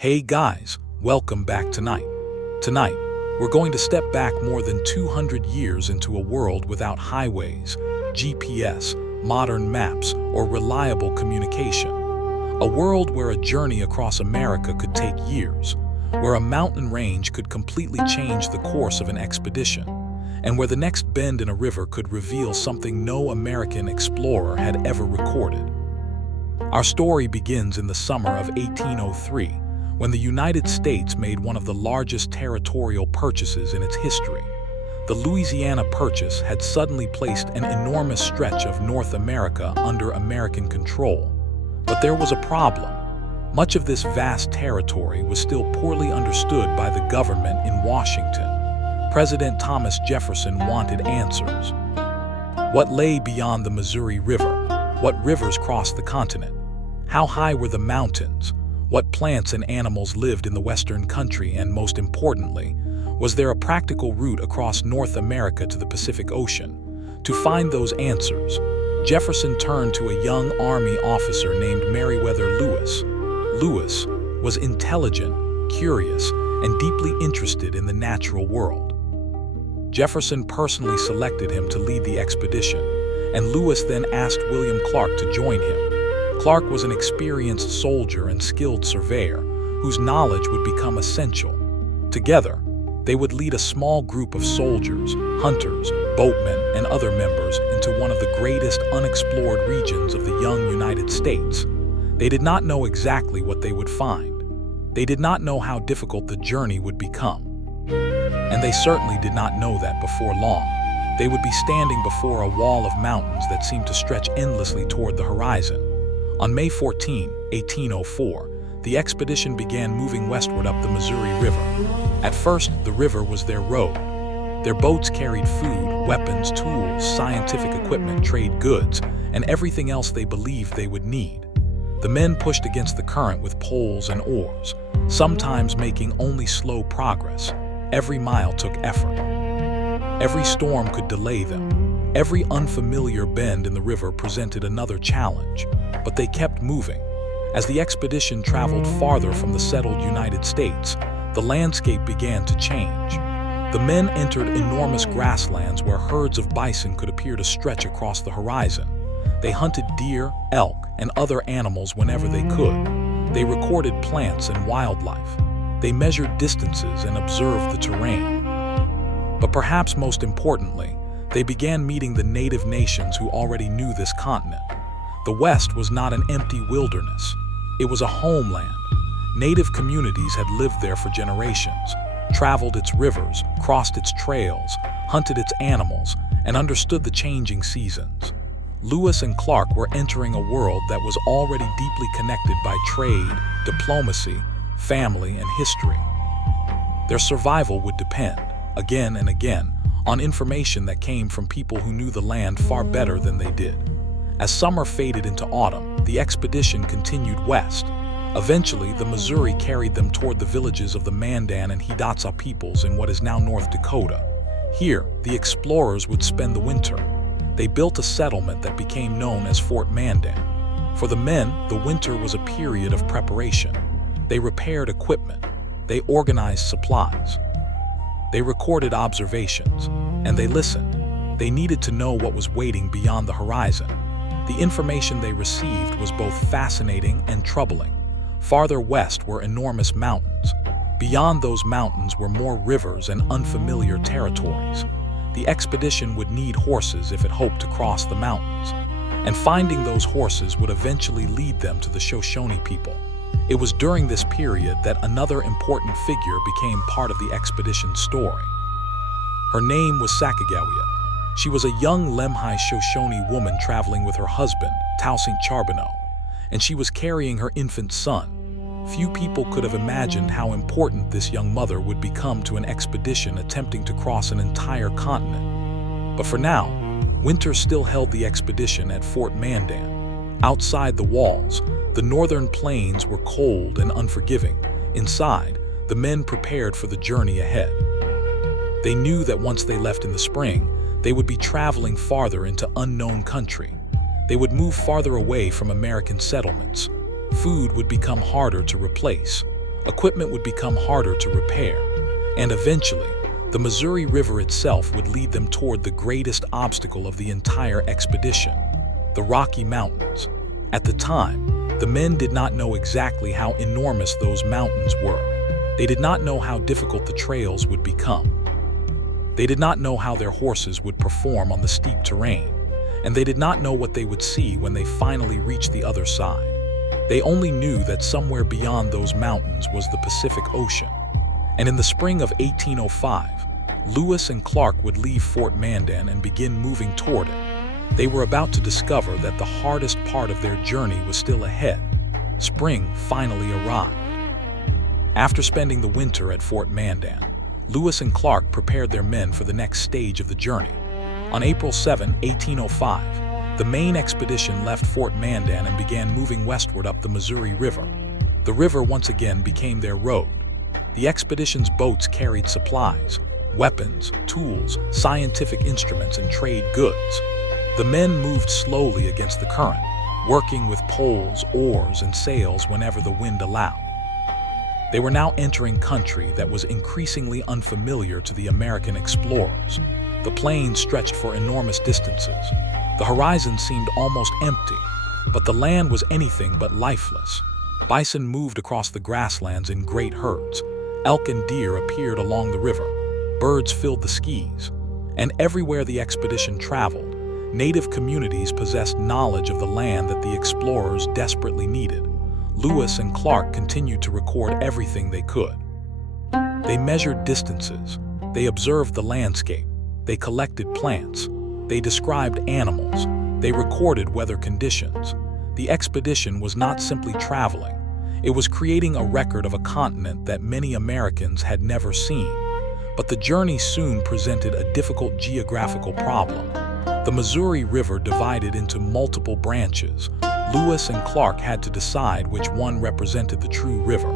Hey guys, welcome back tonight. Tonight, we're going to step back more than 200 years into a world without highways, GPS, modern maps, or reliable communication. A world where a journey across America could take years, where a mountain range could completely change the course of an expedition, and where the next bend in a river could reveal something no American explorer had ever recorded. Our story begins in the summer of 1803, when the United States made one of the largest territorial purchases in its history. The Louisiana Purchase had suddenly placed an enormous stretch of North America under American control. But there was a problem. Much of this vast territory was still poorly understood by the government in Washington. President Thomas Jefferson wanted answers. What lay beyond the Missouri River? What rivers crossed the continent? How high were the mountains? What plants and animals lived in the western country, and most importantly, was there a practical route across North America to the Pacific Ocean? To find those answers, Jefferson turned to a young Army officer named Meriwether Lewis. Lewis was intelligent, curious, and deeply interested in the natural world. Jefferson personally selected him to lead the expedition, and Lewis then asked William Clark to join him. Clark was an experienced soldier and skilled surveyor, whose knowledge would become essential. Together, they would lead a small group of soldiers, hunters, boatmen, and other members into one of the greatest unexplored regions of the young United States. They did not know exactly what they would find. They did not know how difficult the journey would become. And they certainly did not know that before long, they would be standing before a wall of mountains that seemed to stretch endlessly toward the horizon. On May 14, 1804, the expedition began moving westward up the Missouri River. At first, the river was their road. Their boats carried food, weapons, tools, scientific equipment, trade goods, and everything else they believed they would need. The men pushed against the current with poles and oars, sometimes making only slow progress. Every mile took effort. Every storm could delay them. Every unfamiliar bend in the river presented another challenge, but they kept moving. As the expedition traveled farther from the settled United States, the landscape began to change. The men entered enormous grasslands where herds of bison could appear to stretch across the horizon. They hunted deer, elk, and other animals whenever they could. They recorded plants and wildlife. They measured distances and observed the terrain. But perhaps most importantly, they began meeting the native nations who already knew this continent. The West was not an empty wilderness. It was a homeland. Native communities had lived there for generations, traveled its rivers, crossed its trails, hunted its animals, and understood the changing seasons. Lewis and Clark were entering a world that was already deeply connected by trade, diplomacy, family, and history. Their survival would depend, again and again, on information that came from people who knew the land far better than they did. As summer faded into autumn, the expedition continued west. Eventually, the Missouri carried them toward the villages of the Mandan and Hidatsa peoples in what is now North Dakota. Here, the explorers would spend the winter. They built a settlement that became known as Fort Mandan. For the men, the winter was a period of preparation. They repaired equipment. They organized supplies. They recorded observations, and they listened. They needed to know what was waiting beyond the horizon. The information they received was both fascinating and troubling. Farther west were enormous mountains. Beyond those mountains were more rivers and unfamiliar territories. The expedition would need horses if it hoped to cross the mountains, and finding those horses would eventually lead them to the Shoshone people. It was during this period that another important figure became part of the expedition's story. Her name was Sacagawea. She was a young Lemhi Shoshone woman traveling with her husband, Tausink Charbonneau, and she was carrying her infant son. Few people could have imagined how important this young mother would become to an expedition attempting to cross an entire continent. But for now, winter still held the expedition at Fort Mandan. Outside the walls, the northern plains were cold and unforgiving. Inside, the men prepared for the journey ahead. They knew that once they left in the spring, they would be traveling farther into unknown country. They would move farther away from American settlements. Food would become harder to replace. Equipment would become harder to repair, and eventually, the Missouri River itself would lead them toward the greatest obstacle of the entire expedition, the Rocky Mountains. At the time, the men did not know exactly how enormous those mountains were. They did not know how difficult the trails would become. They did not know how their horses would perform on the steep terrain, and they did not know what they would see when they finally reached the other side. They only knew that somewhere beyond those mountains was the Pacific Ocean. And in the spring of 1805, Lewis and Clark would leave Fort Mandan and begin moving toward it. They were about to discover that the hardest part of their journey was still ahead. Spring finally arrived. After spending the winter at Fort Mandan, Lewis and Clark prepared their men for the next stage of the journey. On April 7, 1805, the main expedition left Fort Mandan and began moving westward up the Missouri River. The river once again became their road. The expedition's boats carried supplies, weapons, tools, scientific instruments, and trade goods. The men moved slowly against the current, working with poles, oars, and sails whenever the wind allowed. They were now entering country that was increasingly unfamiliar to the American explorers. The plains stretched for enormous distances. The horizon seemed almost empty, but the land was anything but lifeless. Bison moved across the grasslands in great herds. Elk and deer appeared along the river. Birds filled the skies. And everywhere the expedition traveled, native communities possessed knowledge of the land that the explorers desperately needed. Lewis and Clark continued to record everything they could. They measured distances. They observed the landscape. They collected plants. They described animals. They recorded weather conditions. The expedition was not simply traveling. It was creating a record of a continent that many Americans had never seen. But the journey soon presented a difficult geographical problem. The Missouri River divided into multiple branches. Lewis and Clark had to decide which one represented the true river.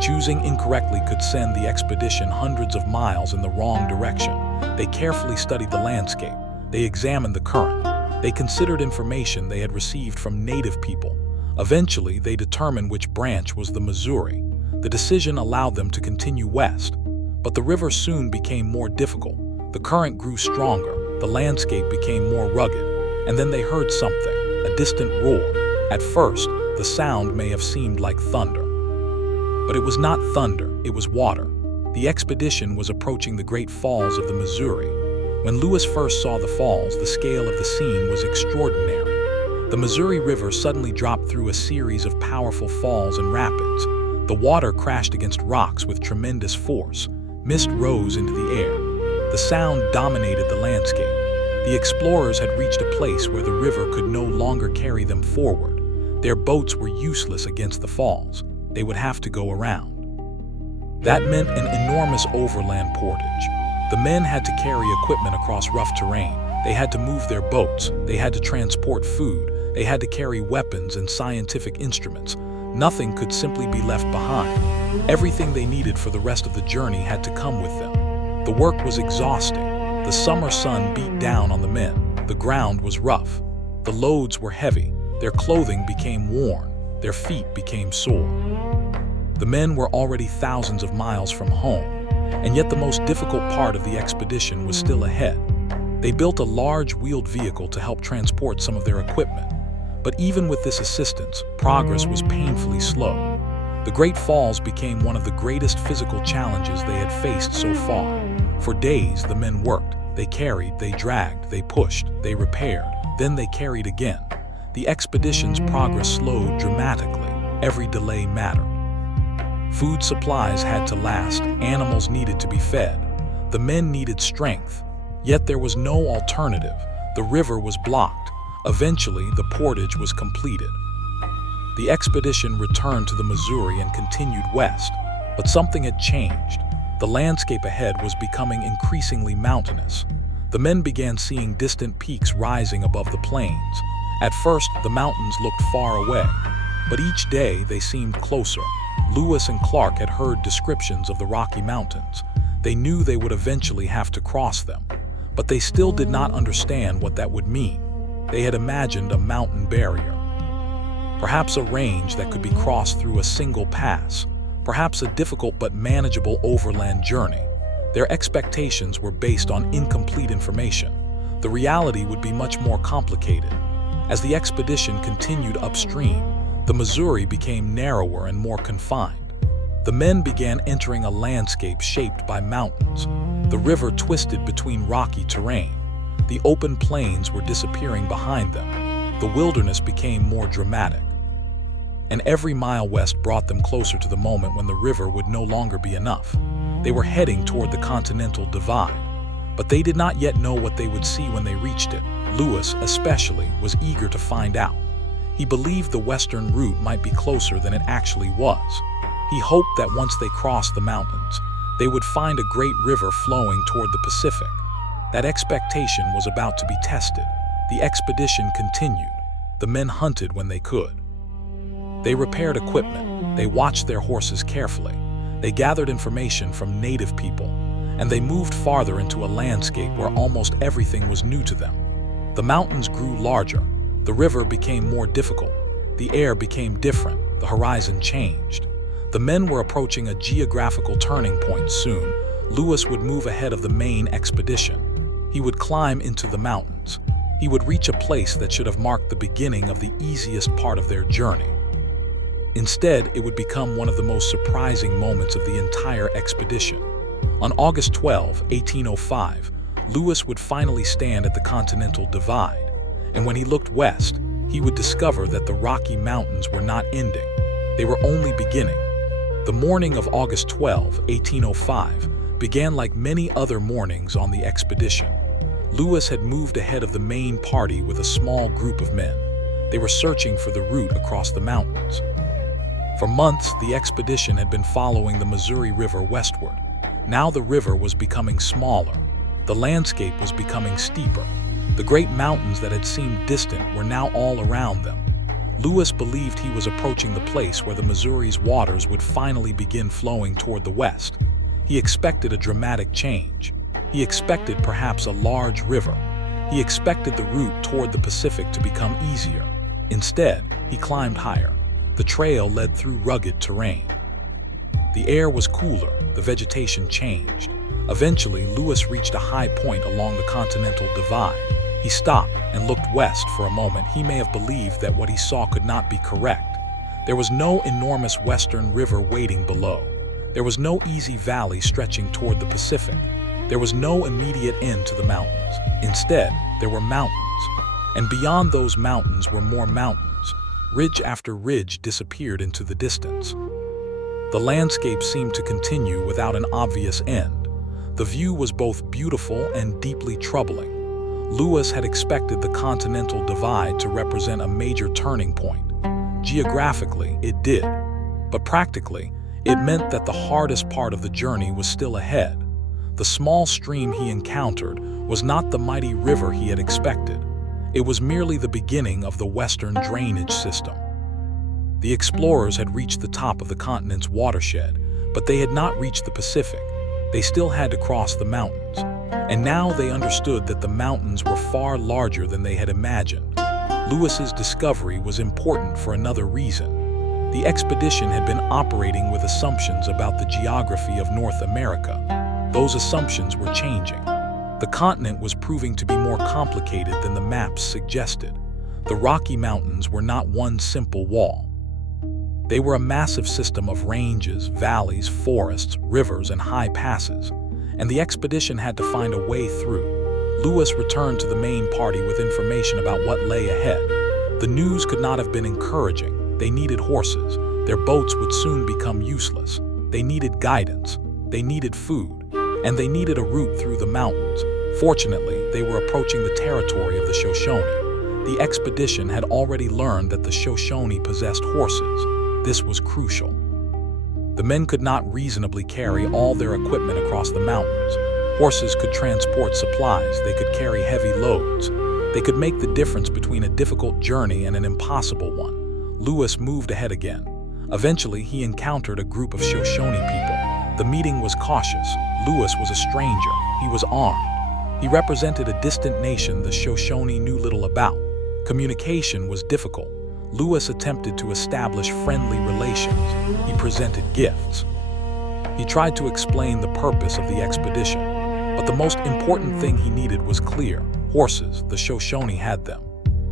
Choosing incorrectly could send the expedition hundreds of miles in the wrong direction. They carefully studied the landscape. They examined the current. They considered information they had received from native people. Eventually, they determined which branch was the Missouri. The decision allowed them to continue west. But the river soon became more difficult. The current grew stronger. The landscape became more rugged. And then they heard something, a distant roar. At first, the sound may have seemed like thunder. But it was not thunder, it was water. The expedition was approaching the Great Falls of the Missouri. When Lewis first saw the falls, the scale of the scene was extraordinary. The Missouri River suddenly dropped through a series of powerful falls and rapids. The water crashed against rocks with tremendous force. Mist rose into the air. The sound dominated the landscape. The explorers had reached a place where the river could no longer carry them forward. Their boats were useless against the falls. They would have to go around. That meant an enormous overland portage. The men had to carry equipment across rough terrain. They had to move their boats. They had to transport food. They had to carry weapons and scientific instruments. Nothing could simply be left behind. Everything they needed for the rest of the journey had to come with them. The work was exhausting. The summer sun beat down on the men. The ground was rough. The loads were heavy. Their clothing became worn. Their feet became sore. The men were already thousands of miles from home, and yet the most difficult part of the expedition was still ahead. They built a large wheeled vehicle to help transport some of their equipment. But even with this assistance, progress was painfully slow. The Great Falls became one of the greatest physical challenges they had faced so far. For days, the men worked. They carried, they dragged, they pushed, they repaired, then they carried again. The expedition's progress slowed dramatically. Every delay mattered. Food supplies had to last. Animals needed to be fed. The men needed strength. Yet there was no alternative. The river was blocked. Eventually, the portage was completed. The expedition returned to the Missouri and continued west. But something had changed. The landscape ahead was becoming increasingly mountainous. The men began seeing distant peaks rising above the plains. At first, the mountains looked far away, but each day they seemed closer. Lewis and Clark had heard descriptions of the Rocky Mountains. They knew they would eventually have to cross them, but they still did not understand what that would mean. They had imagined a mountain barrier, perhaps a range that could be crossed through a single pass. perhaps a difficult but manageable overland journey. Their expectations were based on incomplete information. The reality would be much more complicated. As the expedition continued upstream, the Missouri became narrower and more confined. The men began entering a landscape shaped by mountains. The river twisted between rocky terrain. The open plains were disappearing behind them. The wilderness became more dramatic. And every mile west brought them closer to the moment when the river would no longer be enough. They were heading toward the Continental Divide, but they did not yet know what they would see when they reached it. Lewis, especially, was eager to find out. He believed the western route might be closer than it actually was. He hoped that once they crossed the mountains, they would find a great river flowing toward the Pacific. That expectation was about to be tested. The expedition continued. The men hunted when they could. They repaired equipment. They watched their horses carefully. They gathered information from native people, and they moved farther into a landscape where almost everything was new to them. The mountains grew larger. The river became more difficult. The air became different. The horizon changed. The men were approaching a geographical turning point soon. Lewis would move ahead of the main expedition. He would climb into the mountains. He would reach a place that should have marked the beginning of the easiest part of their journey. Instead, it would become one of the most surprising moments of the entire expedition. On August 12, 1805, Lewis would finally stand at the Continental Divide, and when he looked west, he would discover that the Rocky Mountains were not ending. They were only beginning. The morning of August 12, 1805, began like many other mornings on the expedition. Lewis had moved ahead of the main party with a small group of men. They were searching for the route across the mountains. For months, the expedition had been following the Missouri River westward. Now the river was becoming smaller. The landscape was becoming steeper. The great mountains that had seemed distant were now all around them. Lewis believed he was approaching the place where the Missouri's waters would finally begin flowing toward the west. He expected a dramatic change. He expected perhaps a large river. He expected the route toward the Pacific to become easier. Instead, he climbed higher. The trail led through rugged terrain. The air was cooler. The vegetation changed. Eventually, Lewis reached a high point along the Continental Divide. He stopped and looked west for a moment. He may have believed that what he saw could not be correct. There was no enormous western river waiting below. There was no easy valley stretching toward the Pacific. There was no immediate end to the mountains. Instead, there were mountains. And beyond those mountains were more mountains. Ridge after ridge disappeared into the distance. The landscape seemed to continue without an obvious end. The view was both beautiful and deeply troubling. Lewis had expected the Continental Divide to represent a major turning point. Geographically, it did. But practically, it meant that the hardest part of the journey was still ahead. The small stream he encountered was not the mighty river he had expected. It was merely the beginning of the western drainage system. The explorers had reached the top of the continent's watershed, but they had not reached the Pacific. They still had to cross the mountains. And now they understood that the mountains were far larger than they had imagined. Lewis's discovery was important for another reason. The expedition had been operating with assumptions about the geography of North America. Those assumptions were changing. The continent was proving to be more complicated than the maps suggested. The Rocky Mountains were not one simple wall. They were a massive system of ranges, valleys, forests, rivers, and high passes, and the expedition had to find a way through. Lewis returned to the main party with information about what lay ahead. The news could not have been encouraging. They needed horses. Their boats would soon become useless. They needed guidance. They needed food. And they needed a route through the mountains. Fortunately, they were approaching the territory of the Shoshone. The expedition had already learned that the Shoshone possessed horses. This was crucial. The men could not reasonably carry all their equipment across the mountains. Horses could transport supplies. They could carry heavy loads. They could make the difference between a difficult journey and an impossible one. Lewis moved ahead again. Eventually, he encountered a group of Shoshone people. The meeting was cautious. Lewis was a stranger. He was armed. He represented a distant nation the Shoshone knew little about. Communication was difficult. Lewis attempted to establish friendly relations. He presented gifts. He tried to explain the purpose of the expedition, but the most important thing he needed was clear: horses. The Shoshone had them.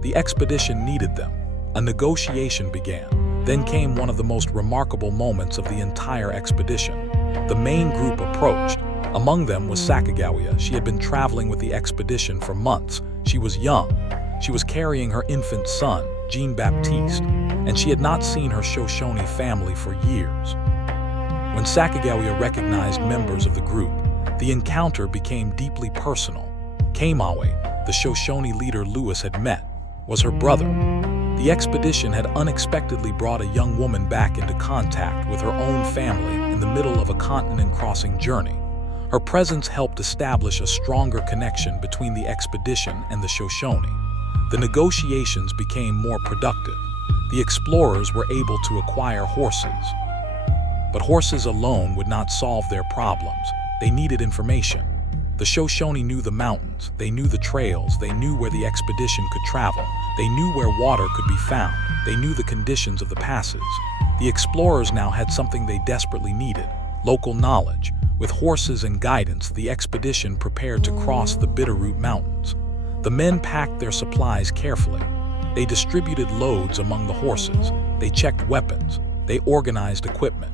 The expedition needed them. A negotiation began. Then came one of the most remarkable moments of the entire expedition. The main group approached. Among them was Sacagawea. She had been traveling with the expedition for months. She was young. She was carrying her infant son, Jean-Baptiste, and she had not seen her Shoshone family for years. When Sacagawea recognized members of the group, the encounter became deeply personal. Kamawe, the Shoshone leader Lewis had met, was her brother. The expedition had unexpectedly brought a young woman back into contact with her own family in the middle of a continent-crossing journey. Her presence helped establish a stronger connection between the expedition and the Shoshone. The negotiations became more productive. The explorers were able to acquire horses. But horses alone would not solve their problems. They needed information. The Shoshone knew the mountains, they knew the trails, they knew where the expedition could travel, they knew where water could be found, they knew the conditions of the passes. The explorers now had something they desperately needed: local knowledge. With horses and guidance, the expedition prepared to cross the Bitterroot Mountains. The men packed their supplies carefully. They distributed loads among the horses. They checked weapons. They organized equipment.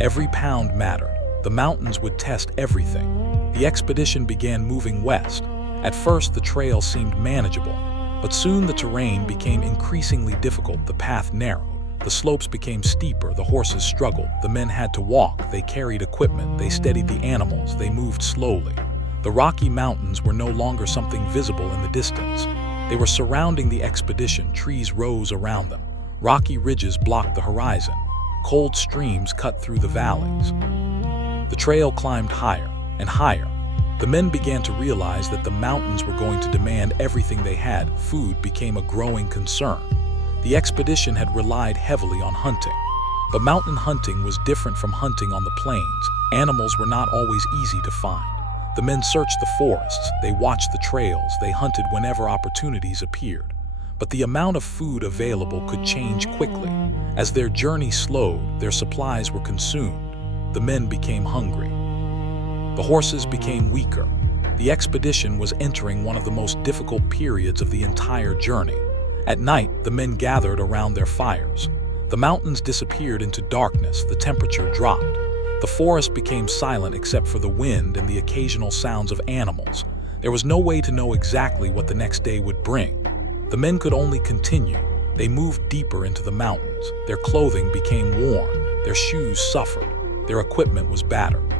Every pound mattered. The mountains would test everything. The expedition began moving west. At first, the trail seemed manageable, but soon the terrain became increasingly difficult. The path narrowed. The slopes became steeper. The horses struggled. The men had to walk. They carried equipment. They steadied the animals. They moved slowly. The Rocky Mountains were no longer something visible in the distance. They were surrounding the expedition. Trees rose around them. Rocky ridges blocked the horizon. Cold streams cut through the valleys. The trail climbed higher and higher. The men began to realize that the mountains were going to demand everything they had. Food became a growing concern. The expedition had relied heavily on hunting. But mountain hunting was different from hunting on the plains. Animals were not always easy to find. The men searched the forests, they watched the trails, they hunted whenever opportunities appeared. But the amount of food available could change quickly. As their journey slowed, their supplies were consumed. The men became hungry. The horses became weaker. The expedition was entering one of the most difficult periods of the entire journey. At night, the men gathered around their fires. The mountains disappeared into darkness. The temperature dropped. The forest became silent except for the wind and the occasional sounds of animals. There was no way to know exactly what the next day would bring. The men could only continue. They moved deeper into the mountains. Their clothing became worn. Their shoes suffered. Their equipment was battered.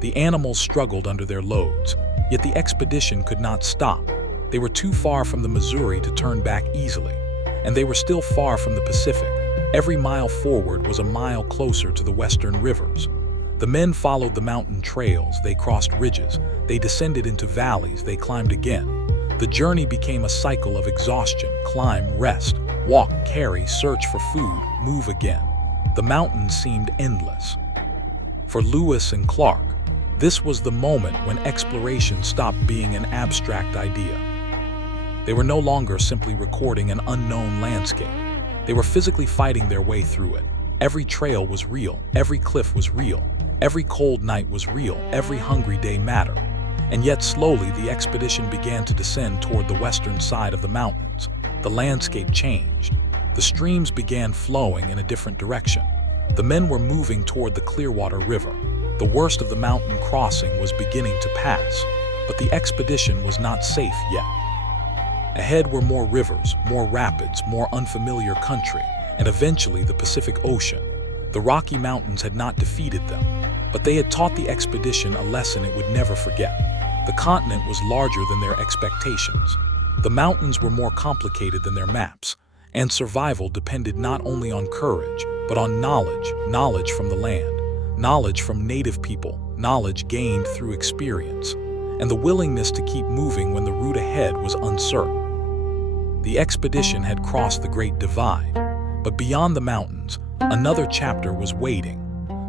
The animals struggled under their loads, yet the expedition could not stop. They were too far from the Missouri to turn back easily, and they were still far from the Pacific. Every mile forward was a mile closer to the western rivers. The men followed the mountain trails. They crossed ridges. They descended into valleys. They climbed again. The journey became a cycle of exhaustion: climb, rest, walk, carry, search for food, move again. The mountains seemed endless. For Lewis and Clark, this was the moment when exploration stopped being an abstract idea. They were no longer simply recording an unknown landscape. They were physically fighting their way through it. Every trail was real. Every cliff was real. Every cold night was real. Every hungry day mattered. And yet slowly the expedition began to descend toward the western side of the mountains. The landscape changed. The streams began flowing in a different direction. The men were moving toward the Clearwater River. The worst of the mountain crossing was beginning to pass, but the expedition was not safe yet. Ahead were more rivers, more rapids, more unfamiliar country, and eventually the Pacific Ocean. The Rocky Mountains had not defeated them, but they had taught the expedition a lesson it would never forget. The continent was larger than their expectations. The mountains were more complicated than their maps, and survival depended not only on courage, but on knowledge from the land. Knowledge from native people, knowledge gained through experience, and the willingness to keep moving when the route ahead was uncertain. The expedition had crossed the Great Divide, but beyond the mountains, another chapter was waiting.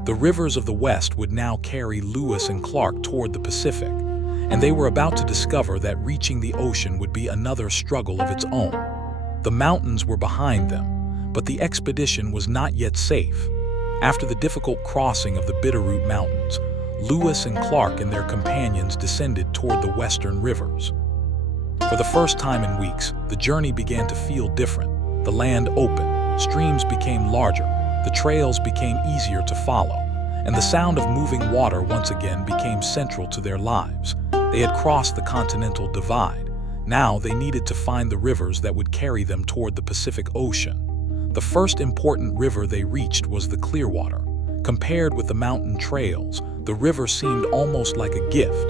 The rivers of the West would now carry Lewis and Clark toward the Pacific, and they were about to discover that reaching the ocean would be another struggle of its own. The mountains were behind them, but the expedition was not yet safe. After the difficult crossing of the Bitterroot Mountains, Lewis and Clark and their companions descended toward the western rivers. For the first time in weeks, the journey began to feel different. The land opened, streams became larger, the trails became easier to follow, and the sound of moving water once again became central to their lives. They had crossed the continental divide. Now they needed to find the rivers that would carry them toward the Pacific Ocean. The first important river they reached was the Clearwater. Compared with the mountain trails, the river seemed almost like a gift.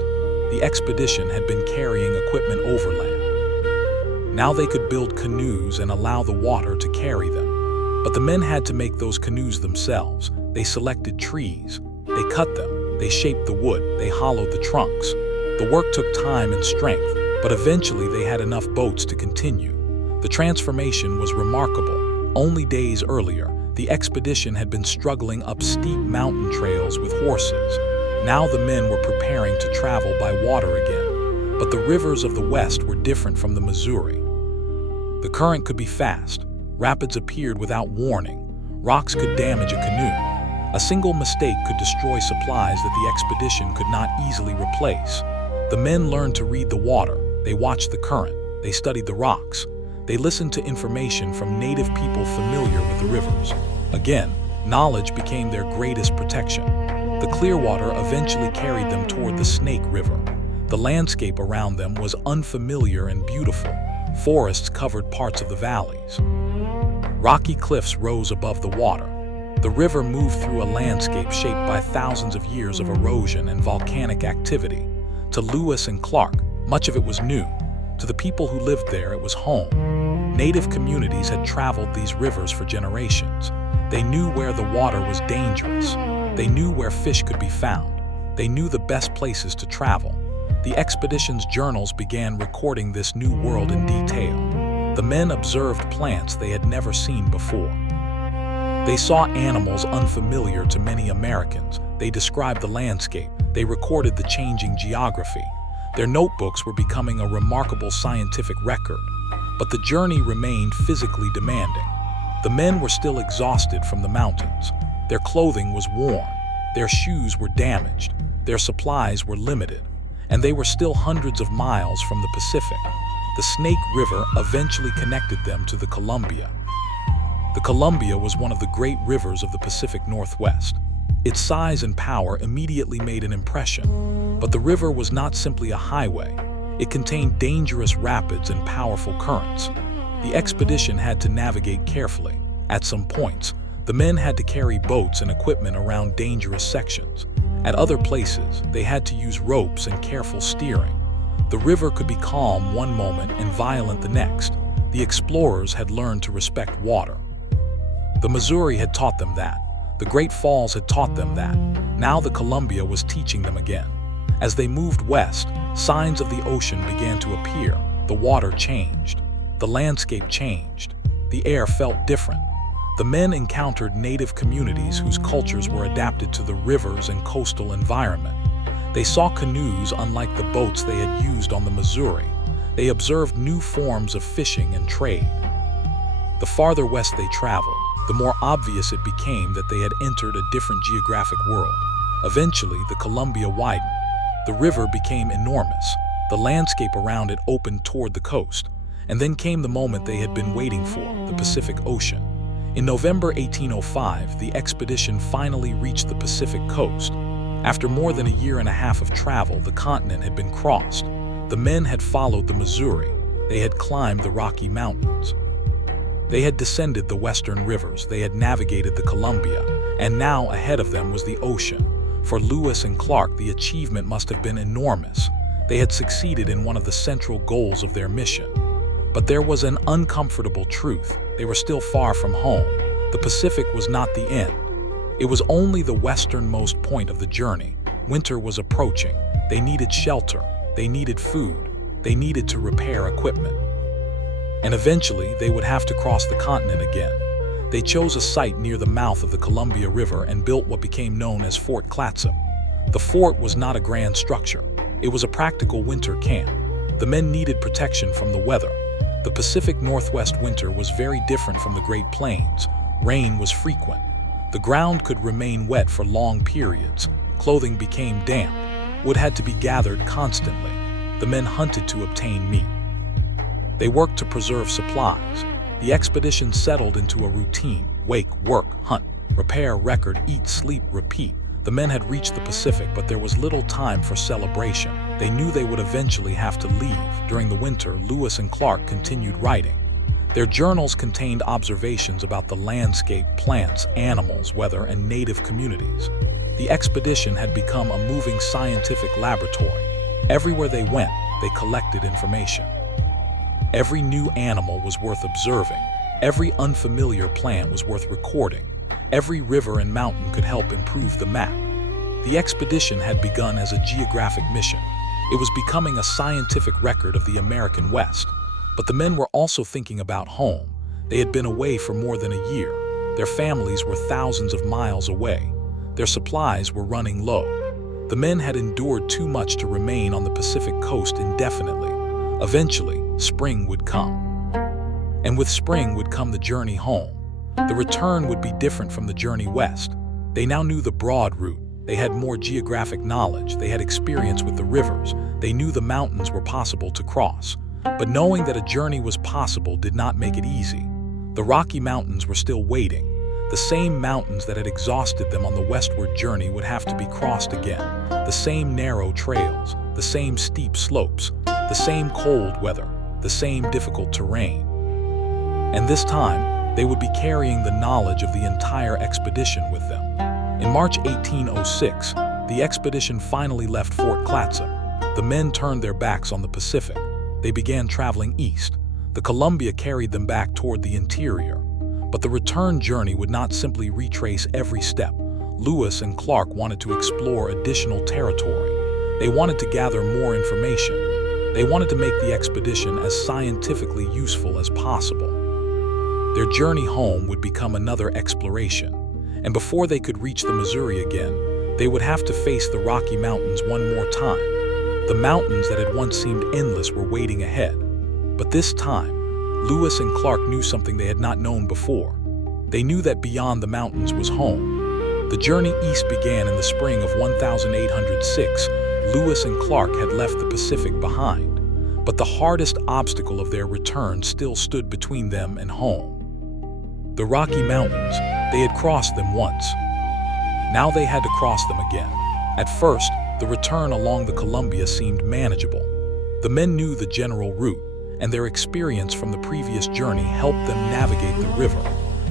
The expedition had been carrying equipment overland. Now they could build canoes and allow the water to carry them. But the men had to make those canoes themselves. They selected trees. They cut them. They shaped the wood. They hollowed the trunks. The work took time and strength, but eventually they had enough boats to continue. The transformation was remarkable. Only days earlier, the expedition had been struggling up steep mountain trails with horses. Now the men were preparing to travel by water again. But the rivers of the West were different from the Missouri. The current could be fast. Rapids appeared without warning. Rocks could damage a canoe. A single mistake could destroy supplies that the expedition could not easily replace. The men learned to read the water. They watched the current. They studied the rocks. They listened to information from native people familiar with the rivers. Again, knowledge became their greatest protection. The Clearwater eventually carried them toward the Snake River. The landscape around them was unfamiliar and beautiful. Forests covered parts of the valleys. Rocky cliffs rose above the water. The river moved through a landscape shaped by thousands of years of erosion and volcanic activity. To Lewis and Clark, much of it was new. To the people who lived there, it was home. Native communities had traveled these rivers for generations. They knew where the water was dangerous. They knew where fish could be found. They knew the best places to travel. The expedition's journals began recording this new world in detail. The men observed plants they had never seen before. They saw animals unfamiliar to many Americans. They described the landscape. They recorded the changing geography. Their notebooks were becoming a remarkable scientific record. But the journey remained physically demanding. The men were still exhausted from the mountains. Their clothing was worn. Their shoes were damaged. Their supplies were limited. And they were still hundreds of miles from the Pacific. The Snake River eventually connected them to the Columbia. The Columbia was one of the great rivers of the Pacific Northwest. Its size and power immediately made an impression. But the river was not simply a highway. It contained dangerous rapids and powerful currents. The expedition had to navigate carefully. At some points, the men had to carry boats and equipment around dangerous sections. At other places, they had to use ropes and careful steering. The river could be calm one moment and violent the next. The explorers had learned to respect water. The Missouri had taught them that. The Great Falls had taught them that. Now the Columbia was teaching them again. As they moved west, signs of the ocean began to appear. The water changed. The landscape changed. The air felt different. The men encountered native communities whose cultures were adapted to the rivers and coastal environment. They saw canoes unlike the boats they had used on the Missouri. They observed new forms of fishing and trade. The farther west they traveled, the more obvious it became that they had entered a different geographic world. Eventually, the Columbia widened. The river became enormous. The landscape around it opened toward the coast. And then came the moment they had been waiting for, the Pacific Ocean. In November 1805, the expedition finally reached the Pacific coast. After more than a year and a half of travel, the continent had been crossed. The men had followed the Missouri. They had climbed the Rocky Mountains. They had descended the western rivers. They had navigated the Columbia. And now ahead of them was the ocean. For Lewis and Clark, the achievement must have been enormous. They had succeeded in one of the central goals of their mission. But there was an uncomfortable truth. They were still far from home. The Pacific was not the end. It was only the westernmost point of the journey. Winter was approaching. They needed shelter. They needed food. They needed to repair equipment. And eventually, they would have to cross the continent again. They chose a site near the mouth of the Columbia River and built what became known as Fort Clatsop. The fort was not a grand structure. It was a practical winter camp. The men needed protection from the weather. The Pacific Northwest winter was very different from the Great Plains. Rain was frequent. The ground could remain wet for long periods. Clothing became damp. Wood had to be gathered constantly. The men hunted to obtain meat. They worked to preserve supplies. The expedition settled into a routine: wake, work, hunt, repair, record, eat, sleep, repeat. The men had reached the Pacific, but there was little time for celebration. They knew they would eventually have to leave. During the winter, Lewis and Clark continued writing. Their journals contained observations about the landscape, plants, animals, weather, and native communities. The expedition had become a moving scientific laboratory. Everywhere they went, they collected information. Every new animal was worth observing. Every unfamiliar plant was worth recording. Every river and mountain could help improve the map. The expedition had begun as a geographic mission. It was becoming a scientific record of the American West. But the men were also thinking about home. They had been away for more than a year. Their families were thousands of miles away. Their supplies were running low. The men had endured too much to remain on the Pacific coast indefinitely. Eventually, spring would come. And with spring would come the journey home. The return would be different from the journey west. They now knew the broad route. They had more geographic knowledge. They had experience with the rivers. They knew the mountains were possible to cross. But knowing that a journey was possible did not make it easy. The Rocky Mountains were still waiting. The same mountains that had exhausted them on the westward journey would have to be crossed again. The same narrow trails, the same steep slopes, the same cold weather, the same difficult terrain. And this time, they would be carrying the knowledge of the entire expedition with them. In March 1806, the expedition finally left Fort Clatsop. The men turned their backs on the Pacific. They began traveling east. The Columbia carried them back toward the interior. But the return journey would not simply retrace every step. Lewis and Clark wanted to explore additional territory. They wanted to gather more information. They wanted to make the expedition as scientifically useful as possible. Their journey home would become another exploration. And before they could reach the Missouri again, they would have to face the Rocky Mountains one more time. The mountains that had once seemed endless were waiting ahead. But this time, Lewis and Clark knew something they had not known before. They knew that beyond the mountains was home. The journey east began in the spring of 1806. Lewis and Clark had left the Pacific behind. But the hardest obstacle of their return still stood between them and home. The Rocky Mountains. They had crossed them once. Now they had to cross them again. At first, the return along the Columbia seemed manageable. The men knew the general route, and their experience from the previous journey helped them navigate the river.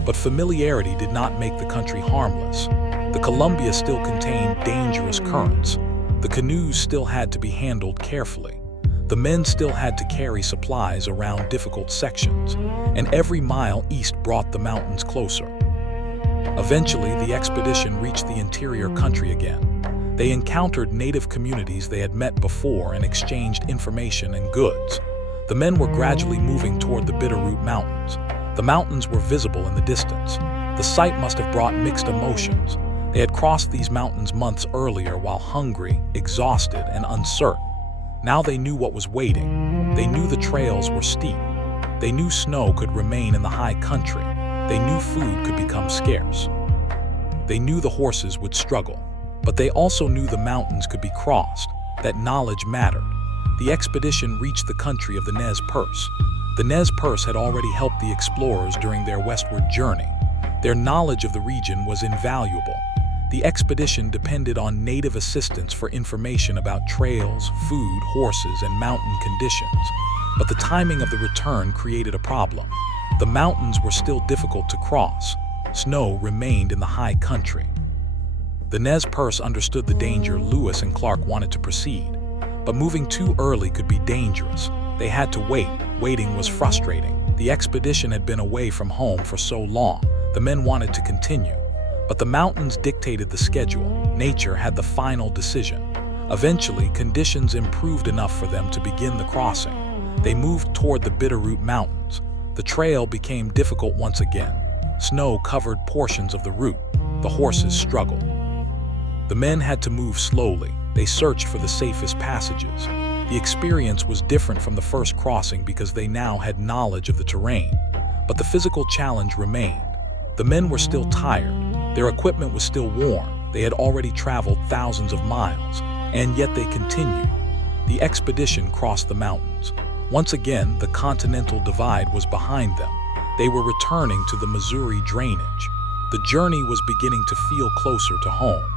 But familiarity did not make the country harmless. The Columbia still contained dangerous currents. The canoes still had to be handled carefully. The men still had to carry supplies around difficult sections, and every mile east brought the mountains closer. Eventually, the expedition reached the interior country again. They encountered native communities they had met before and exchanged information and goods. The men were gradually moving toward the Bitterroot Mountains. The mountains were visible in the distance. The sight must have brought mixed emotions. They had crossed these mountains months earlier while hungry, exhausted, and uncertain. Now they knew what was waiting. They knew the trails were steep. They knew snow could remain in the high country. They knew food could become scarce. They knew the horses would struggle. But they also knew the mountains could be crossed. That knowledge mattered. The expedition reached the country of the Nez Perce. The Nez Perce had already helped the explorers during their westward journey. Their knowledge of the region was invaluable. The expedition depended on native assistance for information about trails, food, horses, and mountain conditions. But the timing of the return created a problem. The mountains were still difficult to cross. Snow remained in the high country. The Nez Perce understood the danger. Lewis and Clark wanted to proceed. But moving too early could be dangerous. They had to wait. Waiting was frustrating. The expedition had been away from home for so long. The men wanted to continue. But the mountains dictated the schedule. Nature had the final decision. Eventually, conditions improved enough for them to begin the crossing. They moved toward the Bitterroot Mountains. The trail became difficult once again. Snow covered portions of the route. The horses struggled. The men had to move slowly. They searched for the safest passages. The experience was different from the first crossing because they now had knowledge of the terrain. But the physical challenge remained. The men were still tired. Their equipment was still worn. They had already traveled thousands of miles, and yet they continued. The expedition crossed the mountains. Once again, the continental divide was behind them. They were returning to the Missouri drainage. The journey was beginning to feel closer to home.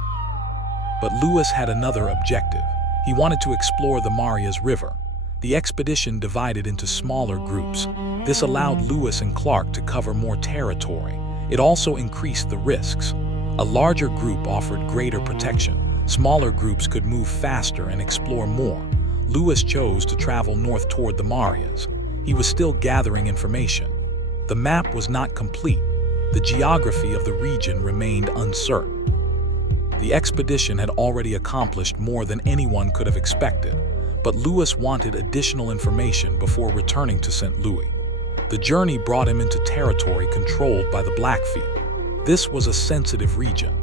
But Lewis had another objective. He wanted to explore the Marias River. The expedition divided into smaller groups. This allowed Lewis and Clark to cover more territory. It also increased the risks. A larger group offered greater protection. Smaller groups could move faster and explore more. Lewis chose to travel north toward the Marias. He was still gathering information. The map was not complete. The geography of the region remained uncertain. The expedition had already accomplished more than anyone could have expected, but Lewis wanted additional information before returning to St. Louis. The journey brought him into territory controlled by the Blackfeet. This was a sensitive region.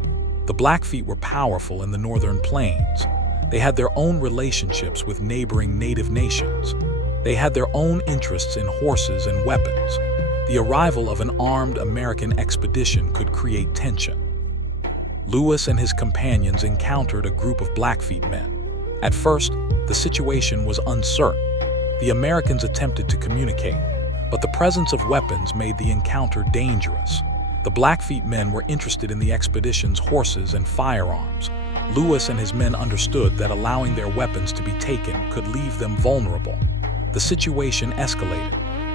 The Blackfeet were powerful in the northern plains. They had their own relationships with neighboring native nations. They had their own interests in horses and weapons. The arrival of an armed American expedition could create tension. Lewis and his companions encountered a group of Blackfeet men. At first, the situation was uncertain. The Americans attempted to communicate, but the presence of weapons made the encounter dangerous. The Blackfeet men were interested in the expedition's horses and firearms. Lewis and his men understood that allowing their weapons to be taken could leave them vulnerable. The situation escalated.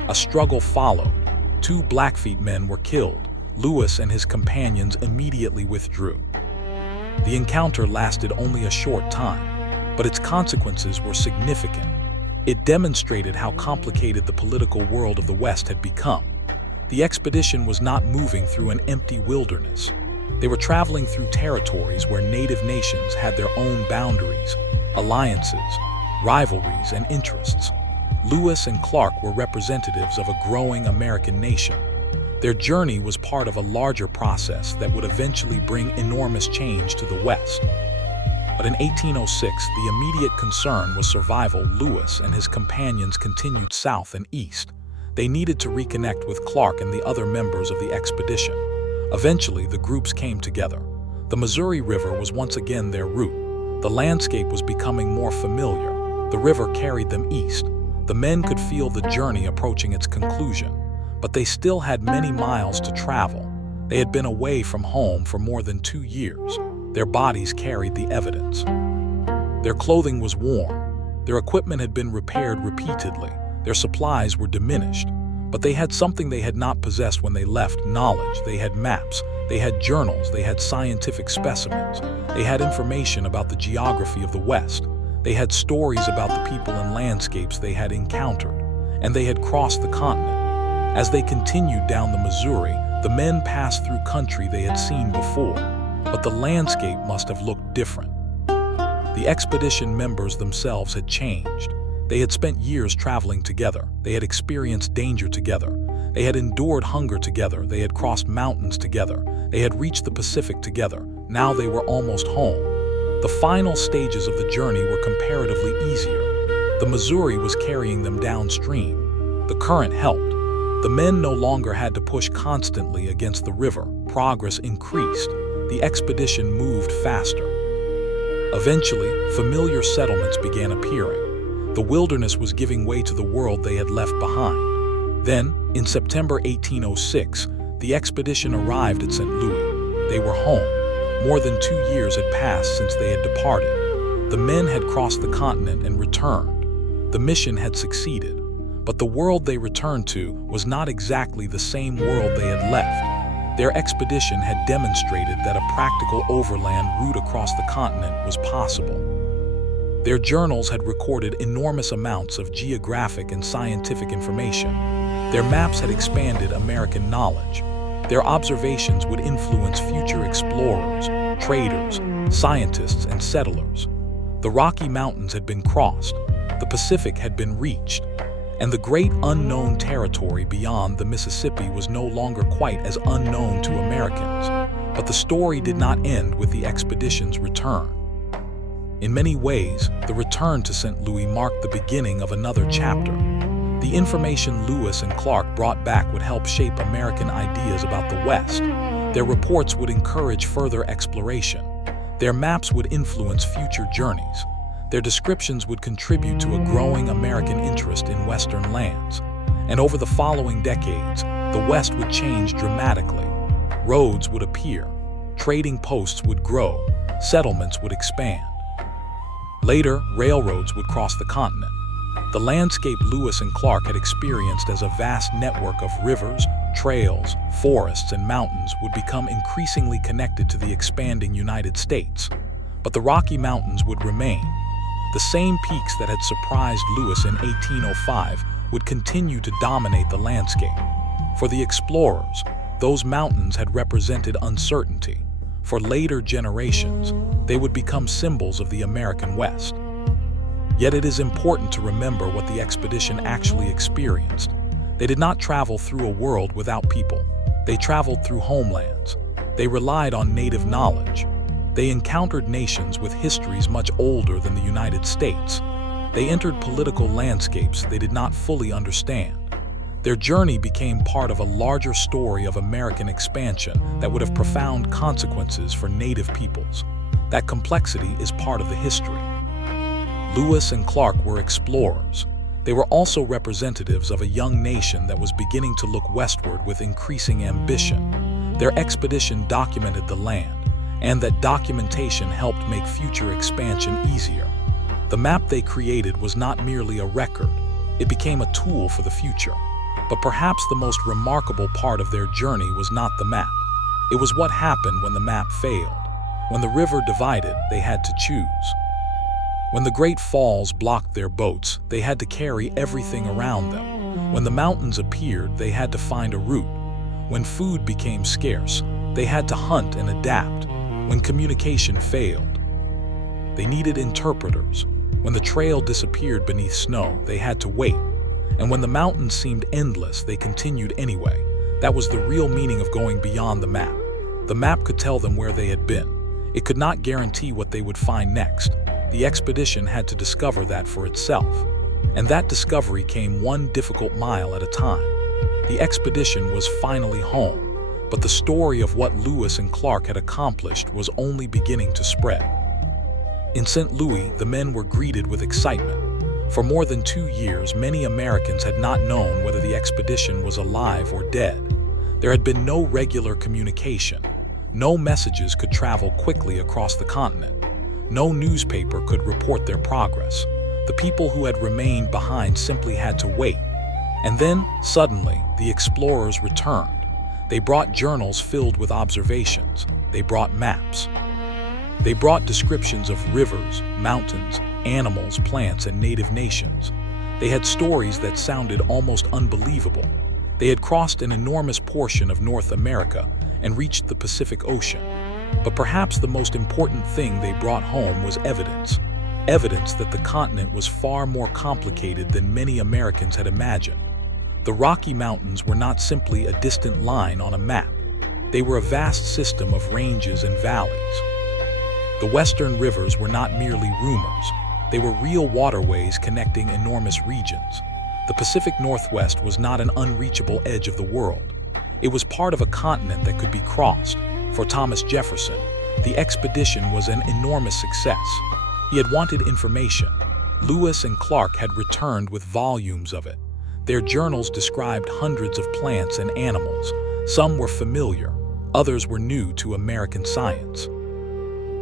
A struggle followed. 2 Blackfeet men were killed. Lewis and his companions immediately withdrew. The encounter lasted only a short time, but its consequences were significant. It demonstrated how complicated the political world of the West had become. The expedition was not moving through an empty wilderness. They were traveling through territories where native nations had their own boundaries, alliances, rivalries, and interests. Lewis and Clark were representatives of a growing American nation. Their journey was part of a larger process that would eventually bring enormous change to the West. But in 1806, the immediate concern was survival. Lewis and his companions continued south and east. They needed to reconnect with Clark and the other members of the expedition. Eventually, the groups came together. The Missouri River was once again their route. The landscape was becoming more familiar. The river carried them east. The men could feel the journey approaching its conclusion, but they still had many miles to travel. They had been away from home for more than 2 years. Their bodies carried the evidence. Their clothing was worn. Their equipment had been repaired repeatedly. Their supplies were diminished. But they had something they had not possessed when they left: knowledge. They had maps. They had journals. They had scientific specimens. They had information about the geography of the West. They had stories about the people and landscapes they had encountered. And they had crossed the continent. As they continued down the Missouri, the men passed through country they had seen before, but the landscape must have looked different. The expedition members themselves had changed. They had spent years traveling together. They had experienced danger together. They had endured hunger together. They had crossed mountains together. They had reached the Pacific together. Now they were almost home. The final stages of the journey were comparatively easier. The Missouri was carrying them downstream. The current helped. The men no longer had to push constantly against the river. Progress increased. The expedition moved faster. Eventually, familiar settlements began appearing. The wilderness was giving way to the world they had left behind. Then, in September 1806, the expedition arrived at St. Louis. They were home. More than 2 years had passed since they had departed. The men had crossed the continent and returned. The mission had succeeded. But the world they returned to was not exactly the same world they had left. Their expedition had demonstrated that a practical overland route across the continent was possible. Their journals had recorded enormous amounts of geographic and scientific information. Their maps had expanded American knowledge. Their observations would influence future explorers, traders, scientists, and settlers. The Rocky Mountains had been crossed. The Pacific had been reached. And the great unknown territory beyond the Mississippi was no longer quite as unknown to Americans. But the story did not end with the expedition's return. In many ways, the return to St. Louis marked the beginning of another chapter. The information Lewis and Clark brought back would help shape American ideas about the West. Their reports would encourage further exploration. Their maps would influence future journeys. Their descriptions would contribute to a growing American interest in Western lands. And over the following decades, the West would change dramatically. Roads would appear, trading posts would grow, settlements would expand. Later, railroads would cross the continent. The landscape Lewis and Clark had experienced as a vast network of rivers, trails, forests, and mountains would become increasingly connected to the expanding United States. But the Rocky Mountains would remain. The same peaks that had surprised Lewis in 1805 would continue to dominate the landscape. For the explorers, those mountains had represented uncertainty. For later generations, they would become symbols of the American West. Yet it is important to remember what the expedition actually experienced. They did not travel through a world without people. They traveled through homelands. They relied on native knowledge. They encountered nations with histories much older than the United States. They entered political landscapes they did not fully understand. Their journey became part of a larger story of American expansion that would have profound consequences for native peoples. That complexity is part of the history. Lewis and Clark were explorers. They were also representatives of a young nation that was beginning to look westward with increasing ambition. Their expedition documented the land, and that documentation helped make future expansion easier. The map they created was not merely a record, it became a tool for the future. But perhaps the most remarkable part of their journey was not the map. It was what happened when the map failed. When the river divided, they had to choose. When the Great Falls blocked their boats, they had to carry everything around them. When the mountains appeared, they had to find a route. When food became scarce, they had to hunt and adapt. When communication failed, they needed interpreters. When the trail disappeared beneath snow, they had to wait. And when the mountains seemed endless, they continued anyway. That was the real meaning of going beyond the map. The map could tell them where they had been. It could not guarantee what they would find next. The expedition had to discover that for itself. And that discovery came one difficult mile at a time. The expedition was finally home, but the story of what Lewis and Clark had accomplished was only beginning to spread. In St. Louis, the men were greeted with excitement. For more than 2 years, many Americans had not known whether the expedition was alive or dead. There had been no regular communication. No messages could travel quickly across the continent. No newspaper could report their progress. The people who had remained behind simply had to wait. And then, suddenly, the explorers returned. They brought journals filled with observations. They brought maps. They brought descriptions of rivers, mountains, animals, plants, and native nations. They had stories that sounded almost unbelievable. They had crossed an enormous portion of North America and reached the Pacific Ocean. But perhaps the most important thing they brought home was evidence. Evidence that the continent was far more complicated than many Americans had imagined. The Rocky Mountains were not simply a distant line on a map. They were a vast system of ranges and valleys. The western rivers were not merely rumors. They were real waterways connecting enormous regions. The Pacific Northwest was not an unreachable edge of the world. It was part of a continent that could be crossed. For Thomas Jefferson, the expedition was an enormous success. He had wanted information. Lewis and Clark had returned with volumes of it. Their journals described hundreds of plants and animals. Some were familiar, others were new to American science.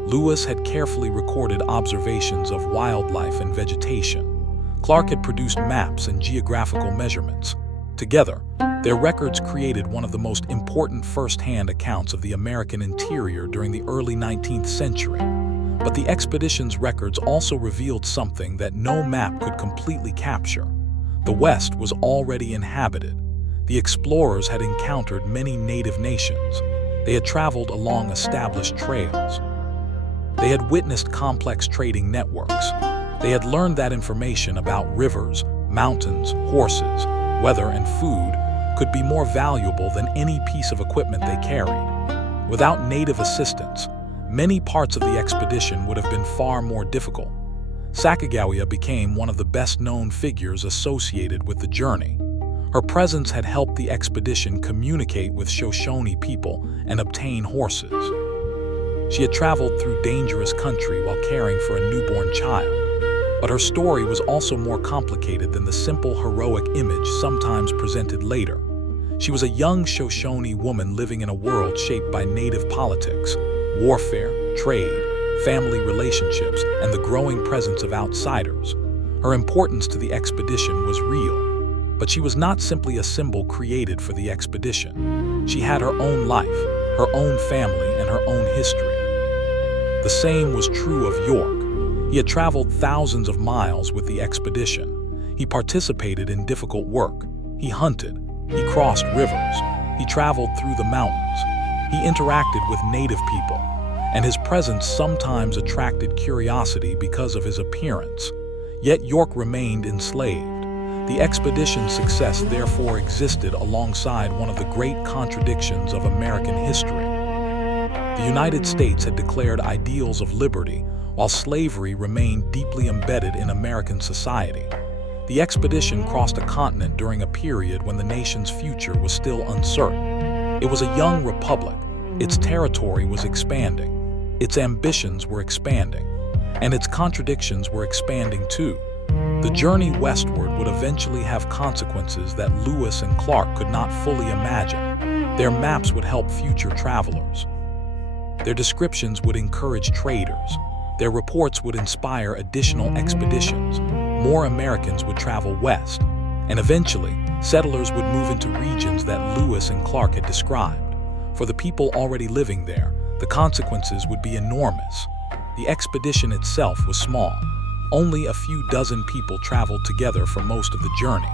Lewis had carefully recorded observations of wildlife and vegetation. Clark had produced maps and geographical measurements. Together, their records created one of the most important first-hand accounts of the American interior during the early 19th century. But the expedition's records also revealed something that no map could completely capture. The West was already inhabited. The explorers had encountered many native nations. They had traveled along established trails. They had witnessed complex trading networks. They had learned that information about rivers, mountains, horses, weather, and food could be more valuable than any piece of equipment they carried. Without native assistance, many parts of the expedition would have been far more difficult. Sacagawea became one of the best-known figures associated with the journey. Her presence had helped the expedition communicate with Shoshone people and obtain horses. She had traveled through dangerous country while caring for a newborn child. But her story was also more complicated than the simple heroic image sometimes presented later. She was a young Shoshone woman living in a world shaped by native politics, warfare, trade, family relationships, and the growing presence of outsiders. Her importance to the expedition was real, but she was not simply a symbol created for the expedition. She had her own life, her own family, and her own history. The same was true of York. He had traveled thousands of miles with the expedition. He participated in difficult work. He hunted. He crossed rivers. He traveled through the mountains. He interacted with native people, and his presence sometimes attracted curiosity because of his appearance. Yet York remained enslaved. The expedition's success therefore existed alongside one of the great contradictions of American history. The United States had declared ideals of liberty, while slavery remained deeply embedded in American society. The expedition crossed a continent during a period when the nation's future was still uncertain. It was a young republic. Its territory was expanding. Its ambitions were expanding. And its contradictions were expanding too. The journey westward would eventually have consequences that Lewis and Clark could not fully imagine. Their maps would help future travelers. Their descriptions would encourage traders. Their reports would inspire additional expeditions. More Americans would travel west, and eventually, settlers would move into regions that Lewis and Clark had described. For the people already living there, the consequences would be enormous. The expedition itself was small. Only a few dozen people traveled together for most of the journey,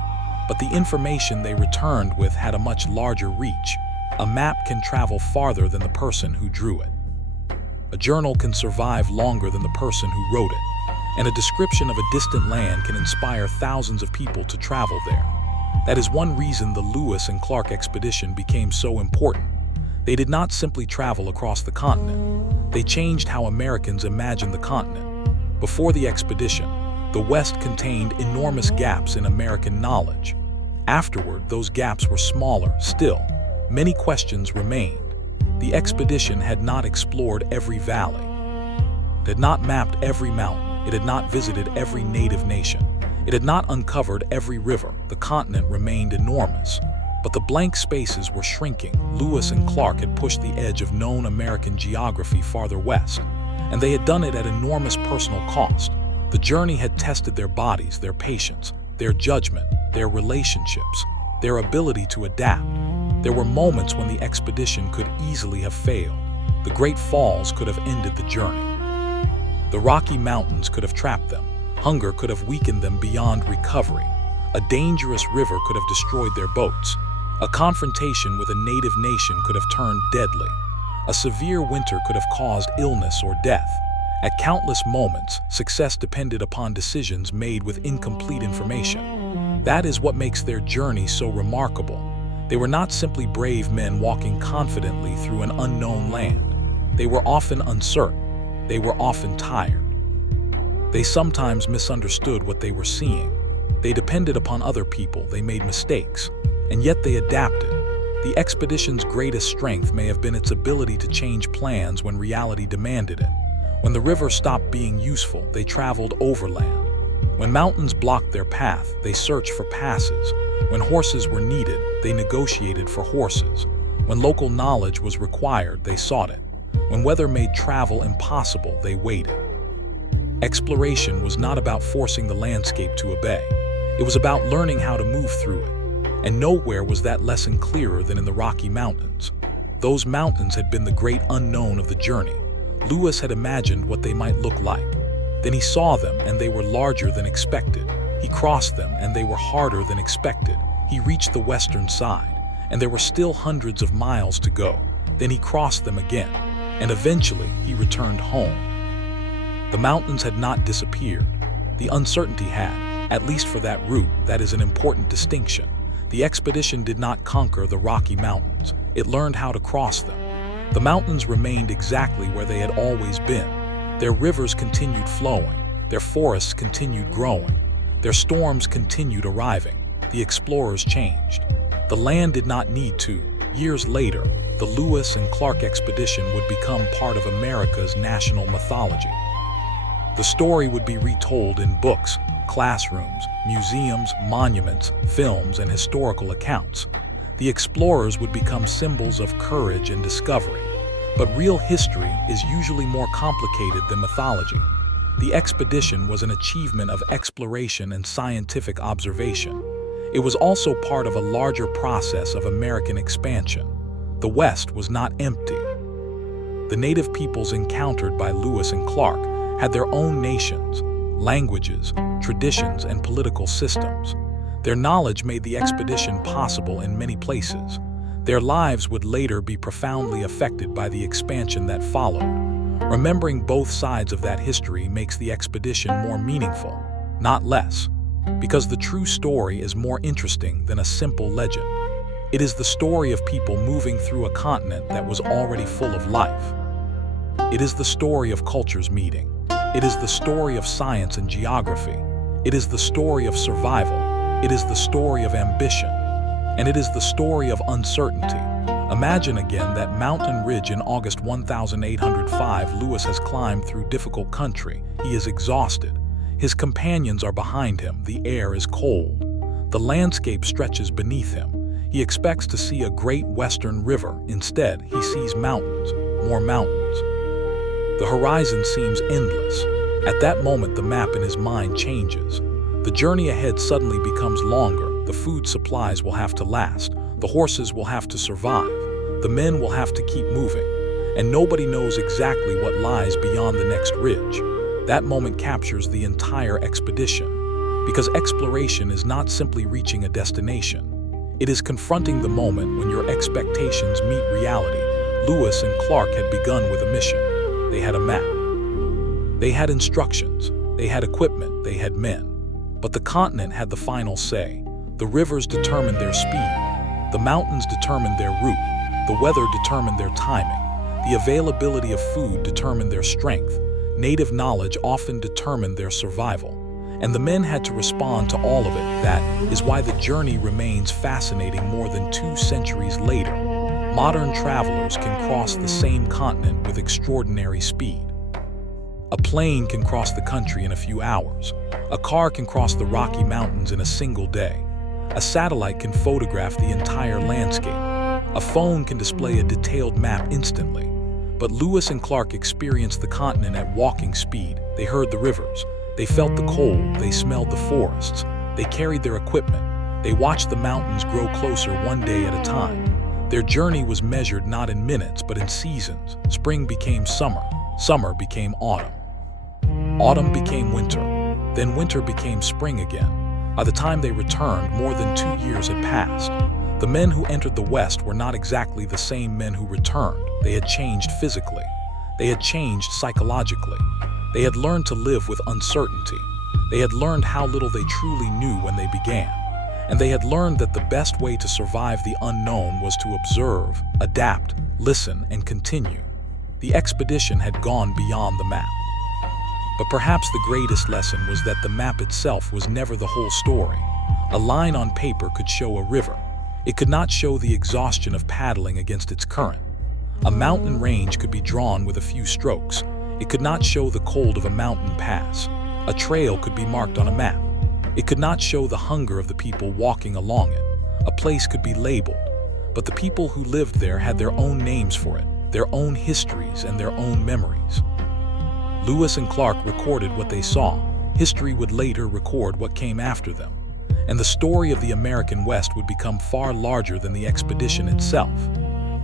but the information they returned with had a much larger reach. A map can travel farther than the person who drew it. A journal can survive longer than the person who wrote it, and a description of a distant land can inspire thousands of people to travel there. That is one reason the Lewis and Clark expedition became so important. They did not simply travel across the continent. They changed how Americans imagined the continent. Before the expedition, the West contained enormous gaps in American knowledge. Afterward, those gaps were smaller still. Many questions remained. The expedition had not explored every valley. It had not mapped every mountain. It had not visited every native nation. It had not uncovered every river. The continent remained enormous. But the blank spaces were shrinking. Lewis and Clark had pushed the edge of known American geography farther west, and they had done it at enormous personal cost. The journey had tested their bodies, their patience, their judgment, their relationships, their ability to adapt. There were moments when the expedition could easily have failed. The Great Falls could have ended the journey. The Rocky Mountains could have trapped them. Hunger could have weakened them beyond recovery. A dangerous river could have destroyed their boats. A confrontation with a native nation could have turned deadly. A severe winter could have caused illness or death. At countless moments, success depended upon decisions made with incomplete information. That is what makes their journey so remarkable. They were not simply brave men walking confidently through an unknown land. They were often uncertain. They were often tired. They sometimes misunderstood what they were seeing. They depended upon other people. They made mistakes. And yet they adapted. The expedition's greatest strength may have been its ability to change plans when reality demanded it. When the river stopped being useful, they traveled overland. When mountains blocked their path, they searched for passes. When horses were needed, they negotiated for horses. When local knowledge was required, they sought it. When weather made travel impossible, they waited. Exploration was not about forcing the landscape to obey. It was about learning how to move through it. And nowhere was that lesson clearer than in the Rocky Mountains. Those mountains had been the great unknown of the journey. Lewis had imagined what they might look like. Then he saw them, and they were larger than expected. He crossed them, and they were harder than expected. He reached the western side, and there were still hundreds of miles to go. Then he crossed them again, and eventually he returned home. The mountains had not disappeared. The uncertainty had, at least for that route. That is an important distinction. The expedition did not conquer the Rocky Mountains. It learned how to cross them. The mountains remained exactly where they had always been. Their rivers continued flowing, their forests continued growing, their storms continued arriving. The explorers changed. The land did not need to. Years later, the Lewis and Clark expedition would become part of America's national mythology. The story would be retold in books, classrooms, museums, monuments, films, and historical accounts. The explorers would become symbols of courage and discovery. But real history is usually more complicated than mythology. The expedition was an achievement of exploration and scientific observation. It was also part of a larger process of American expansion. The West was not empty. The native peoples encountered by Lewis and Clark had their own nations, languages, traditions, and political systems. Their knowledge made the expedition possible in many places. Their lives would later be profoundly affected by the expansion that followed. Remembering both sides of that history makes the expedition more meaningful, not less, because the true story is more interesting than a simple legend. It is the story of people moving through a continent that was already full of life. It is the story of cultures meeting. It is the story of science and geography. It is the story of survival. It is the story of ambition. And it is the story of uncertainty. Imagine again that mountain ridge in August 1805. Lewis has climbed through difficult country. He is exhausted. His companions are behind him. The air is cold. The landscape stretches beneath him. He expects to see a great western river. Instead, he sees mountains, more mountains. The horizon seems endless. At that moment, the map in his mind changes. The journey ahead suddenly becomes longer. The food supplies will have to last. The horses will have to survive. The men will have to keep moving. And nobody knows exactly what lies beyond the next ridge. That moment captures the entire expedition. Because exploration is not simply reaching a destination. It is confronting the moment when your expectations meet reality. Lewis and Clark had begun with a mission. They had a map. They had instructions. They had equipment. They had men. But the continent had the final say. The rivers determined their speed. The mountains determined their route. The weather determined their timing. The availability of food determined their strength. Native knowledge often determined their survival. And the men had to respond to all of it. That is why the journey remains fascinating more than 2 centuries later. Modern travelers can cross the same continent with extraordinary speed. A plane can cross the country in a few hours. A car can cross the Rocky Mountains in a single day. A satellite can photograph the entire landscape. A phone can display a detailed map instantly. But Lewis and Clark experienced the continent at walking speed. They heard the rivers. They felt the cold. They smelled the forests. They carried their equipment. They watched the mountains grow closer one day at a time. Their journey was measured not in minutes, but in seasons. Spring became summer. Summer became autumn. Autumn became winter. Then winter became spring again. By the time they returned, more than 2 years had passed. The men who entered the West were not exactly the same men who returned. They had changed physically. They had changed psychologically. They had learned to live with uncertainty. They had learned how little they truly knew when they began. And they had learned that the best way to survive the unknown was to observe, adapt, listen, and continue. The expedition had gone beyond the map. But perhaps the greatest lesson was that the map itself was never the whole story. A line on paper could show a river. It could not show the exhaustion of paddling against its current. A mountain range could be drawn with a few strokes. It could not show the cold of a mountain pass. A trail could be marked on a map. It could not show the hunger of the people walking along it. A place could be labeled. But the people who lived there had their own names for it, their own histories, and their own memories. Lewis and Clark recorded what they saw. History would later record what came after them. And the story of the American West would become far larger than the expedition itself.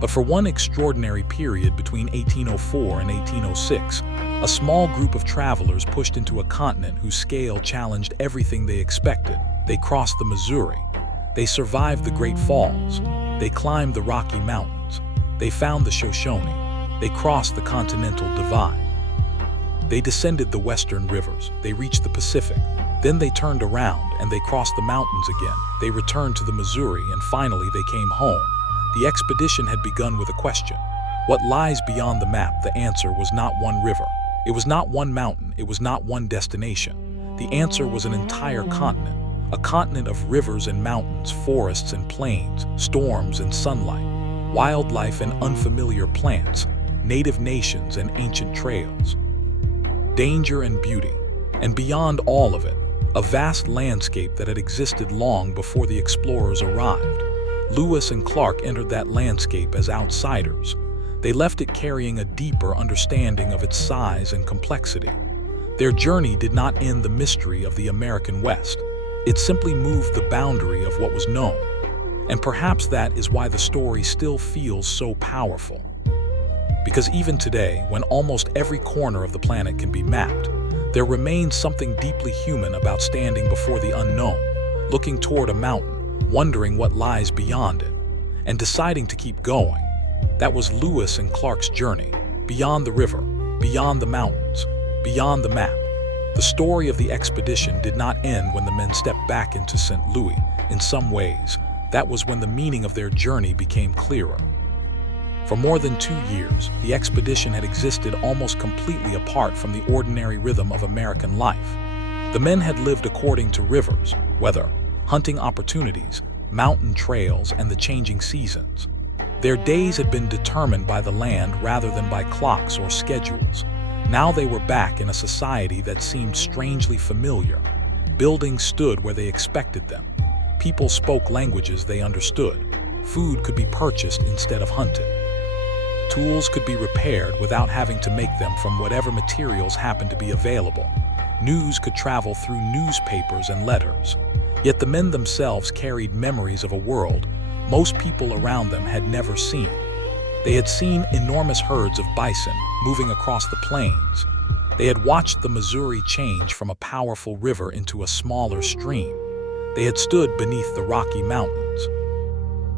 But for one extraordinary period between 1804 and 1806, a small group of travelers pushed into a continent whose scale challenged everything they expected. They crossed the Missouri. They survived the Great Falls. They climbed the Rocky Mountains. They found the Shoshone. They crossed the Continental Divide. They descended the western rivers. They reached the Pacific. Then they turned around and they crossed the mountains again. They returned to the Missouri and finally they came home. The expedition had begun with a question. What lies beyond the map? The answer was not one river. It was not one mountain. It was not one destination. The answer was an entire continent. A continent of rivers and mountains, forests and plains, storms and sunlight, wildlife and unfamiliar plants, native nations and ancient trails. Danger and beauty. And beyond all of it, a vast landscape that had existed long before the explorers arrived. Lewis and Clark entered that landscape as outsiders. They left it carrying a deeper understanding of its size and complexity. Their journey did not end the mystery of the American West. It simply moved the boundary of what was known. And perhaps that is why the story still feels so powerful. Because even today, when almost every corner of the planet can be mapped, there remains something deeply human about standing before the unknown, looking toward a mountain, wondering what lies beyond it, and deciding to keep going. That was Lewis and Clark's journey, beyond the river, beyond the mountains, beyond the map. The story of the expedition did not end when the men stepped back into St. Louis. In some ways, that was when the meaning of their journey became clearer. For more than 2 years, the expedition had existed almost completely apart from the ordinary rhythm of American life. The men had lived according to rivers, weather, hunting opportunities, mountain trails, and the changing seasons. Their days had been determined by the land rather than by clocks or schedules. Now they were back in a society that seemed strangely familiar. Buildings stood where they expected them. People spoke languages they understood. Food could be purchased instead of hunted. Tools could be repaired without having to make them from whatever materials happened to be available. News could travel through newspapers and letters. Yet the men themselves carried memories of a world most people around them had never seen. They had seen enormous herds of bison moving across the plains. They had watched the Missouri change from a powerful river into a smaller stream. They had stood beneath the Rocky Mountains.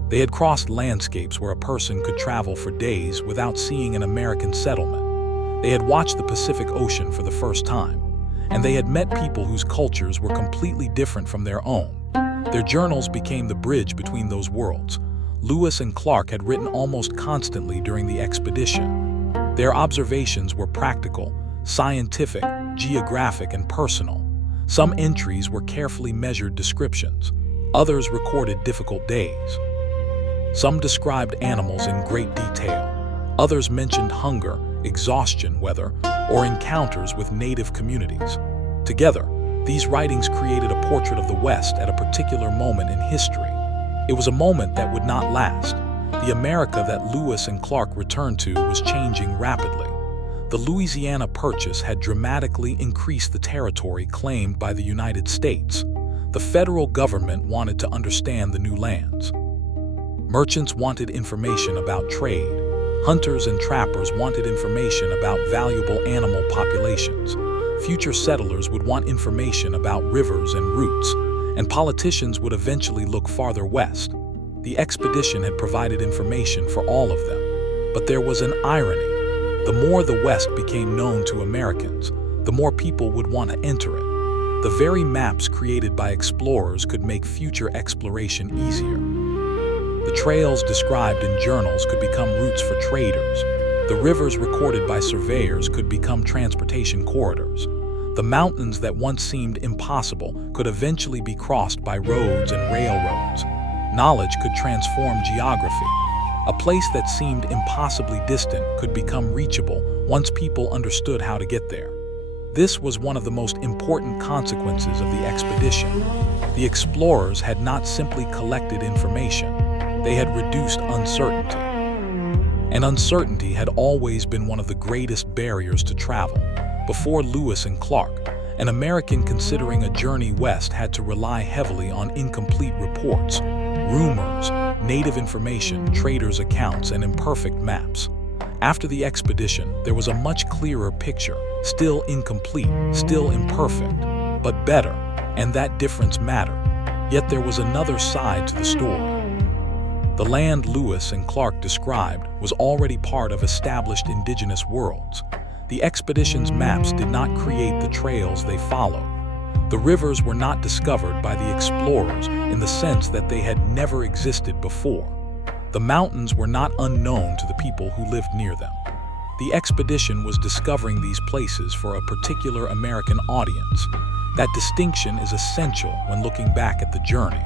They had crossed landscapes where a person could travel for days without seeing an American settlement. They had watched the Pacific Ocean for the first time, and they had met people whose cultures were completely different from their own. Their journals became the bridge between those worlds. Lewis and Clark had written almost constantly during the expedition. Their observations were practical, scientific, geographic, and personal. Some entries were carefully measured descriptions. Others recorded difficult days. Some described animals in great detail. Others mentioned hunger, exhaustion, weather, or encounters with native communities. Together, these writings created a portrait of the West at a particular moment in history. It was a moment that would not last. The America that Lewis and Clark returned to was changing rapidly. The Louisiana Purchase had dramatically increased the territory claimed by the United States. The federal government wanted to understand the new lands. Merchants wanted information about trade. Hunters and trappers wanted information about valuable animal populations. Future settlers would want information about rivers and routes, and politicians would eventually look farther west. The expedition had provided information for all of them. But there was an irony. The more the West became known to Americans, the more people would want to enter it. The very maps created by explorers could make future exploration easier. The trails described in journals could become routes for traders. The rivers recorded by surveyors could become transportation corridors. The mountains that once seemed impossible could eventually be crossed by roads and railroads. Knowledge could transform geography. A place that seemed impossibly distant could become reachable once people understood how to get there. This was one of the most important consequences of the expedition. The explorers had not simply collected information, they had reduced uncertainty. And uncertainty had always been one of the greatest barriers to travel. Before Lewis and Clark, an American considering a journey west had to rely heavily on incomplete reports, rumors, native information, traders' accounts, and imperfect maps. After the expedition, there was a much clearer picture, still incomplete, still imperfect, but better, and that difference mattered. Yet there was another side to the story. The land Lewis and Clark described was already part of established indigenous worlds. The expedition's maps did not create the trails they followed. The rivers were not discovered by the explorers in the sense that they had never existed before. The mountains were not unknown to the people who lived near them. The expedition was discovering these places for a particular American audience. That distinction is essential when looking back at the journey.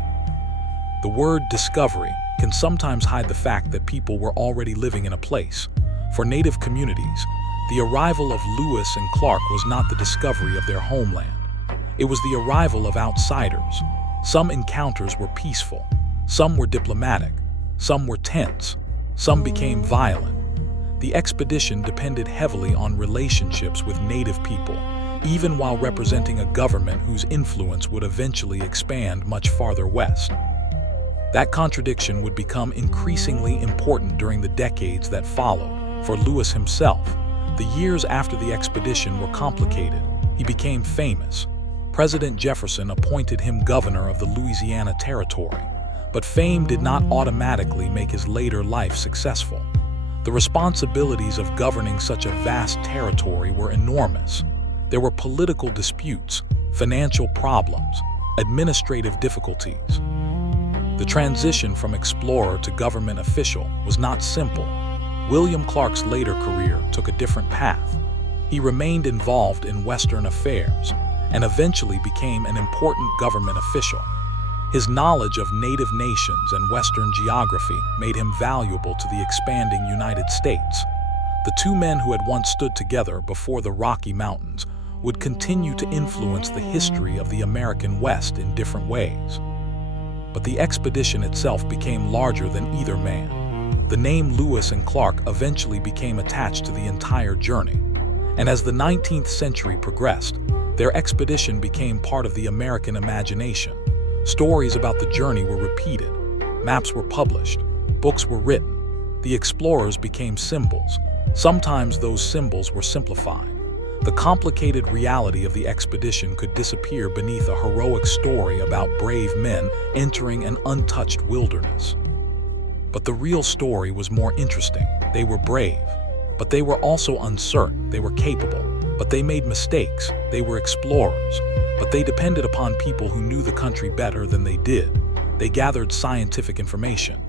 The word discovery can sometimes hide the fact that people were already living in a place. For Native communities, the arrival of Lewis and Clark was not the discovery of their homeland. It was the arrival of outsiders. Some encounters were peaceful, some were diplomatic, some were tense, some became violent. The expedition depended heavily on relationships with Native people, even while representing a government whose influence would eventually expand much farther west. That contradiction would become increasingly important during the decades that followed. For Lewis himself, the years after the expedition were complicated. He became famous. President Jefferson appointed him governor of the Louisiana Territory, but fame did not automatically make his later life successful. The responsibilities of governing such a vast territory were enormous. There were political disputes, financial problems, administrative difficulties. The transition from explorer to government official was not simple. William Clark's later career took a different path. He remained involved in Western affairs and eventually became an important government official. His knowledge of native nations and Western geography made him valuable to the expanding United States. The two men who had once stood together before the Rocky Mountains would continue to influence the history of the American West in different ways. But the expedition itself became larger than either man. The name Lewis and Clark eventually became attached to the entire journey. And as the 19th century progressed, their expedition became part of the American imagination. Stories about the journey were repeated, maps were published, books were written. The explorers became symbols. Sometimes those symbols were simplified. The complicated reality of the expedition could disappear beneath a heroic story about brave men entering an untouched wilderness. But the real story was more interesting. They were brave, but they were also uncertain. They were capable, but they made mistakes. They were explorers, but they depended upon people who knew the country better than they did. They gathered scientific information,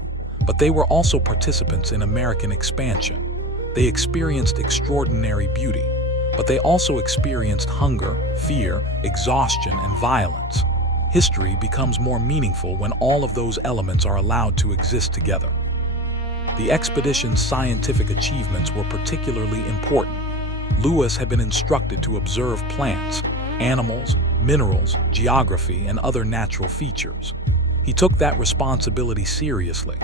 but they were also participants in American expansion. They experienced extraordinary beauty, but they also experienced hunger, fear, exhaustion, and violence. History becomes more meaningful when all of those elements are allowed to exist together. The expedition's scientific achievements were particularly important. Lewis had been instructed to observe plants, animals, minerals, geography, and other natural features. He took that responsibility seriously.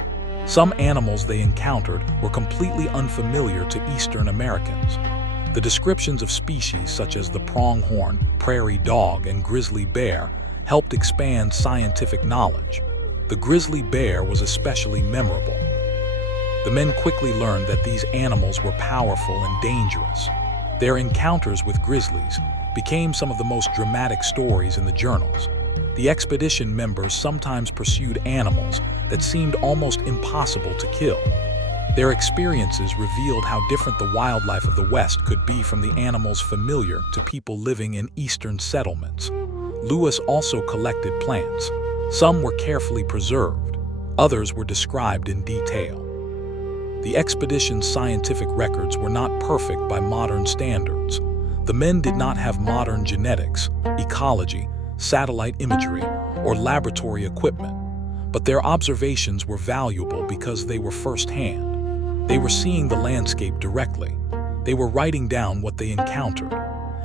Some animals they encountered were completely unfamiliar to Eastern Americans. The descriptions of species such as the pronghorn, prairie dog, and grizzly bear helped expand scientific knowledge. The grizzly bear was especially memorable. The men quickly learned that these animals were powerful and dangerous. Their encounters with grizzlies became some of the most dramatic stories in the journals. The expedition members sometimes pursued animals that seemed almost impossible to kill. Their experiences revealed how different the wildlife of the West could be from the animals familiar to people living in Eastern settlements. Lewis also collected plants. Some were carefully preserved, others were described in detail. The expedition's scientific records were not perfect by modern standards. The men did not have modern genetics, ecology, satellite imagery, or laboratory equipment, but their observations were valuable because they were firsthand. They were seeing the landscape directly. They were writing down what they encountered,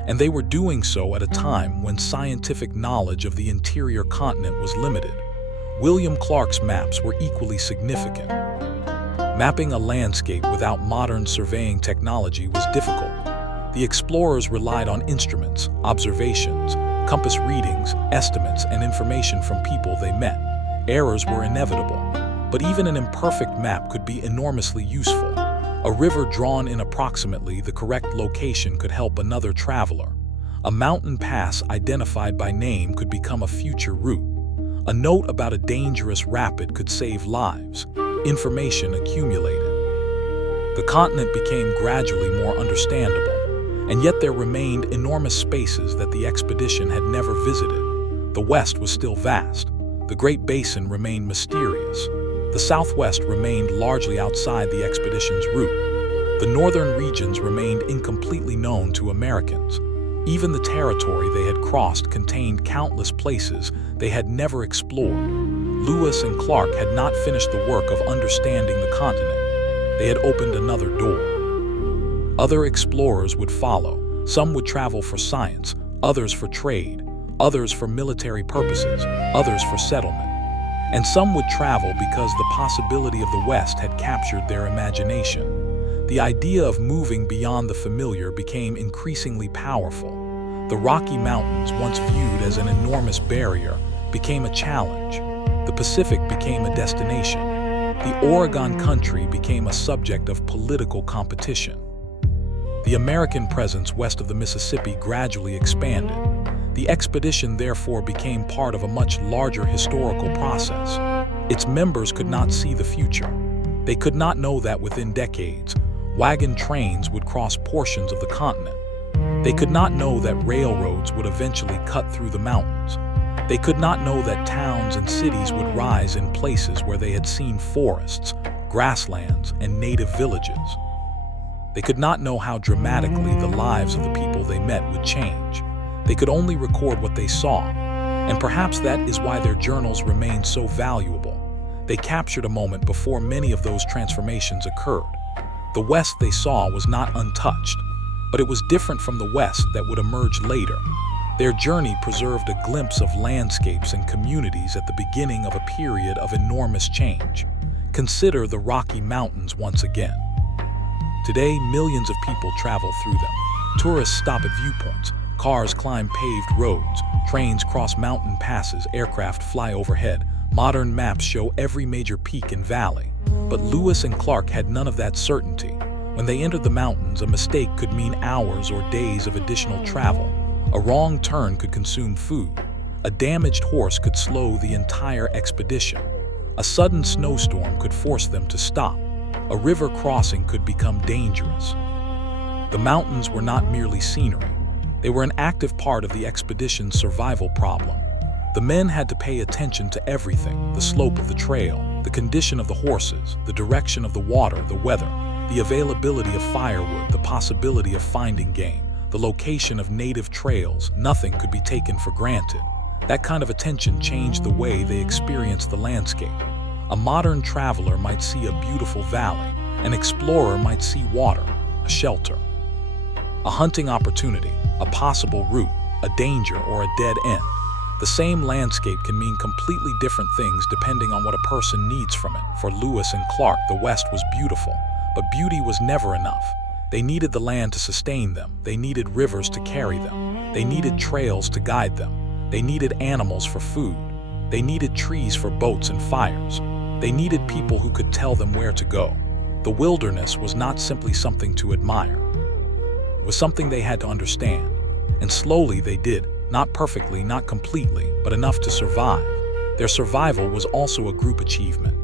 and they were doing so at a time when scientific knowledge of the interior continent was limited. William Clark's maps were equally significant. Mapping a landscape without modern surveying technology was difficult. The explorers relied on instruments, observations, compass readings, estimates, and information from people they met. Errors were inevitable, but even an imperfect map could be enormously useful. A river drawn in approximately the correct location could help another traveler. A mountain pass identified by name could become a future route. A note about a dangerous rapid could save lives. Information accumulated. The continent became gradually more understandable, and yet there remained enormous spaces that the expedition had never visited. The West was still vast. The Great Basin remained mysterious. The Southwest remained largely outside the expedition's route. The northern regions remained incompletely known to Americans. Even the territory they had crossed contained countless places they had never explored. Lewis and Clark had not finished the work of understanding the continent. They had opened another door. Other explorers would follow. Some would travel for science, others for trade, others for military purposes, others for settlement. And some would travel because the possibility of the West had captured their imagination. The idea of moving beyond the familiar became increasingly powerful. The Rocky Mountains, once viewed as an enormous barrier, became a challenge. The Pacific became a destination. The Oregon country became a subject of political competition. The American presence west of the Mississippi gradually expanded. The expedition therefore became part of a much larger historical process. Its members could not see the future. They could not know that within decades, wagon trains would cross portions of the continent. They could not know that railroads would eventually cut through the mountains. They could not know that towns and cities would rise in places where they had seen forests, grasslands, and native villages. They could not know how dramatically the lives of the people they met would change. They could only record what they saw, and perhaps that is why their journals remain so valuable. They captured a moment before many of those transformations occurred. The West they saw was not untouched, but it was different from the West that would emerge later. Their journey preserved a glimpse of landscapes and communities at the beginning of a period of enormous change. Consider the Rocky Mountains once again. Today, millions of people travel through them. Tourists stop at viewpoints. Cars climb paved roads, trains cross mountain passes, aircraft fly overhead. Modern maps show every major peak and valley. But Lewis and Clark had none of that certainty. When they entered the mountains, a mistake could mean hours or days of additional travel. A wrong turn could consume food. A damaged horse could slow the entire expedition. A sudden snowstorm could force them to stop. A river crossing could become dangerous. The mountains were not merely scenery. They were an active part of the expedition's survival problem. The men had to pay attention to everything: the slope of the trail, the condition of the horses, the direction of the water, the weather, the availability of firewood, the possibility of finding game, the location of native trails. Nothing could be taken for granted. That kind of attention changed the way they experienced the landscape. A modern traveler might see a beautiful valley. An explorer might see water, a shelter, a hunting opportunity, a possible route, a danger, or a dead end. The same landscape can mean completely different things depending on what a person needs from it. For Lewis and Clark, the West was beautiful, but beauty was never enough. They needed the land to sustain them. They needed rivers to carry them. They needed trails to guide them. They needed animals for food. They needed trees for boats and fires. They needed people who could tell them where to go. The wilderness was not simply something to admire. It was something they had to understand. And slowly they did, not perfectly, not completely, but enough to survive. Their survival was also a group achievement.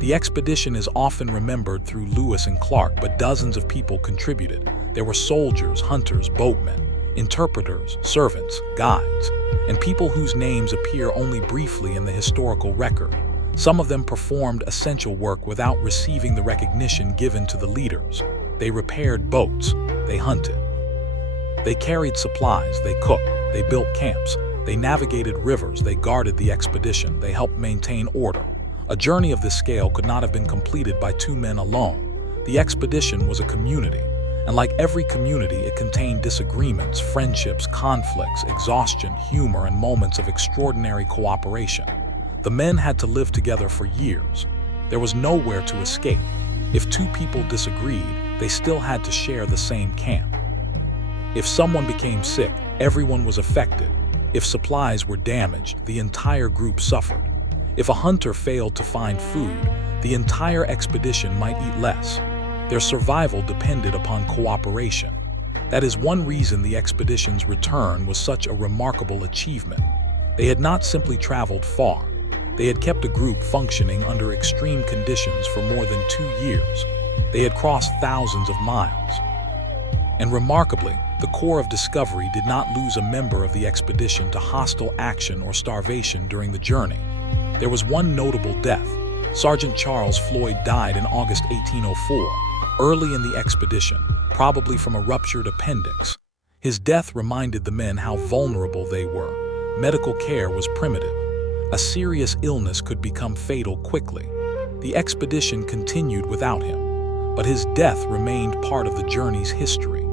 The expedition is often remembered through Lewis and Clark, but dozens of people contributed. There were soldiers, hunters, boatmen, interpreters, servants, guides, and people whose names appear only briefly in the historical record. Some of them performed essential work without receiving the recognition given to the leaders. They repaired boats, they hunted. They carried supplies, they cooked, they built camps, they navigated rivers, they guarded the expedition, they helped maintain order. A journey of this scale could not have been completed by two men alone. The expedition was a community, and like every community, it contained disagreements, friendships, conflicts, exhaustion, humor, and moments of extraordinary cooperation. The men had to live together for years. There was nowhere to escape. If two people disagreed, they still had to share the same camp. If someone became sick, everyone was affected. If supplies were damaged, the entire group suffered. If a hunter failed to find food, the entire expedition might eat less. Their survival depended upon cooperation. That is one reason the expedition's return was such a remarkable achievement. They had not simply traveled far. They had kept a group functioning under extreme conditions for more than 2 years. They had crossed thousands of miles. And remarkably, the Corps of Discovery did not lose a member of the expedition to hostile action or starvation during the journey. There was one notable death. Sergeant Charles Floyd died in August 1804, early in the expedition, probably from a ruptured appendix. His death reminded the men how vulnerable they were. Medical care was primitive. A serious illness could become fatal quickly. The expedition continued without him, but his death remained part of the journey's history.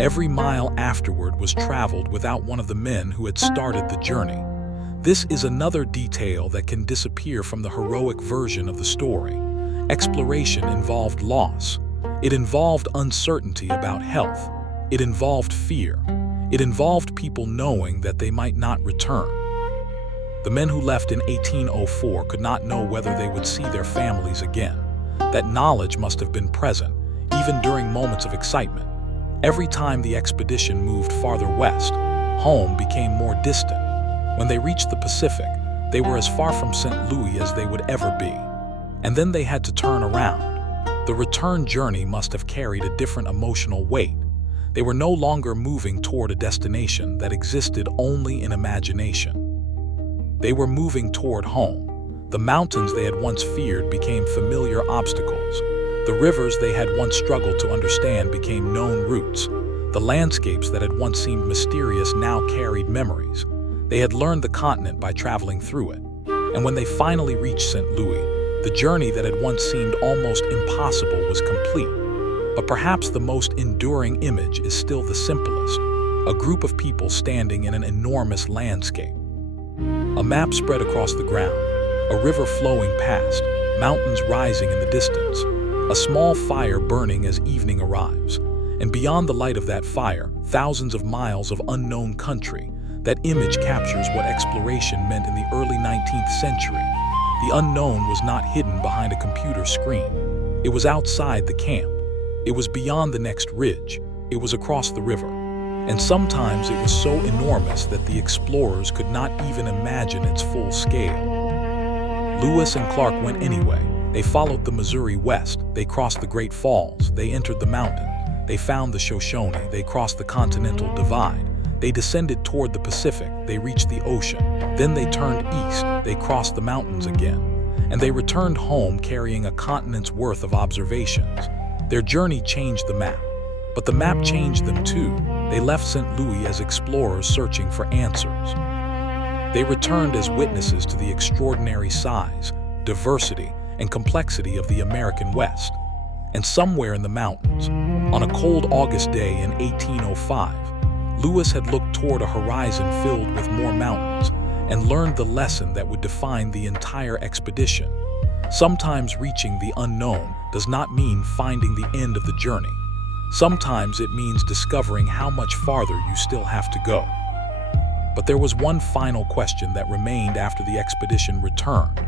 Every mile afterward was traveled without one of the men who had started the journey. This is another detail that can disappear from the heroic version of the story. Exploration involved loss. It involved uncertainty about health. It involved fear. It involved people knowing that they might not return. The men who left in 1804 could not know whether they would see their families again. That knowledge must have been present, even during moments of excitement. Every time the expedition moved farther west, home became more distant. When they reached the Pacific, they were as far from St. Louis as they would ever be. And then they had to turn around. The return journey must have carried a different emotional weight. They were no longer moving toward a destination that existed only in imagination. They were moving toward home. The mountains they had once feared became familiar obstacles. The rivers they had once struggled to understand became known routes. The landscapes that had once seemed mysterious now carried memories. They had learned the continent by traveling through it. And when they finally reached St. Louis, the journey that had once seemed almost impossible was complete. But perhaps the most enduring image is still the simplest: a group of people standing in an enormous landscape. A map spread across the ground, a river flowing past, mountains rising in the distance, a small fire burning as evening arrives. And beyond the light of that fire, thousands of miles of unknown country. That image captures what exploration meant in the early 19th century. The unknown was not hidden behind a computer screen. It was outside the camp. It was beyond the next ridge. It was across the river. And sometimes it was so enormous that the explorers could not even imagine its full scale. Lewis and Clark went anyway. They followed the Missouri west. They crossed the Great Falls. They entered the mountains. They found the Shoshone. They crossed the Continental Divide. They descended toward the Pacific. They reached the ocean. Then they turned east. They crossed the mountains again. And they returned home carrying a continent's worth of observations. Their journey changed the map. But the map changed them too. They left St. Louis as explorers searching for answers. They returned as witnesses to the extraordinary size, diversity, and complexity of the American West. And somewhere in the mountains, on a cold August day in 1805, Lewis had looked toward a horizon filled with more mountains and learned the lesson that would define the entire expedition. Sometimes reaching the unknown does not mean finding the end of the journey. Sometimes it means discovering how much farther you still have to go. But there was one final question that remained after the expedition returned.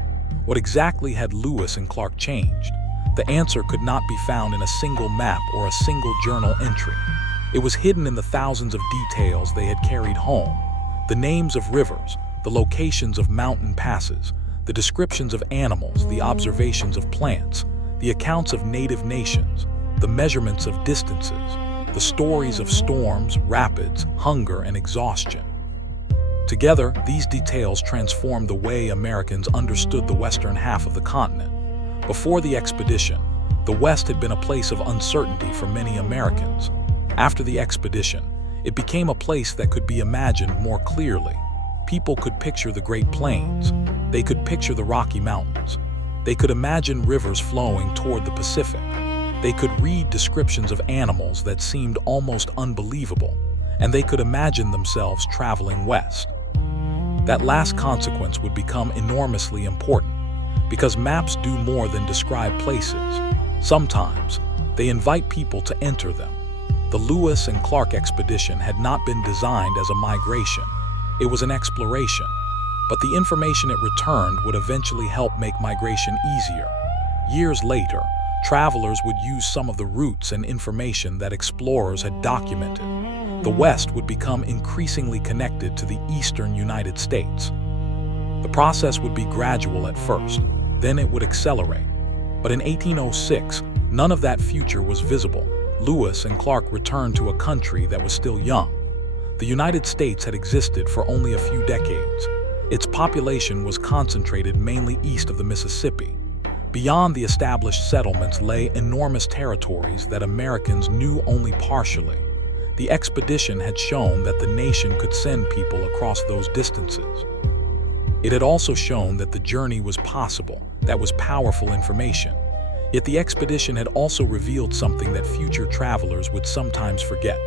What exactly had Lewis and Clark changed? The answer could not be found in a single map or a single journal entry. It was hidden in the thousands of details they had carried home. The names of rivers, the locations of mountain passes, the descriptions of animals, the observations of plants, the accounts of native nations, the measurements of distances, the stories of storms, rapids, hunger, and exhaustion. Together, these details transformed the way Americans understood the western half of the continent. Before the expedition, the West had been a place of uncertainty for many Americans. After the expedition, it became a place that could be imagined more clearly. People could picture the Great Plains. They could picture the Rocky Mountains. They could imagine rivers flowing toward the Pacific. They could read descriptions of animals that seemed almost unbelievable, and they could imagine themselves traveling west. That last consequence would become enormously important, because maps do more than describe places. Sometimes, they invite people to enter them. The Lewis and Clark expedition had not been designed as a migration. It was an exploration. But the information it returned would eventually help make migration easier. Years later, travelers would use some of the routes and information that explorers had documented. The West would become increasingly connected to the eastern United States. The process would be gradual at first, then it would accelerate. But in 1806, none of that future was visible. Lewis and Clark returned to a country that was still young. The United States had existed for only a few decades. Its population was concentrated mainly east of the Mississippi. Beyond the established settlements lay enormous territories that Americans knew only partially. The expedition had shown that the nation could send people across those distances. It had also shown that the journey was possible. That was powerful information. Yet the expedition had also revealed something that future travelers would sometimes forget.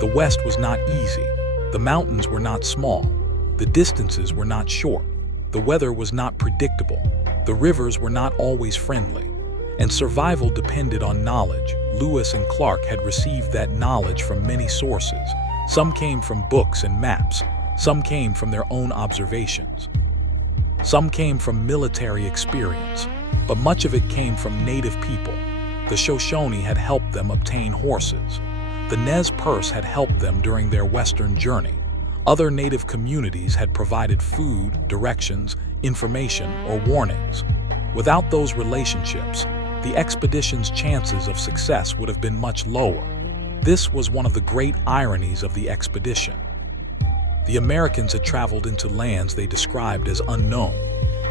The West was not easy. The mountains were not small. The distances were not short. The weather was not predictable. The rivers were not always friendly. And survival depended on knowledge. Lewis and Clark had received that knowledge from many sources. Some came from books and maps. Some came from their own observations. Some came from military experience. But much of it came from native people. The Shoshone had helped them obtain horses. The Nez Perce had helped them during their western journey. Other native communities had provided food, directions, information, or warnings. Without those relationships, the expedition's chances of success would have been much lower. This was one of the great ironies of the expedition. The Americans had traveled into lands they described as unknown,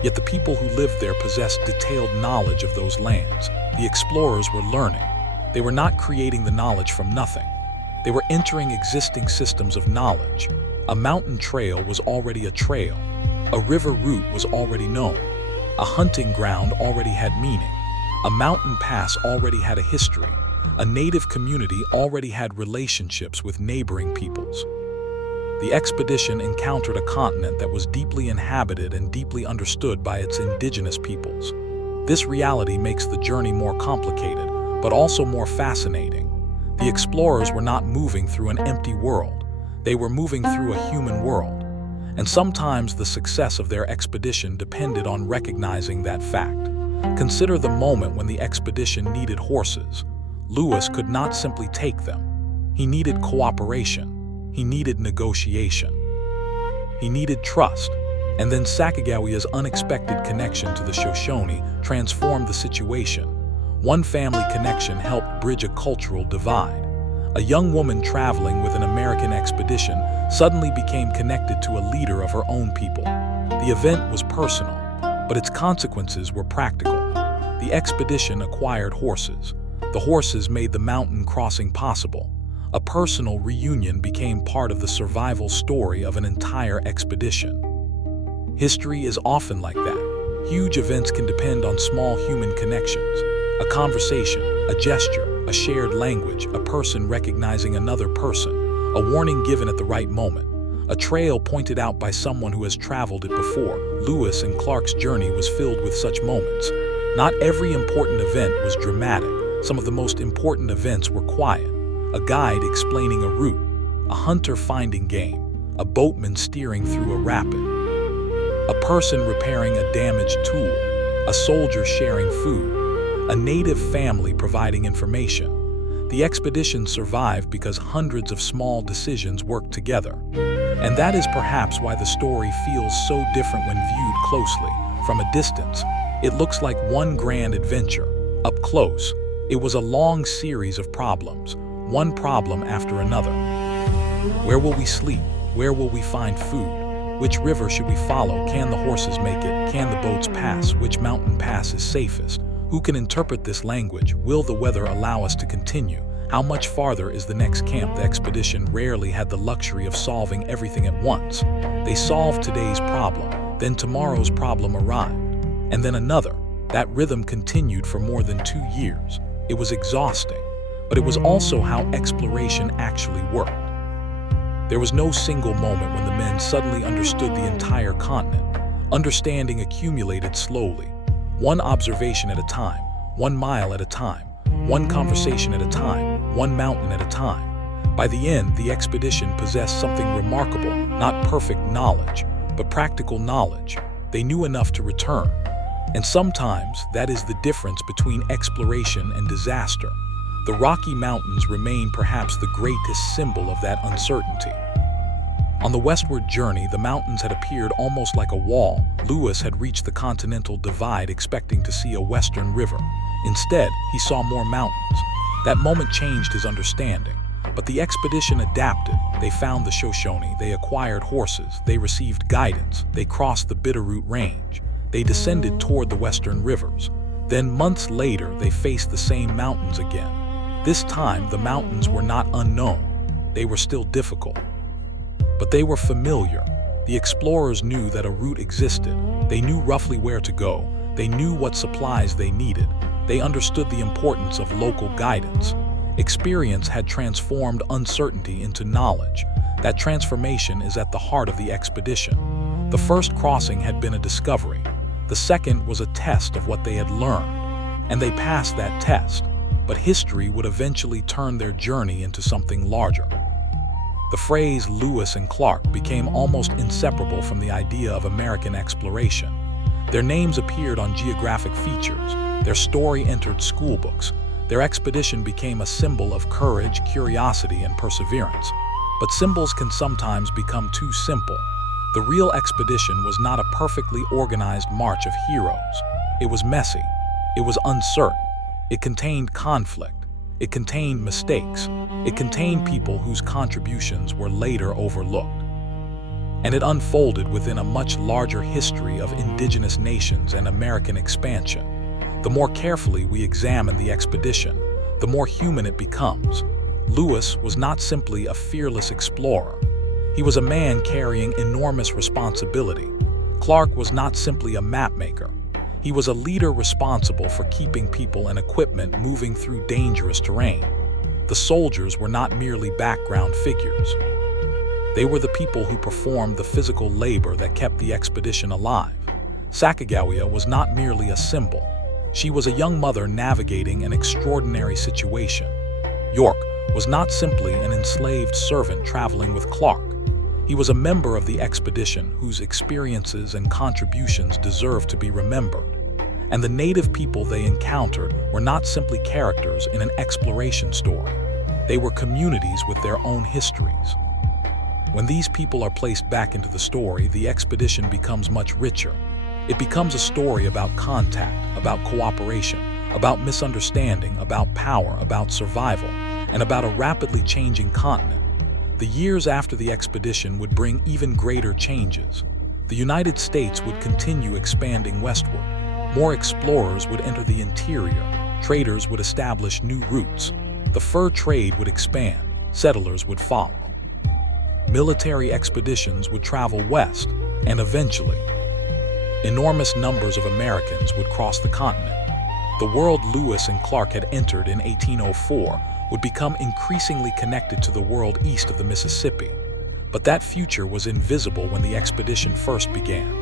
yet the people who lived there possessed detailed knowledge of those lands. The explorers were learning. They were not creating the knowledge from nothing. They were entering existing systems of knowledge. A mountain trail was already a trail. A river route was already known. A hunting ground already had meaning. A mountain pass already had a history. A native community already had relationships with neighboring peoples. The expedition encountered a continent that was deeply inhabited and deeply understood by its indigenous peoples. This reality makes the journey more complicated, but also more fascinating. The explorers were not moving through an empty world. They were moving through a human world. And sometimes the success of their expedition depended on recognizing that fact. Consider the moment when the expedition needed horses. Lewis could not simply take them. He needed cooperation. He needed negotiation. He needed trust. And then Sacagawea's unexpected connection to the Shoshone transformed the situation. One family connection helped bridge a cultural divide. A young woman traveling with an American expedition suddenly became connected to a leader of her own people. The event was personal, but its consequences were practical. The expedition acquired horses. The horses made the mountain crossing possible. A personal reunion became part of the survival story of an entire expedition. History is often like that. Huge events can depend on small human connections. A conversation, a gesture, a shared language, a person recognizing another person, a warning given at the right moment, a trail pointed out by someone who has traveled it before. Lewis and Clark's journey was filled with such moments. Not every important event was dramatic. Some of the most important events were quiet. A guide explaining a route, a hunter finding game, a boatman steering through a rapid, a person repairing a damaged tool, a soldier sharing food, a native family providing information. The expedition survived because hundreds of small decisions worked together. And that is perhaps why the story feels so different when viewed closely. From a distance, it looks like one grand adventure. Up close, it was a long series of problems. One problem after another. Where will we sleep? Where will we find food? Which river should we follow? Can the horses make it? Can the boats pass? Which mountain pass is safest? Who can interpret this language? Will the weather allow us to continue? How much farther is the next camp? The expedition rarely had the luxury of solving everything at once. They solved today's problem, then tomorrow's problem arrived, and then another. That rhythm continued for more than 2 years. It was exhausting. But it was also how exploration actually worked. There was no single moment when the men suddenly understood the entire continent. Understanding accumulated slowly. One observation at a time, 1 mile at a time, one conversation at a time, one mountain at a time. By the end, the expedition possessed something remarkable, not perfect knowledge, but practical knowledge. They knew enough to return. And sometimes that is the difference between exploration and disaster. The Rocky Mountains remain perhaps the greatest symbol of that uncertainty. On the westward journey, the mountains had appeared almost like a wall. Lewis had reached the continental divide expecting to see a western river. Instead, he saw more mountains. That moment changed his understanding. But the expedition adapted. They found the Shoshone, they acquired horses, they received guidance, they crossed the Bitterroot Range, they descended toward the western rivers. Then months later, they faced the same mountains again. This time, the mountains were not unknown. They were still difficult. But they were familiar. The explorers knew that a route existed. They knew roughly where to go. They knew what supplies they needed. They understood the importance of local guidance. Experience had transformed uncertainty into knowledge. That transformation is at the heart of the expedition. The first crossing had been a discovery. The second was a test of what they had learned. And they passed that test. But history would eventually turn their journey into something larger. The phrase Lewis and Clark became almost inseparable from the idea of American exploration. Their names appeared on geographic features. Their story entered school books. Their expedition became a symbol of courage, curiosity, and perseverance. But symbols can sometimes become too simple. The real expedition was not a perfectly organized march of heroes. It was messy. It was uncertain. It contained conflict. It contained mistakes. It contained people whose contributions were later overlooked. And it unfolded within a much larger history of indigenous nations and American expansion. The more carefully we examine the expedition, the more human it becomes. Lewis was not simply a fearless explorer. He was a man carrying enormous responsibility. Clark was not simply a mapmaker. He was a leader responsible for keeping people and equipment moving through dangerous terrain. The soldiers were not merely background figures. They were the people who performed the physical labor that kept the expedition alive. Sacagawea was not merely a symbol. She was a young mother navigating an extraordinary situation. York was not simply an enslaved servant traveling with Clark. He was a member of the expedition whose experiences and contributions deserve to be remembered. And the native people they encountered were not simply characters in an exploration story. They were communities with their own histories. When these people are placed back into the story, the expedition becomes much richer. It becomes a story about contact, about cooperation, about misunderstanding, about power, about survival, and about a rapidly changing continent. The years after the expedition would bring even greater changes. The United States would continue expanding westward. More explorers would enter the interior. Traders would establish new routes. The fur trade would expand. Settlers would follow. Military expeditions would travel west, and eventually, enormous numbers of Americans would cross the continent. The world Lewis and Clark had entered in 1804 would become increasingly connected to the world east of the Mississippi. But that future was invisible when the expedition first began.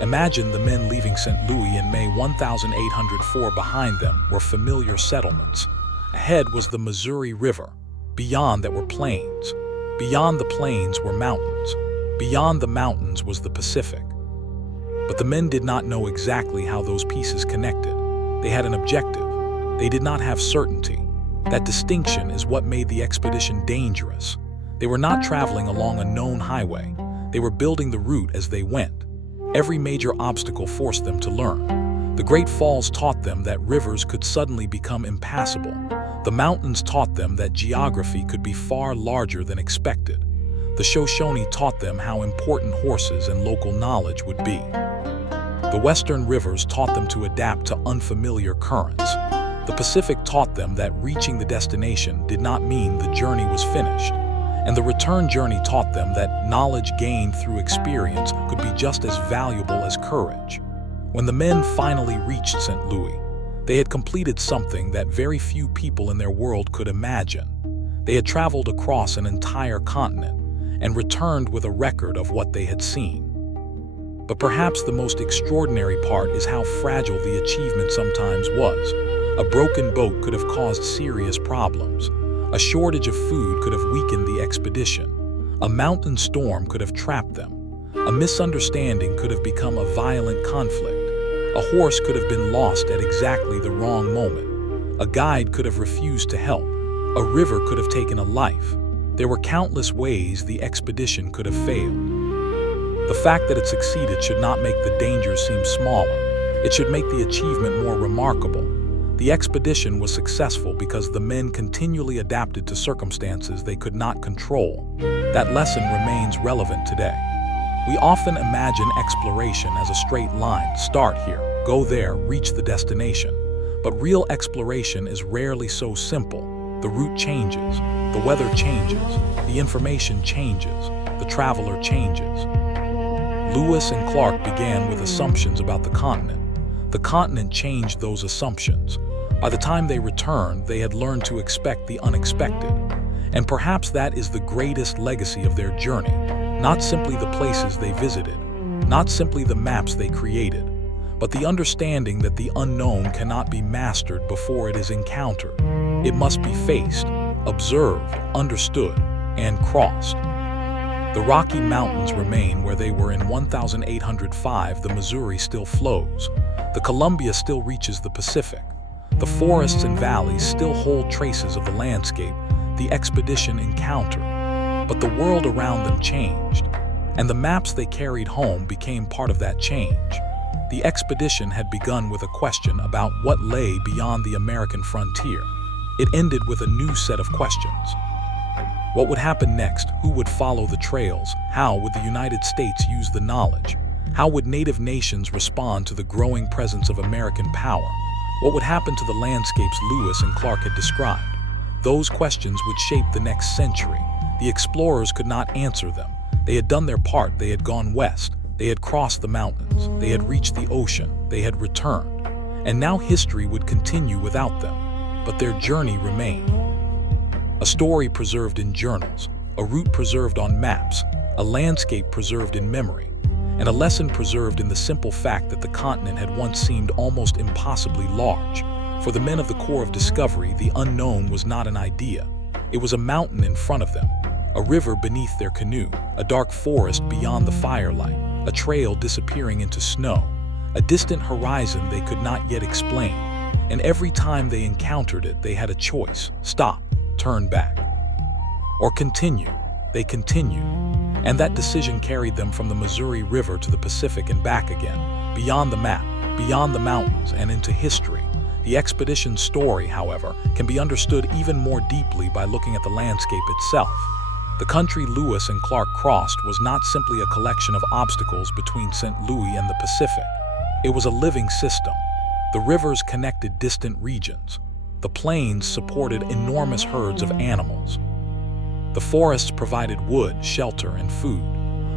Imagine the men leaving St. Louis in May 1804. Behind them were familiar settlements. Ahead was the Missouri River. Beyond that were plains. Beyond the plains were mountains. Beyond the mountains was the Pacific. But the men did not know exactly how those pieces connected. They had an objective. They did not have certainty. That distinction is what made the expedition dangerous. They were not traveling along a known highway. They were building the route as they went. Every major obstacle forced them to learn. The Great Falls taught them that rivers could suddenly become impassable. The mountains taught them that geography could be far larger than expected. The Shoshone taught them how important horses and local knowledge would be. The western rivers taught them to adapt to unfamiliar currents. The Pacific taught them that reaching the destination did not mean the journey was finished. And the return journey taught them that knowledge gained through experience could be just as valuable as courage. When the men finally reached St. Louis, they had completed something that very few people in their world could imagine. They had traveled across an entire continent and returned with a record of what they had seen. But perhaps the most extraordinary part is how fragile the achievement sometimes was. A broken boat could have caused serious problems. A shortage of food could have weakened the expedition. A mountain storm could have trapped them. A misunderstanding could have become a violent conflict. A horse could have been lost at exactly the wrong moment. A guide could have refused to help. A river could have taken a life. There were countless ways the expedition could have failed. The fact that it succeeded should not make the danger seem smaller. It should make the achievement more remarkable. The expedition was successful because the men continually adapted to circumstances they could not control. That lesson remains relevant today. We often imagine exploration as a straight line: start here, go there, reach the destination. But real exploration is rarely so simple. The route changes, the weather changes, the information changes, the traveler changes. Lewis and Clark began with assumptions about the continent. The continent changed those assumptions. By the time they returned, they had learned to expect the unexpected. And perhaps that is the greatest legacy of their journey. Not simply the places they visited, not simply the maps they created, but the understanding that the unknown cannot be mastered before it is encountered. It must be faced, observed, understood, and crossed. The Rocky Mountains remain where they were in 1805. The Missouri still flows. The Columbia still reaches the Pacific. The forests and valleys still hold traces of the landscape the expedition encountered. But the world around them changed, and the maps they carried home became part of that change. The expedition had begun with a question about what lay beyond the American frontier. It ended with a new set of questions. What would happen next? Who would follow the trails? How would the United States use the knowledge? How would native nations respond to the growing presence of American power? What would happen to the landscapes Lewis and Clark had described? Those questions would shape the next century. The explorers could not answer them. They had done their part. They had gone west. They had crossed the mountains. They had reached the ocean. They had returned. And now history would continue without them. But their journey remained. A story preserved in journals, a route preserved on maps, a landscape preserved in memory, and a lesson preserved in the simple fact that the continent had once seemed almost impossibly large. For the men of the Corps of Discovery, the unknown was not an idea. It was a mountain in front of them, a river beneath their canoe, a dark forest beyond the firelight, a trail disappearing into snow, a distant horizon they could not yet explain. And every time they encountered it, they had a choice: stop, turn back, or continue. They continued, and that decision carried them from the Missouri River to the Pacific and back again, beyond the map, beyond the mountains, and into history. The expedition's story, however, can be understood even more deeply by looking at the landscape itself. The country Lewis and Clark crossed was not simply a collection of obstacles between St. Louis and the Pacific. It was a living system. The rivers connected distant regions. The plains supported enormous herds of animals. The forests provided wood, shelter, and food.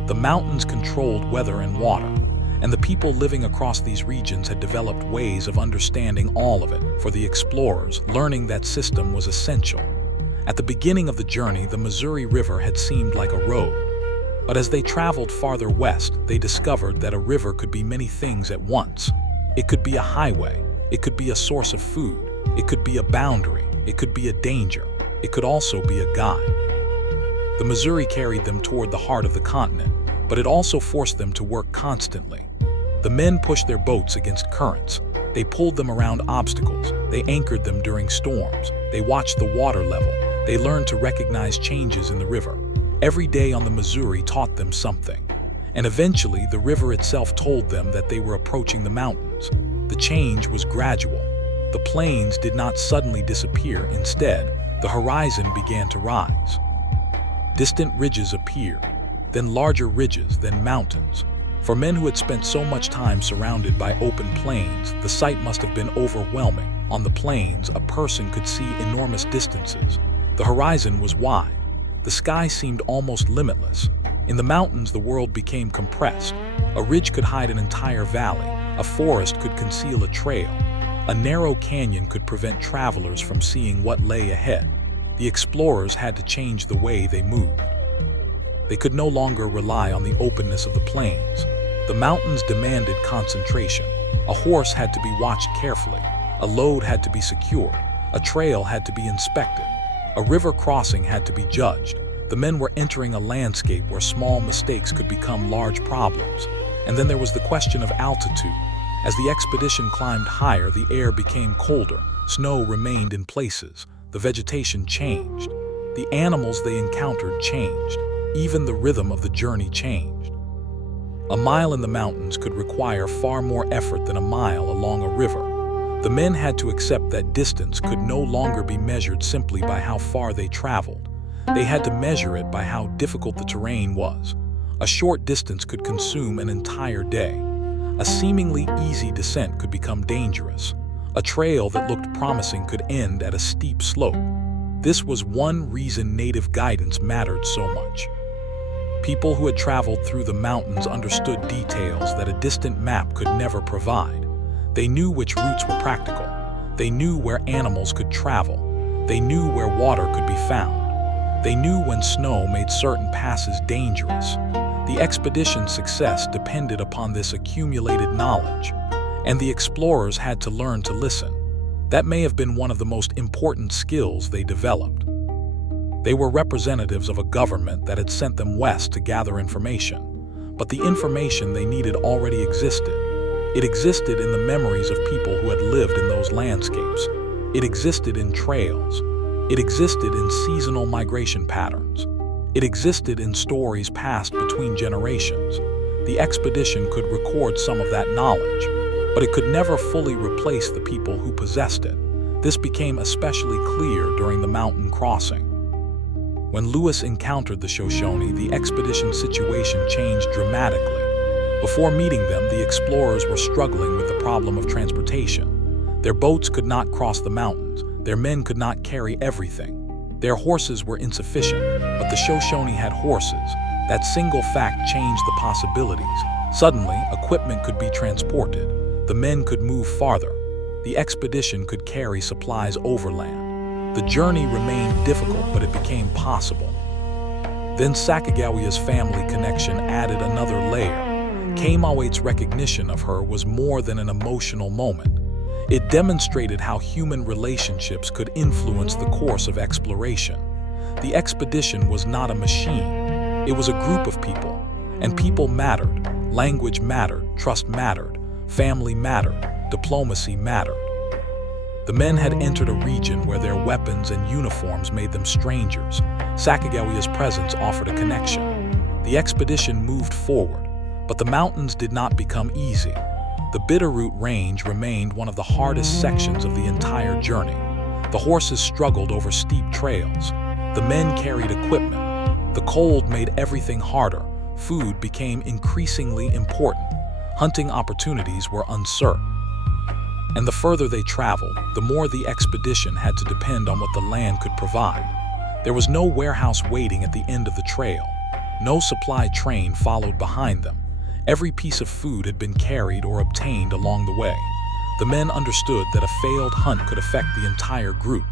The mountains controlled weather and water. And the people living across these regions had developed ways of understanding all of it. For the explorers, learning that system was essential. At the beginning of the journey, the Missouri River had seemed like a road. But as they traveled farther west, they discovered that a river could be many things at once. It could be a highway. It could be a source of food. It could be a boundary. It could be a danger. It could also be a guide. The Missouri carried them toward the heart of the continent, but it also forced them to work constantly. The men pushed their boats against currents. They pulled them around obstacles. They anchored them during storms. They watched the water level. They learned to recognize changes in the river. Every day on the Missouri taught them something. And eventually, the river itself told them that they were approaching the mountains. The change was gradual. The plains did not suddenly disappear. Instead, the horizon began to rise. Distant ridges appeared, then larger ridges, then mountains. For men who had spent so much time surrounded by open plains, the sight must have been overwhelming. On the plains, a person could see enormous distances. The horizon was wide. The sky seemed almost limitless. In the mountains, the world became compressed. A ridge could hide an entire valley. A forest could conceal a trail. A narrow canyon could prevent travelers from seeing what lay ahead. The explorers had to change the way they moved. They could no longer rely on the openness of the plains. The mountains demanded concentration. A horse had to be watched carefully. A load had to be secured. A trail had to be inspected. A river crossing had to be judged. The men were entering a landscape where small mistakes could become large problems. And then there was the question of altitude. As the expedition climbed higher, the air became colder. Snow remained in places. The vegetation changed. The animals they encountered changed. Even the rhythm of the journey changed. A mile in the mountains could require far more effort than a mile along a river. The men had to accept that distance could no longer be measured simply by how far they traveled. They had to measure it by how difficult the terrain was. A short distance could consume an entire day. A seemingly easy descent could become dangerous. A trail that looked promising could end at a steep slope. This was one reason native guidance mattered so much. People who had traveled through the mountains understood details that a distant map could never provide. They knew which routes were practical. They knew where animals could travel. They knew where water could be found. They knew when snow made certain passes dangerous. The expedition's success depended upon this accumulated knowledge, and the explorers had to learn to listen. That may have been one of the most important skills they developed. They were representatives of a government that had sent them west to gather information, but the information they needed already existed. It existed in the memories of people who had lived in those landscapes. It existed in trails. It existed in seasonal migration patterns. It existed in stories passed between generations. The expedition could record some of that knowledge, but it could never fully replace the people who possessed it. This became especially clear during the mountain crossing. When Lewis encountered the Shoshone, the expedition's situation changed dramatically. Before meeting them, the explorers were struggling with the problem of transportation. Their boats could not cross the mountains. Their men could not carry everything. Their horses were insufficient, but the Shoshone had horses. That single fact changed the possibilities. Suddenly, equipment could be transported. The men could move farther. The expedition could carry supplies overland. The journey remained difficult, but it became possible. Then Sacagawea's family connection added another layer. Kamawait's recognition of her was more than an emotional moment. It demonstrated how human relationships could influence the course of exploration. The expedition was not a machine. It was a group of people, and people mattered. Language mattered, trust mattered, family mattered, diplomacy mattered. The men had entered a region where their weapons and uniforms made them strangers. Sacagawea's presence offered a connection. The expedition moved forward, but the mountains did not become easy. The Bitterroot Range remained one of the hardest sections of the entire journey. The horses struggled over steep trails. The men carried equipment. The cold made everything harder. Food became increasingly important. Hunting opportunities were uncertain. And the further they traveled, the more the expedition had to depend on what the land could provide. There was no warehouse waiting at the end of the trail. No supply train followed behind them. Every piece of food had been carried or obtained along the way. The men understood that a failed hunt could affect the entire group.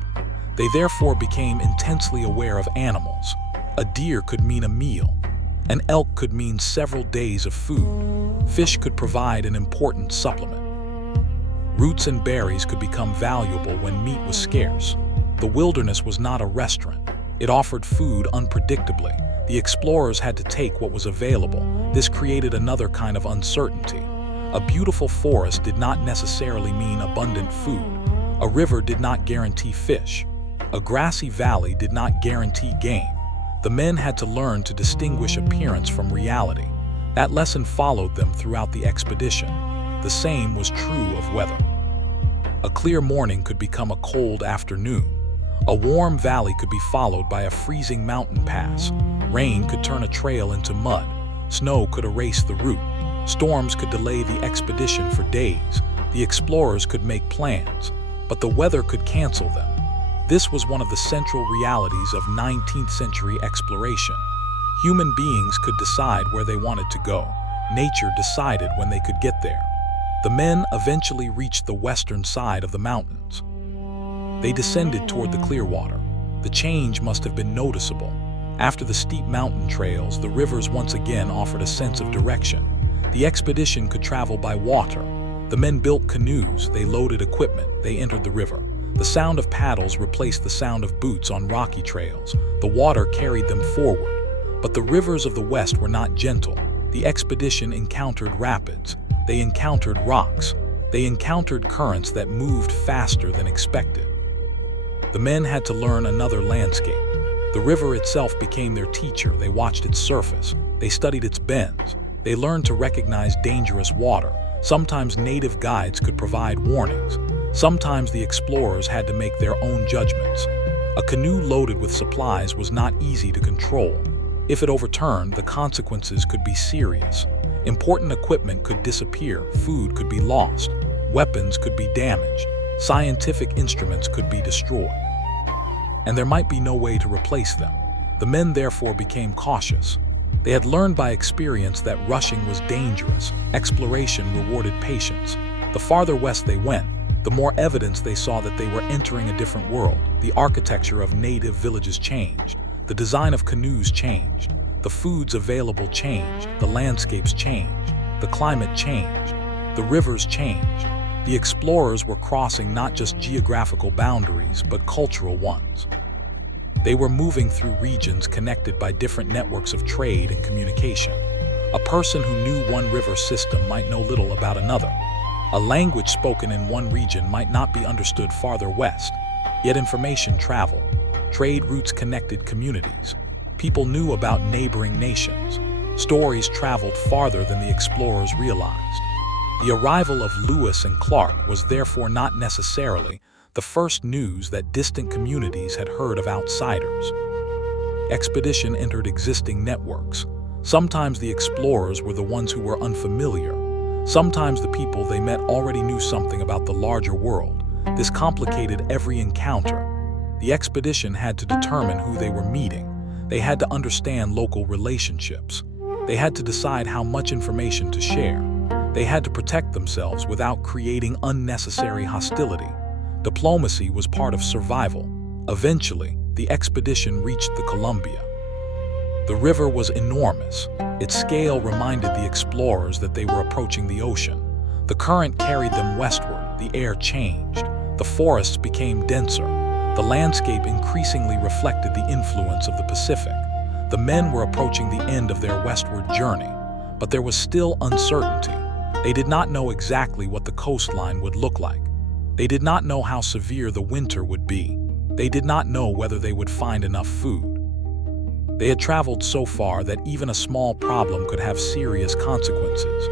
They therefore became intensely aware of animals. A deer could mean a meal. An elk could mean several days of food. Fish could provide an important supplement. Roots and berries could become valuable when meat was scarce. The wilderness was not a restaurant. It offered food unpredictably. The explorers had to take what was available. This created another kind of uncertainty. A beautiful forest did not necessarily mean abundant food. A river did not guarantee fish. A grassy valley did not guarantee game. The men had to learn to distinguish appearance from reality. That lesson followed them throughout the expedition. The same was true of weather. A clear morning could become a cold afternoon. A warm valley could be followed by a freezing mountain pass. Rain could turn a trail into mud. Snow could erase the route. Storms could delay the expedition for days. The explorers could make plans, but the weather could cancel them. This was one of the central realities of 19th century exploration. Human beings could decide where they wanted to go. Nature decided when they could get there. The men eventually reached the western side of the mountains. They descended toward the Clearwater. The change must have been noticeable. After the steep mountain trails, the rivers once again offered a sense of direction. The expedition could travel by water. The men built canoes, they loaded equipment, they entered the river. The sound of paddles replaced the sound of boots on rocky trails. The water carried them forward. But the rivers of the West were not gentle. The expedition encountered rapids. They encountered rocks. They encountered currents that moved faster than expected. The men had to learn another landscape. The river itself became their teacher. They watched its surface. They studied its bends. They learned to recognize dangerous water. Sometimes native guides could provide warnings. Sometimes the explorers had to make their own judgments. A canoe loaded with supplies was not easy to control. If it overturned, the consequences could be serious. Important equipment could disappear, food could be lost, weapons could be damaged, scientific instruments could be destroyed. And there might be no way to replace them. The men therefore became cautious. They had learned by experience that rushing was dangerous. Exploration rewarded patience. The farther west they went, the more evidence they saw that they were entering a different world. The architecture of native villages changed. The design of canoes changed. The foods available changed. The landscapes changed. The climate changed. The rivers changed. The explorers were crossing not just geographical boundaries, but cultural ones. They were moving through regions connected by different networks of trade and communication. A person who knew one river system might know little about another. A language spoken in one region might not be understood farther west, yet information traveled. Trade routes connected communities. People knew about neighboring nations. Stories traveled farther than the explorers realized. The arrival of Lewis and Clark was therefore not necessarily the first news that distant communities had heard of outsiders. Expedition entered existing networks. Sometimes the explorers were the ones who were unfamiliar. Sometimes the people they met already knew something about the larger world. This complicated every encounter. The expedition had to determine who they were meeting. They had to understand local relationships. They had to decide how much information to share. They had to protect themselves without creating unnecessary hostility. Diplomacy was part of survival. Eventually, the expedition reached the Columbia. The river was enormous. Its scale reminded the explorers that they were approaching the ocean. The current carried them westward. The air changed. The forests became denser. The landscape increasingly reflected the influence of the Pacific. The men were approaching the end of their westward journey, but there was still uncertainty. They did not know exactly what the coastline would look like. They did not know how severe the winter would be. They did not know whether they would find enough food. They had traveled so far that even a small problem could have serious consequences.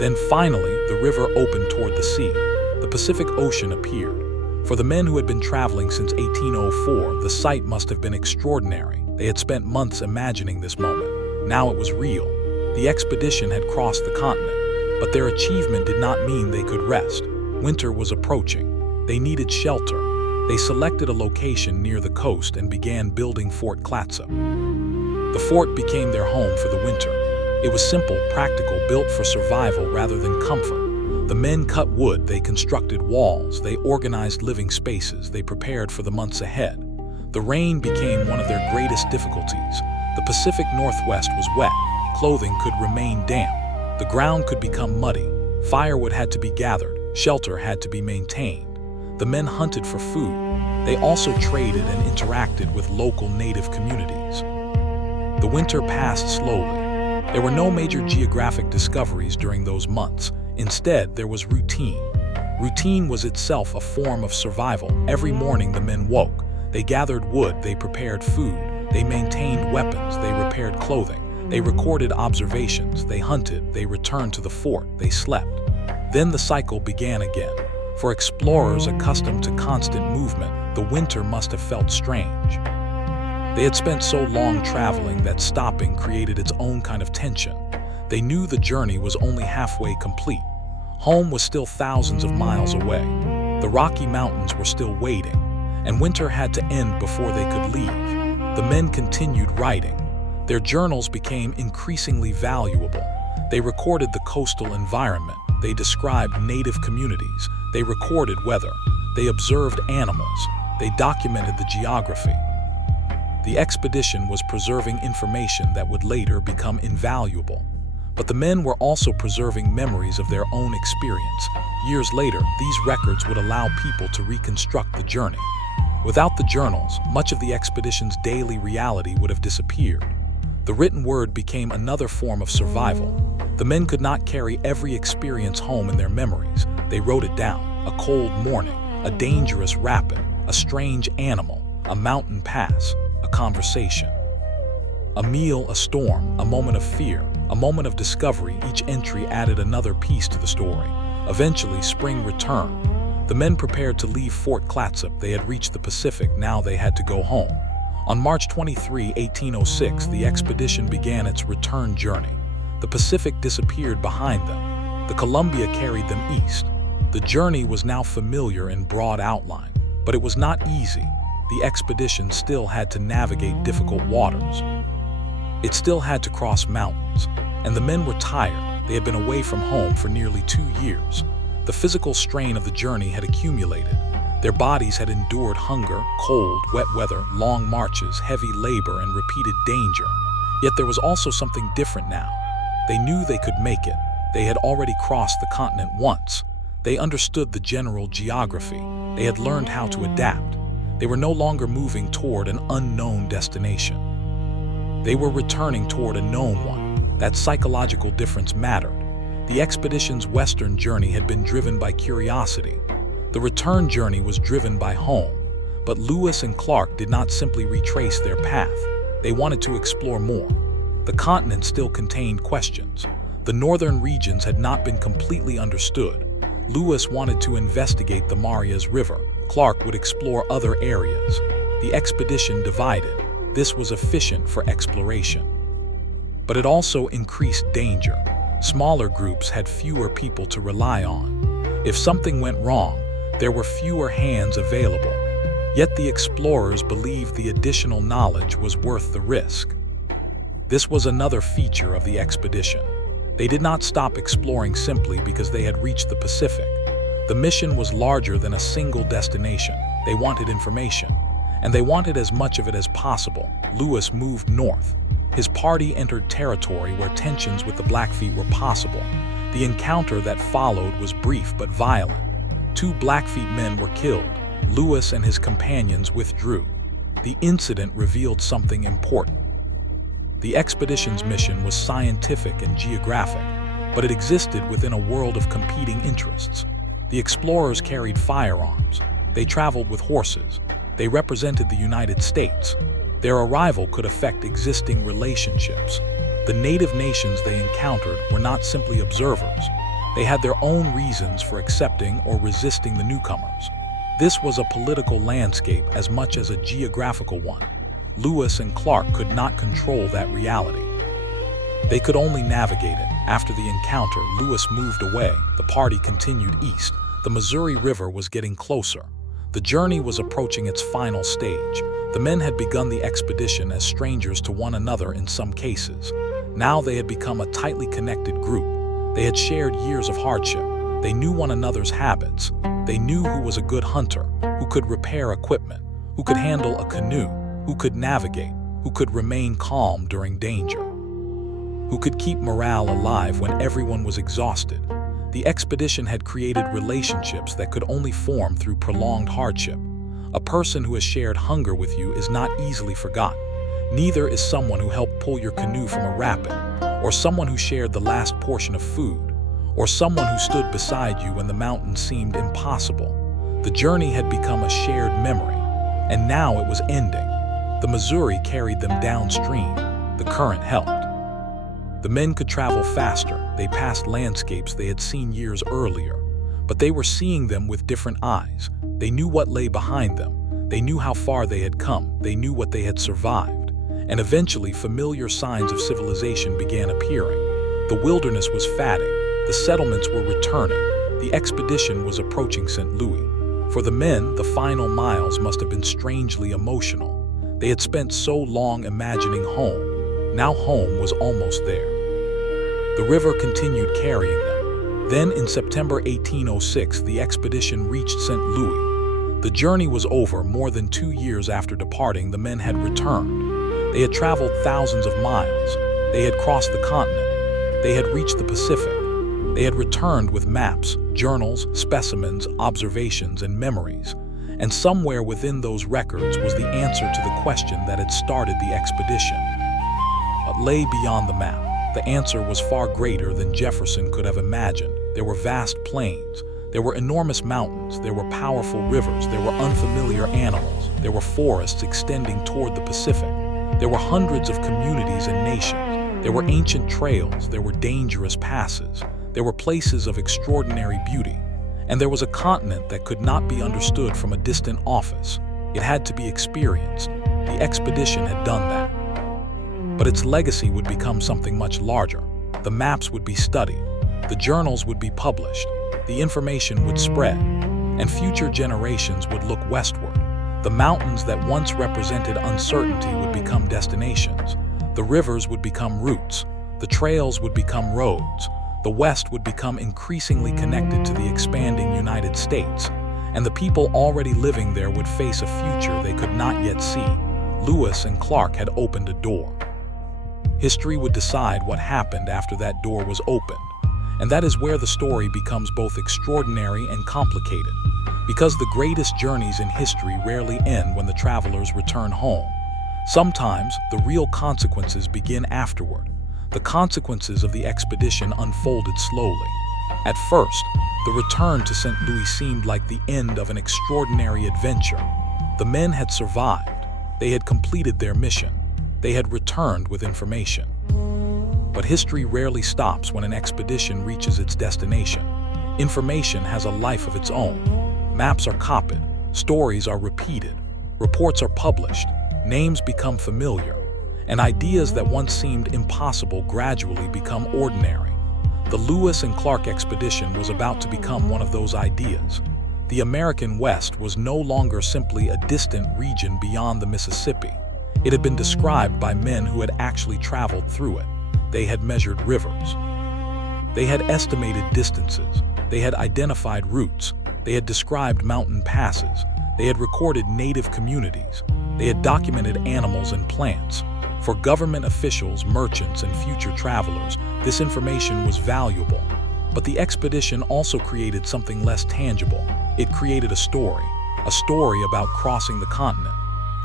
Then finally, the river opened toward the sea. The Pacific Ocean appeared. For the men who had been traveling since 1804, the sight must have been extraordinary. They had spent months imagining this moment. Now it was real. The expedition had crossed the continent, but their achievement did not mean they could rest. Winter was approaching. They needed shelter. They selected a location near the coast and began building Fort Clatsop. The fort became their home for the winter. It was simple, practical, built for survival rather than comfort. The men cut wood, they constructed walls, they organized living spaces, they prepared for the months ahead. The rain became one of their greatest difficulties. The Pacific Northwest was wet. Clothing could remain damp. The ground could become muddy. Firewood had to be gathered. Shelter had to be maintained. The men hunted for food. They also traded and interacted with local native communities. The winter passed slowly. There were no major geographic discoveries during those months. Instead, there was routine. Routine was itself a form of survival. Every morning the men woke. They gathered wood, they prepared food, they maintained weapons, they repaired clothing, they recorded observations, they hunted, they returned to the fort, they slept. Then the cycle began again. For explorers accustomed to constant movement, the winter must have felt strange. They had spent so long traveling that stopping created its own kind of tension. They knew the journey was only halfway complete. Home was still thousands of miles away. The Rocky Mountains were still waiting, and winter had to end before they could leave. The men continued writing. Their journals became increasingly valuable. They recorded the coastal environment. They described native communities. They recorded weather. They observed animals. They documented the geography. The expedition was preserving information that would later become invaluable. But the men were also preserving memories of their own experience. Years later, these records would allow people to reconstruct the journey. Without the journals, much of the expedition's daily reality would have disappeared. The written word became another form of survival. The men could not carry every experience home in their memories. They wrote it down. A cold morning, a dangerous rapid, a strange animal, a mountain pass, a conversation. A meal, a storm, a moment of fear, a moment of discovery. Each entry added another piece to the story. Eventually, spring returned. The men prepared to leave Fort Clatsop. They had reached the Pacific, now they had to go home. On March 23, 1806, the expedition began its return journey. The Pacific disappeared behind them. The Columbia carried them east. The journey was now familiar in broad outline, but it was not easy. The expedition still had to navigate difficult waters. It still had to cross mountains, and the men were tired. They had been away from home for nearly 2 years. The physical strain of the journey had accumulated. Their bodies had endured hunger, cold, wet weather, long marches, heavy labor, and repeated danger. Yet there was also something different now. They knew they could make it. They had already crossed the continent once. They understood the general geography. They had learned how to adapt. They were no longer moving toward an unknown destination. They were returning toward a known one. That psychological difference mattered. The expedition's western journey had been driven by curiosity. The return journey was driven by home. But Lewis and Clark did not simply retrace their path. They wanted to explore more. The continent still contained questions. The northern regions had not been completely understood. Lewis wanted to investigate the Marias River. Clark would explore other areas. The expedition divided. This was efficient for exploration. But it also increased danger. Smaller groups had fewer people to rely on. If something went wrong, there were fewer hands available. Yet the explorers believed the additional knowledge was worth the risk. This was another feature of the expedition. They did not stop exploring simply because they had reached the Pacific. The mission was larger than a single destination. They wanted information, and they wanted as much of it as possible. Lewis moved north. His party entered territory where tensions with the Blackfeet were possible. The encounter that followed was brief but violent. 2 Blackfeet men were killed. Lewis and his companions withdrew. The incident revealed something important. The expedition's mission was scientific and geographic, but it existed within a world of competing interests. The explorers carried firearms. They traveled with horses. They represented the United States. Their arrival could affect existing relationships. The native nations they encountered were not simply observers. They had their own reasons for accepting or resisting the newcomers. This was a political landscape as much as a geographical one. Lewis and Clark could not control that reality. They could only navigate it. After the encounter, Lewis moved away. The party continued east. The Missouri River was getting closer. The journey was approaching its final stage. The men had begun the expedition as strangers to one another in some cases. Now they had become a tightly connected group. They had shared years of hardship. They knew one another's habits. They knew who was a good hunter, who could repair equipment, who could handle a canoe, who could navigate, who could remain calm during danger, who could keep morale alive when everyone was exhausted. The expedition had created relationships that could only form through prolonged hardship. A person who has shared hunger with you is not easily forgotten. Neither is someone who helped pull your canoe from a rapid, or someone who shared the last portion of food, or someone who stood beside you when the mountain seemed impossible. The journey had become a shared memory, and now it was ending. The Missouri carried them downstream. The current helped. The men could travel faster. They passed landscapes they had seen years earlier, but they were seeing them with different eyes. They knew what lay behind them. They knew how far they had come. They knew what they had survived. And eventually, familiar signs of civilization began appearing. The wilderness was fatting. The settlements were returning. The expedition was approaching St. Louis. For the men, the final miles must have been strangely emotional. They had spent so long imagining home. Now home was almost there. The river continued carrying them. Then in September 1806, the expedition reached St. Louis. The journey was over. More than 2 years after departing, the men had returned. They had traveled thousands of miles. They had crossed the continent. They had reached the Pacific. They had returned with maps, journals, specimens, observations, and memories. And somewhere within those records was the answer to the question that had started the expedition. What lay beyond the map? The answer was far greater than Jefferson could have imagined. There were vast plains. There were enormous mountains. There were powerful rivers. There were unfamiliar animals. There were forests extending toward the Pacific. There were hundreds of communities and nations. There were ancient trails. There were dangerous passes. There were places of extraordinary beauty. And there was a continent that could not be understood from a distant office. It had to be experienced. The expedition had done that. But its legacy would become something much larger. The maps would be studied. The journals would be published. The information would spread. And future generations would look westward. The mountains that once represented uncertainty would become destinations. The rivers would become routes. The trails would become roads. The West would become increasingly connected to the expanding United States, and the people already living there would face a future they could not yet see. Lewis and Clark had opened a door. History would decide what happened after that door was opened, and that is where the story becomes both extraordinary and complicated, because the greatest journeys in history rarely end when the travelers return home. Sometimes the real consequences begin afterward. The consequences of the expedition unfolded slowly. At first, the return to St. Louis seemed like the end of an extraordinary adventure. The men had survived. They had completed their mission. They had returned with information. But history rarely stops when an expedition reaches its destination. Information has a life of its own. Maps are copied. Stories are repeated. Reports are published. Names become familiar. And ideas that once seemed impossible gradually become ordinary. The Lewis and Clark expedition was about to become one of those ideas. The American West was no longer simply a distant region beyond the Mississippi. It had been described by men who had actually traveled through it. They had measured rivers. They had estimated distances. They had identified routes. They had described mountain passes. They had recorded native communities. They had documented animals and plants. For government officials, merchants, and future travelers, this information was valuable. But the expedition also created something less tangible. It created a story about crossing the continent,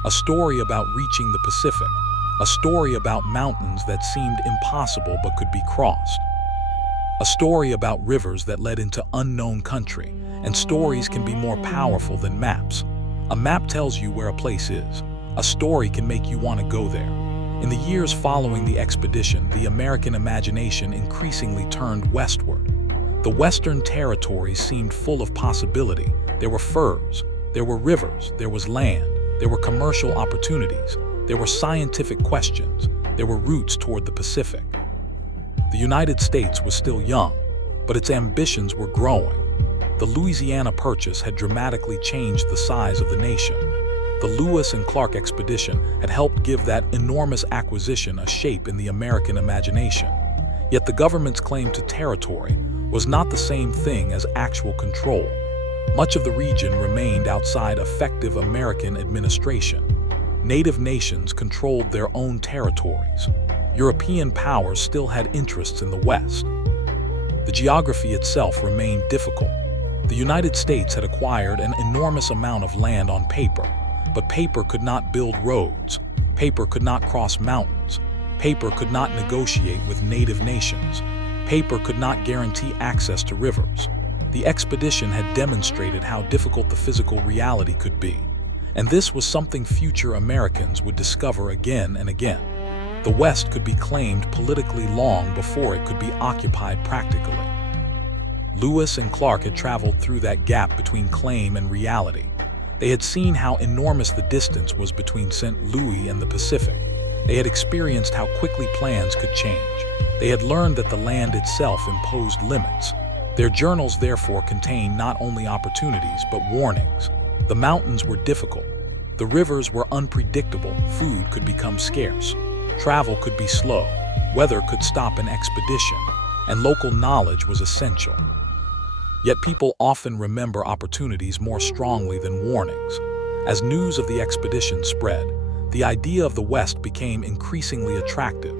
a story about reaching the Pacific, a story about mountains that seemed impossible but could be crossed, a story about rivers that led into unknown country. And stories can be more powerful than maps. A map tells you where a place is. A story can make you want to go there. In the years following the expedition, the American imagination increasingly turned westward. The Western territories seemed full of possibility. There were furs, there were rivers, there was land, there were commercial opportunities, there were scientific questions, there were routes toward the Pacific. The United States was still young, but its ambitions were growing. The Louisiana Purchase had dramatically changed the size of the nation. The Lewis and Clark expedition had helped give that enormous acquisition a shape in the American imagination. Yet the government's claim to territory was not the same thing as actual control. Much of the region remained outside effective American administration. Native nations controlled their own territories. European powers still had interests in the West. The geography itself remained difficult. The United States had acquired an enormous amount of land on paper. But paper could not build roads. Paper could not cross mountains. Paper could not negotiate with native nations. Paper could not guarantee access to rivers. The expedition had demonstrated how difficult the physical reality could be. And this was something future Americans would discover again and again. The West could be claimed politically long before it could be occupied practically. Lewis and Clark had traveled through that gap between claim and reality. They had seen how enormous the distance was between St. Louis and the Pacific. They had experienced how quickly plans could change. They had learned that the land itself imposed limits. Their journals therefore contained not only opportunities but warnings. The mountains were difficult. The rivers were unpredictable. Food could become scarce. Travel could be slow. Weather could stop an expedition. And local knowledge was essential. Yet people often remember opportunities more strongly than warnings. As news of the expedition spread, the idea of the West became increasingly attractive.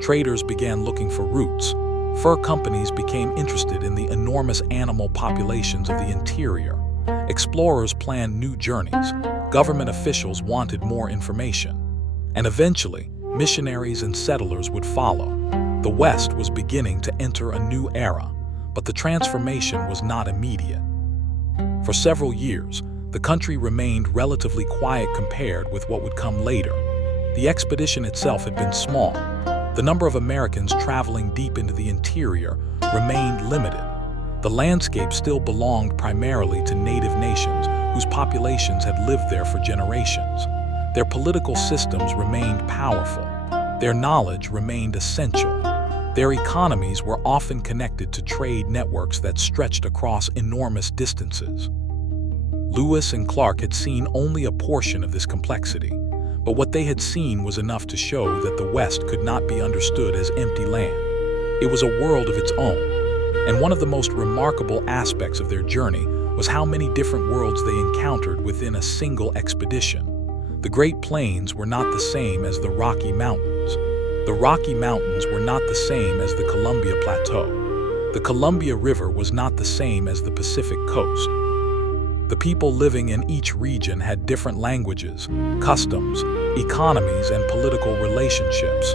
Traders began looking for routes. Fur companies became interested in the enormous animal populations of the interior. Explorers planned new journeys. Government officials wanted more information. And eventually, missionaries and settlers would follow. The West was beginning to enter a new era. But the transformation was not immediate. For several years, the country remained relatively quiet compared with what would come later. The expedition itself had been small. The number of Americans traveling deep into the interior remained limited. The landscape still belonged primarily to native nations whose populations had lived there for generations. Their political systems remained powerful. Their knowledge remained essential. Their economies were often connected to trade networks that stretched across enormous distances. Lewis and Clark had seen only a portion of this complexity, but what they had seen was enough to show that the West could not be understood as empty land. It was a world of its own, and one of the most remarkable aspects of their journey was how many different worlds they encountered within a single expedition. The Great Plains were not the same as the Rocky Mountains. The Rocky Mountains were not the same as the Columbia Plateau. The Columbia River was not the same as the Pacific Coast. The people living in each region had different languages, customs, economies, and political relationships.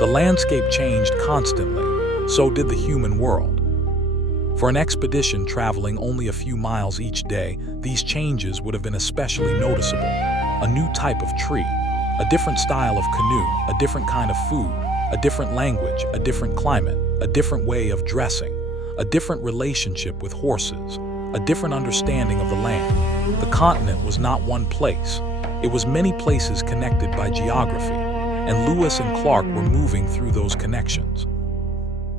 The landscape changed constantly, so did the human world. For an expedition traveling only a few miles each day, these changes would have been especially noticeable. A new type of tree, a different style of canoe, a different kind of food, a different language, a different climate, a different way of dressing, a different relationship with horses, a different understanding of the land. The continent was not one place. It was many places connected by geography, and Lewis and Clark were moving through those connections.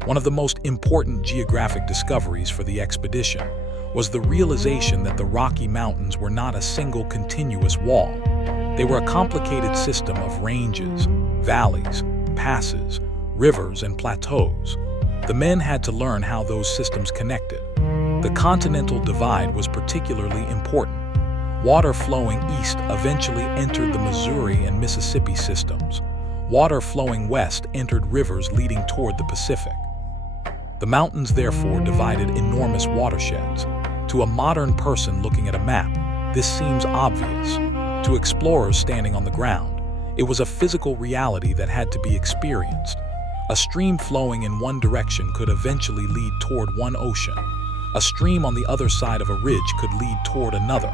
One of the most important geographic discoveries for the expedition was the realization that the Rocky Mountains were not a single continuous wall. They were a complicated system of ranges, valleys, passes, rivers, and plateaus. The men had to learn how those systems connected. The continental divide was particularly important. Water flowing east eventually entered the Missouri and Mississippi systems. Water flowing west entered rivers leading toward the Pacific. The mountains therefore divided enormous watersheds. To a modern person looking at a map, this seems obvious. To explorers standing on the ground, it was a physical reality that had to be experienced. A stream flowing in one direction could eventually lead toward one ocean. A stream on the other side of a ridge could lead toward another.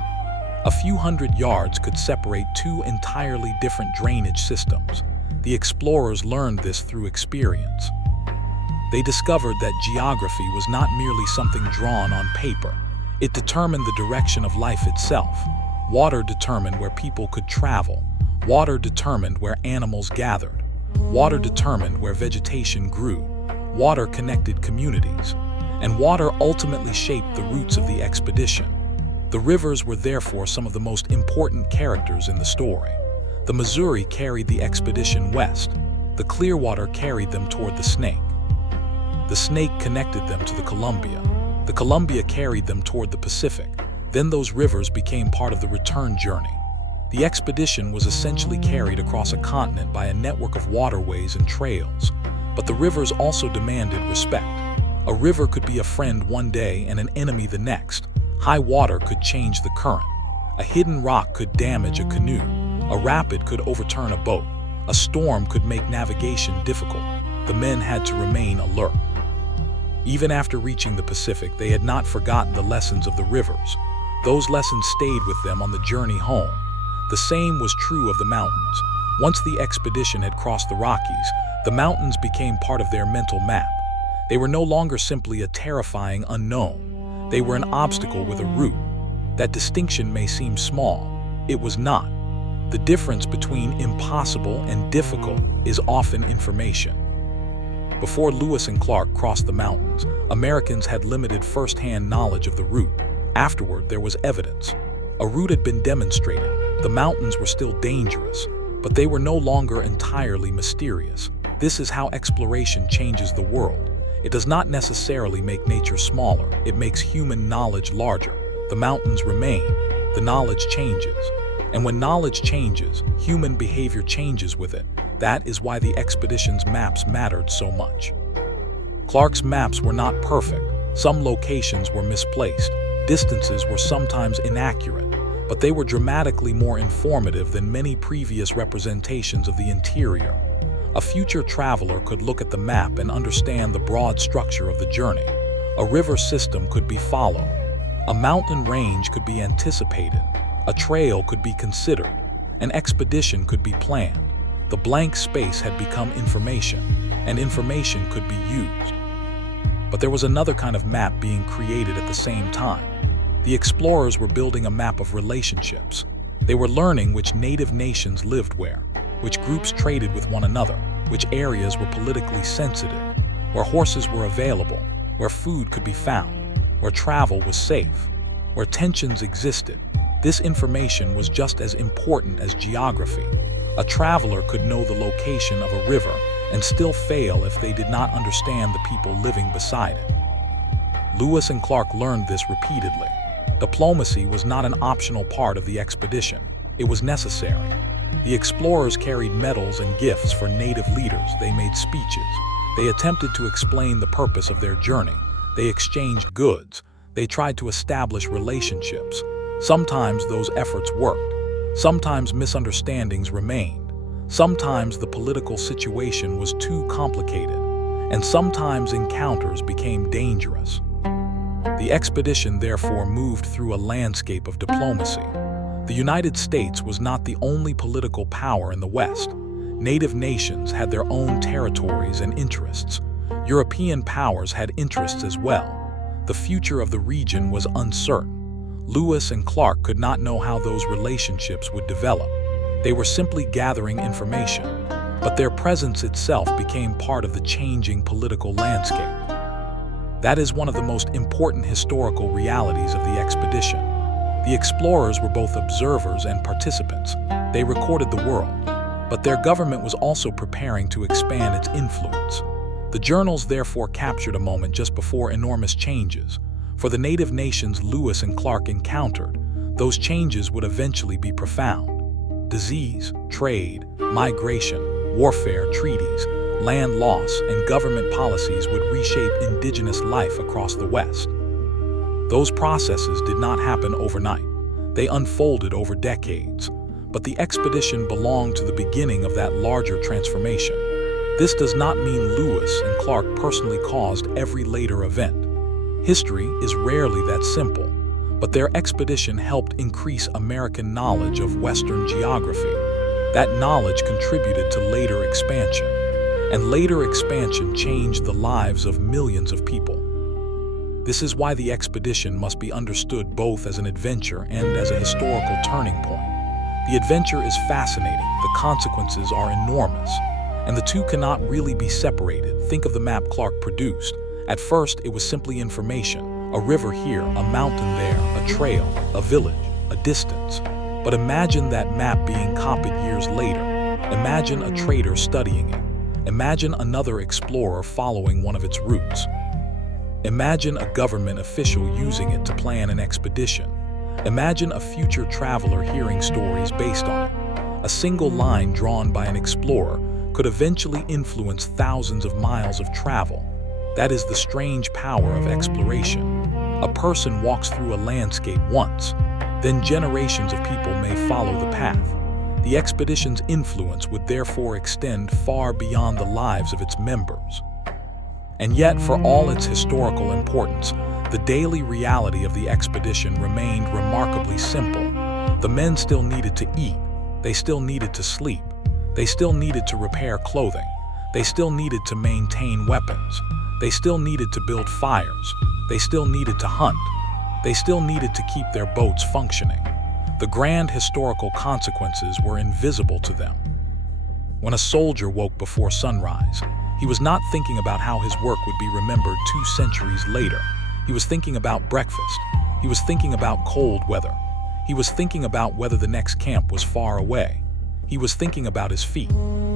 A few hundred yards could separate two entirely different drainage systems. The explorers learned this through experience. They discovered that geography was not merely something drawn on paper. It determined the direction of life itself. Water determined where people could travel. Water determined where animals gathered. Water determined where vegetation grew. Water connected communities. And water ultimately shaped the routes of the expedition. The rivers were therefore some of the most important characters in the story. The Missouri carried the expedition west. The Clearwater carried them toward the Snake. The Snake connected them to the Columbia. The Columbia carried them toward the Pacific. Then those rivers became part of the return journey. The expedition was essentially carried across a continent by a network of waterways and trails. But the rivers also demanded respect. A river could be a friend one day and an enemy the next. High water could change the current. A hidden rock could damage a canoe. A rapid could overturn a boat. A storm could make navigation difficult. The men had to remain alert. Even after reaching the Pacific, they had not forgotten the lessons of the rivers. Those lessons stayed with them on the journey home. The same was true of the mountains. Once the expedition had crossed the Rockies, the mountains became part of their mental map. They were no longer simply a terrifying unknown. They were an obstacle with a route. That distinction may seem small. It was not. The difference between impossible and difficult is often information. Before Lewis and Clark crossed the mountains, Americans had limited first-hand knowledge of the route. Afterward, there was evidence. A route had been demonstrated. The mountains were still dangerous, but they were no longer entirely mysterious. This is how exploration changes the world. It does not necessarily make nature smaller. It makes human knowledge larger. The mountains remain. The knowledge changes. And when knowledge changes, human behavior changes with it. That is why the expedition's maps mattered so much. Clark's maps were not perfect. Some locations were misplaced. Distances were sometimes inaccurate, but they were dramatically more informative than many previous representations of the interior. A future traveler could look at the map and understand the broad structure of the journey. A river system could be followed. A mountain range could be anticipated. A trail could be considered. An expedition could be planned. The blank space had become information, and information could be used. But there was another kind of map being created at the same time. The explorers were building a map of relationships. They were learning which native nations lived where, which groups traded with one another, which areas were politically sensitive, where horses were available, where food could be found, where travel was safe, where tensions existed. This information was just as important as geography. A traveler could know the location of a river and still fail if they did not understand the people living beside it. Lewis and Clark learned this repeatedly. Diplomacy was not an optional part of the expedition. It was necessary. The explorers carried medals and gifts for native leaders. They made speeches. They attempted to explain the purpose of their journey. They exchanged goods. They tried to establish relationships. Sometimes those efforts worked. Sometimes misunderstandings remained. Sometimes the political situation was too complicated. And sometimes encounters became dangerous. The expedition therefore moved through a landscape of diplomacy. The United States was not the only political power in the West. Native nations had their own territories and interests. European powers had interests as well. The future of the region was uncertain. Lewis and Clark could not know how those relationships would develop. They were simply gathering information, but their presence itself became part of the changing political landscape. That is one of the most important historical realities of the expedition. The explorers were both observers and participants. They recorded the world, but their government was also preparing to expand its influence. The journals therefore captured a moment just before enormous changes. For the native nations Lewis and Clark encountered, those changes would eventually be profound. Disease, trade, migration, warfare, treaties, land loss, and government policies would reshape indigenous life across the West. Those processes did not happen overnight. They unfolded over decades. But the expedition belonged to the beginning of that larger transformation. This does not mean Lewis and Clark personally caused every later event. History is rarely that simple, but their expedition helped increase American knowledge of Western geography. That knowledge contributed to later expansion, and later expansion changed the lives of millions of people. This is why the expedition must be understood both as an adventure and as a historical turning point. The adventure is fascinating, the consequences are enormous, and the two cannot really be separated. Think of the map Clark produced. At first, it was simply information. A river here, a mountain there, a trail, a village, a distance. But imagine that map being copied years later. Imagine a trader studying it. Imagine another explorer following one of its routes. Imagine a government official using it to plan an expedition. Imagine a future traveler hearing stories based on it. A single line drawn by an explorer could eventually influence thousands of miles of travel. That is the strange power of exploration. A person walks through a landscape once, then generations of people may follow the path. The expedition's influence would therefore extend far beyond the lives of its members. And yet, for all its historical importance, the daily reality of the expedition remained remarkably simple. The men still needed to eat. They still needed to sleep. They still needed to repair clothing. They still needed to maintain weapons. They still needed to build fires. They still needed to hunt. They still needed to keep their boats functioning. The grand historical consequences were invisible to them. When a soldier woke before sunrise, he was not thinking about how his work would be remembered 2 centuries later. He was thinking about breakfast. He was thinking about cold weather. He was thinking about whether the next camp was far away. He was thinking about his feet.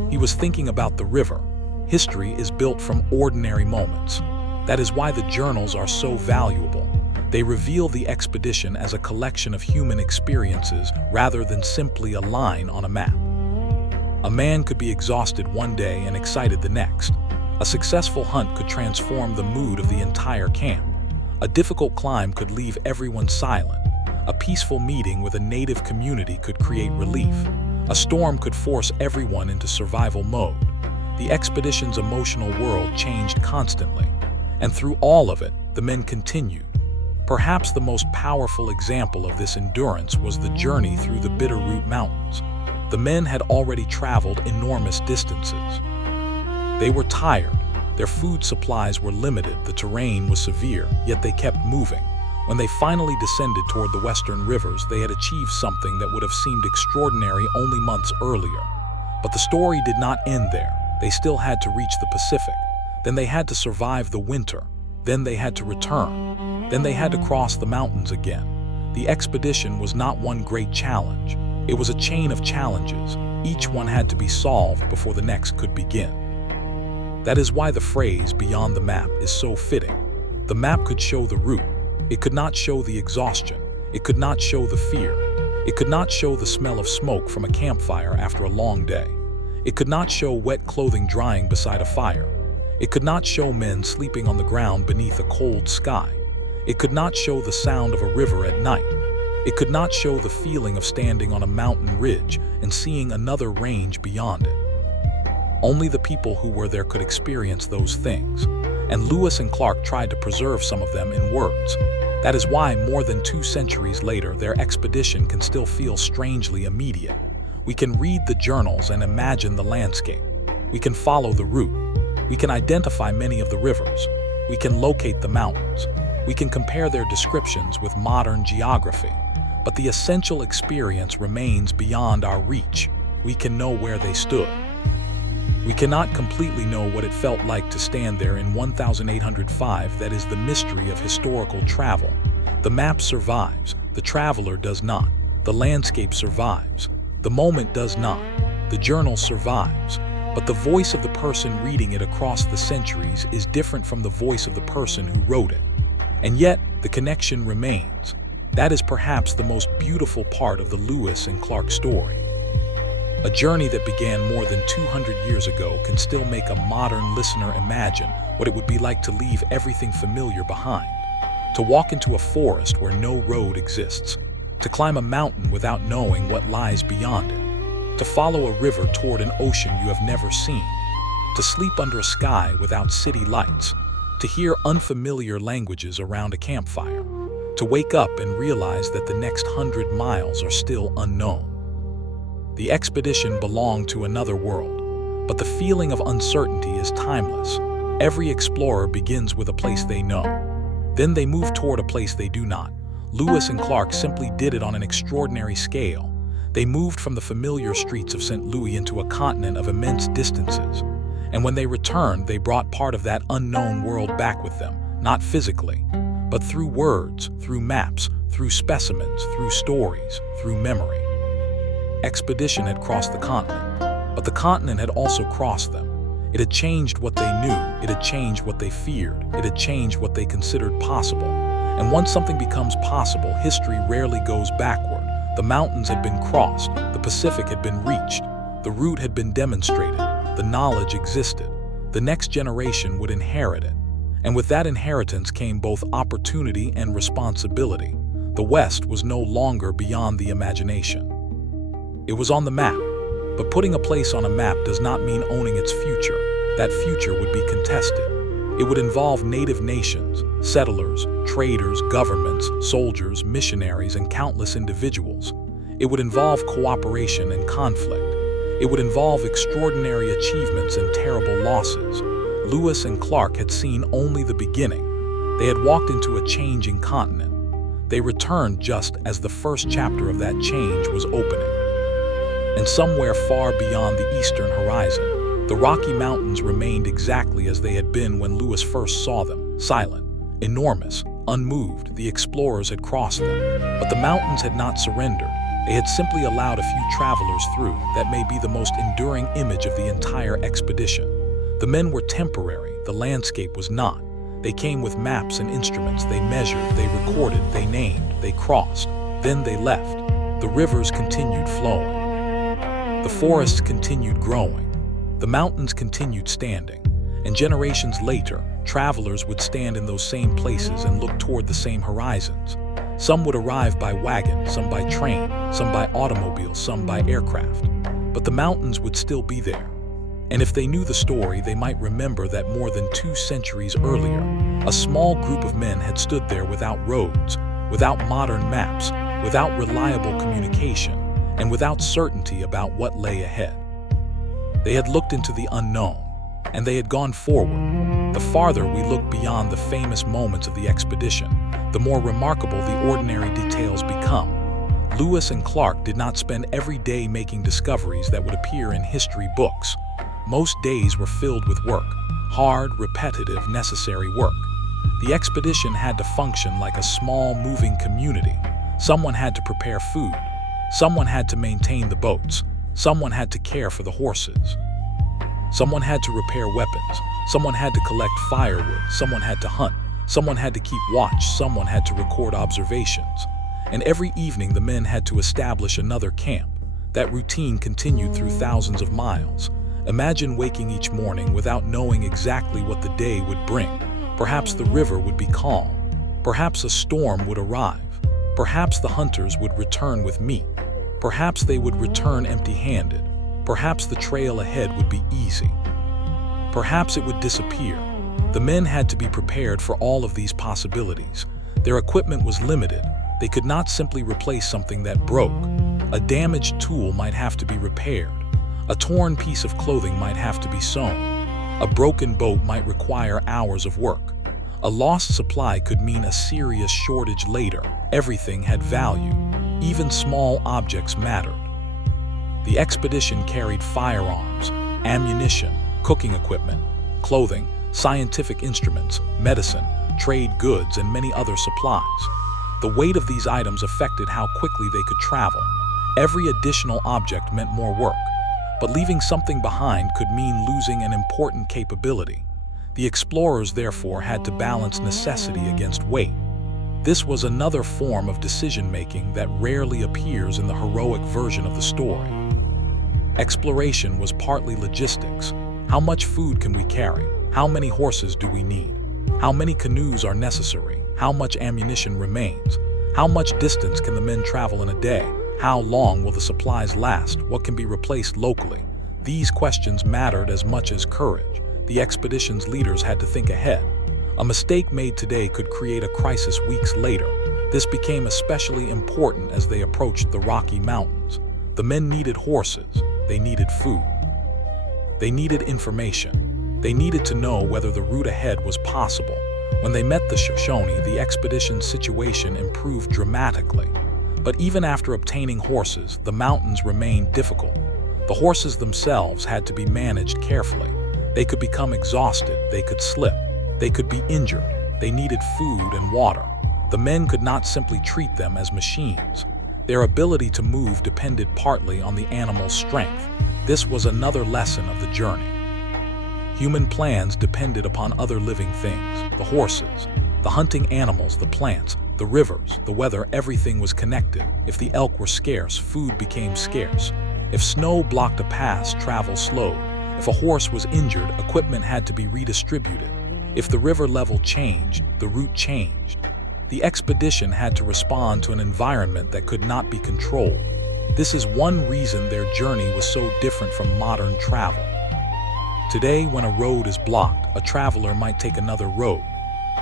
He was thinking about the river. History is built from ordinary moments. That is why the journals are so valuable. They reveal the expedition as a collection of human experiences rather than simply a line on a map. A man could be exhausted one day and excited the next. A successful hunt could transform the mood of the entire camp. A difficult climb could leave everyone silent. A peaceful meeting with a native community could create relief. A storm could force everyone into survival mode. The expedition's emotional world changed constantly, and through all of it, the men continued. Perhaps the most powerful example of this endurance was the journey through the Bitterroot Mountains. The men had already traveled enormous distances. They were tired, Their food supplies were limited, the terrain was severe, yet they kept moving. When they finally descended toward the western rivers, they had achieved something that would have seemed extraordinary only months earlier. But the story did not end there. They still had to reach the Pacific. Then they had to survive the winter. Then they had to return. Then they had to cross the mountains again. The expedition was not one great challenge. It was a chain of challenges. Each one had to be solved before the next could begin. That is why the phrase "beyond the map" is so fitting. The map could show the route. It could not show the exhaustion. It could not show the fear. It could not show the smell of smoke from a campfire after a long day. It could not show wet clothing drying beside a fire. It could not show men sleeping on the ground beneath a cold sky. It could not show the sound of a river at night. It could not show the feeling of standing on a mountain ridge and seeing another range beyond it. Only the people who were there could experience those things, and Lewis and Clark tried to preserve some of them in words. That is why, more than 2 centuries later, their expedition can still feel strangely immediate. We can read the journals and imagine the landscape. We can follow the route. We can identify many of the rivers. We can locate the mountains. We can compare their descriptions with modern geography. But the essential experience remains beyond our reach. We can know where they stood. We cannot completely know what it felt like to stand there in 1805. That is the mystery of historical travel. The map survives, the traveler does not. The landscape survives, the moment does not. The journal survives, but the voice of the person reading it across the centuries is different from the voice of the person who wrote it. And yet, the connection remains. That is perhaps the most beautiful part of the Lewis and Clark story. A journey that began more than 200 years ago can still make a modern listener imagine what it would be like to leave everything familiar behind. To walk into a forest where no road exists. To climb a mountain without knowing what lies beyond it. To follow a river toward an ocean you have never seen. To sleep under a sky without city lights. To hear unfamiliar languages around a campfire. To wake up and realize that the next 100 miles are still unknown. The expedition belonged to another world, but the feeling of uncertainty is timeless. Every explorer begins with a place they know. Then they move toward a place they do not. Lewis and Clark simply did it on an extraordinary scale. They moved from the familiar streets of St. Louis into a continent of immense distances. And when they returned, they brought part of that unknown world back with them, not physically, but through words, through maps, through specimens, through stories, through memory. Expedition had crossed the continent, but the continent had also crossed them. It had changed what they knew, it had changed what they feared, it had changed what they considered possible. And once something becomes possible, history rarely goes backward. The mountains had been crossed, the Pacific had been reached, the route had been demonstrated, the knowledge existed. The next generation would inherit it. And with that inheritance came both opportunity and responsibility. The West was no longer beyond the imagination. It was on the map, but putting a place on a map does not mean owning its future. That future would be contested. It would involve native nations, settlers, traders, governments, soldiers, missionaries, and countless individuals. It would involve cooperation and conflict. It would involve extraordinary achievements and terrible losses. Lewis and Clark had seen only the beginning. They had walked into a changing continent. They returned just as the first chapter of that change was opening. And somewhere far beyond the eastern horizon, the Rocky Mountains remained exactly as they had been when Lewis first saw them, silent, enormous, unmoved. The explorers had crossed them, but the mountains had not surrendered. They had simply allowed a few travelers through. That may be the most enduring image of the entire expedition. The men were temporary, the landscape was not. They came with maps and instruments. They measured, they recorded, they named, they crossed. Then they left. The rivers continued flowing. The forests continued growing. The mountains continued standing. And generations later, travelers would stand in those same places and look toward the same horizons. Some would arrive by wagon, some by train, some by automobile, some by aircraft. But the mountains would still be there. And if they knew the story, they might remember that more than 2 centuries earlier, a small group of men had stood there without roads, without modern maps, without reliable communication, and without certainty about what lay ahead. They had looked into the unknown. and they had gone forward. The farther we look beyond the famous moments of the expedition, the more remarkable the ordinary details become. Lewis and Clark did not spend every day making discoveries that would appear in history books. Most days were filled with work, hard, repetitive, necessary work. The expedition had to function like a small, moving community. Someone had to prepare food. Someone had to maintain the boats. Someone had to care for the horses. Someone had to repair weapons. Someone had to collect firewood. Someone had to hunt. Someone had to keep watch. Someone had to record observations. And every evening the men had to establish another camp. That routine continued through thousands of miles. Imagine waking each morning without knowing exactly what the day would bring. Perhaps the river would be calm. Perhaps a storm would arrive. Perhaps the hunters would return with meat. Perhaps they would return empty-handed. Perhaps the trail ahead would be easy. Perhaps it would disappear. The men had to be prepared for all of these possibilities. Their equipment was limited. They could not simply replace something that broke. A damaged tool might have to be repaired. A torn piece of clothing might have to be sewn. A broken boat might require hours of work. A lost supply could mean a serious shortage later. Everything had value. Even small objects mattered. The expedition carried firearms, ammunition, cooking equipment, clothing, scientific instruments, medicine, trade goods, and many other supplies. The weight of these items affected how quickly they could travel. Every additional object meant more work, but leaving something behind could mean losing an important capability. The explorers therefore had to balance necessity against weight. This was another form of decision-making that rarely appears in the heroic version of the story. Exploration was partly logistics. How much food can we carry? How many horses do we need? How many canoes are necessary? How much ammunition remains? How much distance can the men travel in a day? How long will the supplies last? What can be replaced locally? These questions mattered as much as courage. The expedition's leaders had to think ahead. A mistake made today could create a crisis weeks later. This became especially important as they approached the Rocky Mountains. The men needed horses. They needed food. They needed information. They needed to know whether the route ahead was possible. When they met the Shoshone, the expedition's situation improved dramatically. But even after obtaining horses, the mountains remained difficult. The horses themselves had to be managed carefully. They could become exhausted. They could slip. They could be injured. They needed food and water. The men could not simply treat them as machines. Their ability to move depended partly on the animal's strength. This was another lesson of the journey. Human plans depended upon other living things, the horses, the hunting animals, the plants, the rivers, the weather. Everything was connected. If the elk were scarce, food became scarce. If snow blocked a pass, travel slowed. If a horse was injured, equipment had to be redistributed. If the river level changed, the route changed. The expedition had to respond to an environment that could not be controlled. This is one reason their journey was so different from modern travel. Today, when a road is blocked, a traveler might take another road.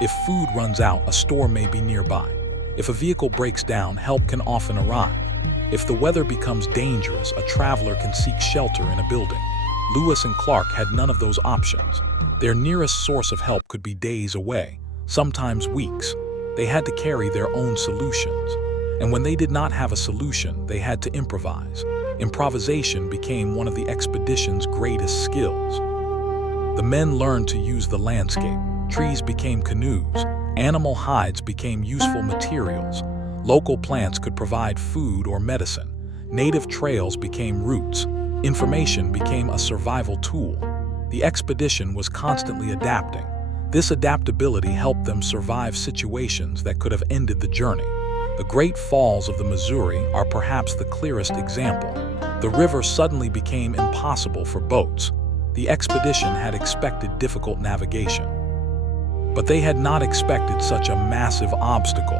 If food runs out, a store may be nearby. If a vehicle breaks down, help can often arrive. If the weather becomes dangerous, a traveler can seek shelter in a building. Lewis and Clark had none of those options. Their nearest source of help could be days away, sometimes weeks. They had to carry their own solutions. And when they did not have a solution, they had to improvise. Improvisation became one of the expedition's greatest skills. The men learned to use the landscape. Trees became canoes. Animal hides became useful materials. Local plants could provide food or medicine. Native trails became routes. Information became a survival tool. The expedition was constantly adapting. This adaptability helped them survive situations that could have ended the journey. The Great Falls of the Missouri are perhaps the clearest example. The river suddenly became impossible for boats. The expedition had expected difficult navigation. But they had not expected such a massive obstacle.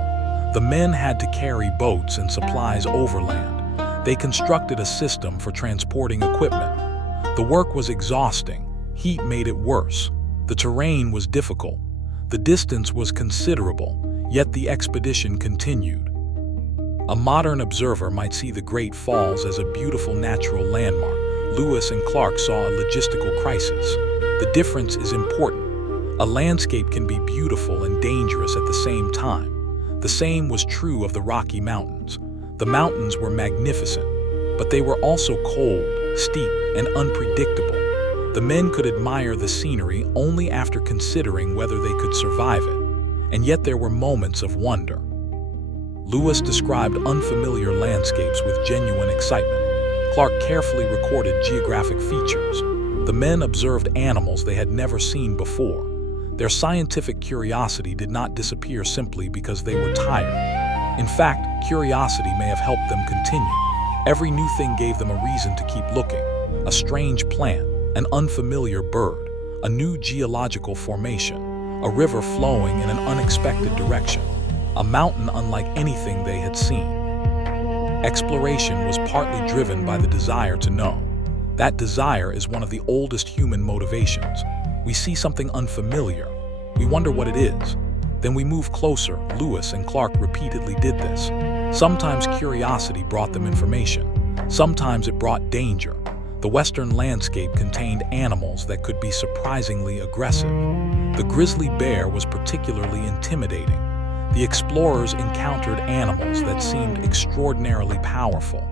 The men had to carry boats and supplies overland. They constructed a system for transporting equipment. The work was exhausting. Heat made it worse. The terrain was difficult. The distance was considerable, yet the expedition continued. A modern observer might see the Great Falls as a beautiful natural landmark. Lewis and Clark saw a logistical crisis. The difference is important. A landscape can be beautiful and dangerous at the same time. The same was true of the Rocky Mountains. The mountains were magnificent, but they were also cold, steep, and unpredictable. The men could admire the scenery only after considering whether they could survive it, and yet there were moments of wonder. Lewis described unfamiliar landscapes with genuine excitement. Clark carefully recorded geographic features. The men observed animals they had never seen before. Their scientific curiosity did not disappear simply because they were tired. In fact, curiosity may have helped them continue. Every new thing gave them a reason to keep looking. A strange plant, an unfamiliar bird, a new geological formation, a river flowing in an unexpected direction, a mountain unlike anything they had seen. Exploration was partly driven by the desire to know. That desire is one of the oldest human motivations. We see something unfamiliar. We wonder what it is. Then we move closer. Lewis and Clark repeatedly did this. Sometimes curiosity brought them information. Sometimes it brought danger. The western landscape contained animals that could be surprisingly aggressive. The grizzly bear was particularly intimidating. The explorers encountered animals that seemed extraordinarily powerful.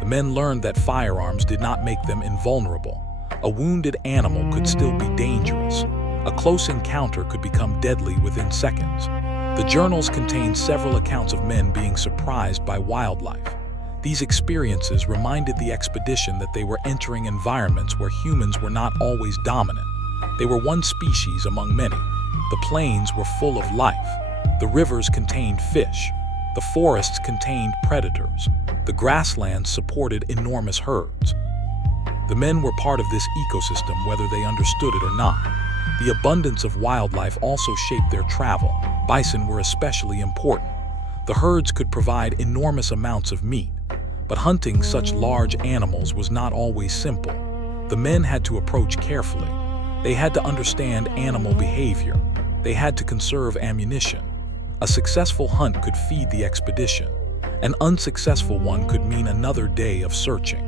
The men learned that firearms did not make them invulnerable. A wounded animal could still be dangerous. A close encounter could become deadly within seconds. The journals contained several accounts of men being surprised by wildlife. These experiences reminded the expedition that they were entering environments where humans were not always dominant. They were one species among many. The plains were full of life. The rivers contained fish. The forests contained predators. The grasslands supported enormous herds. The men were part of this ecosystem whether they understood it or not. The abundance of wildlife also shaped their travel. Bison were especially important. The herds could provide enormous amounts of meat, but hunting such large animals was not always simple. The men had to approach carefully. They had to understand animal behavior. They had to conserve ammunition. A successful hunt could feed the expedition. An unsuccessful one could mean another day of searching.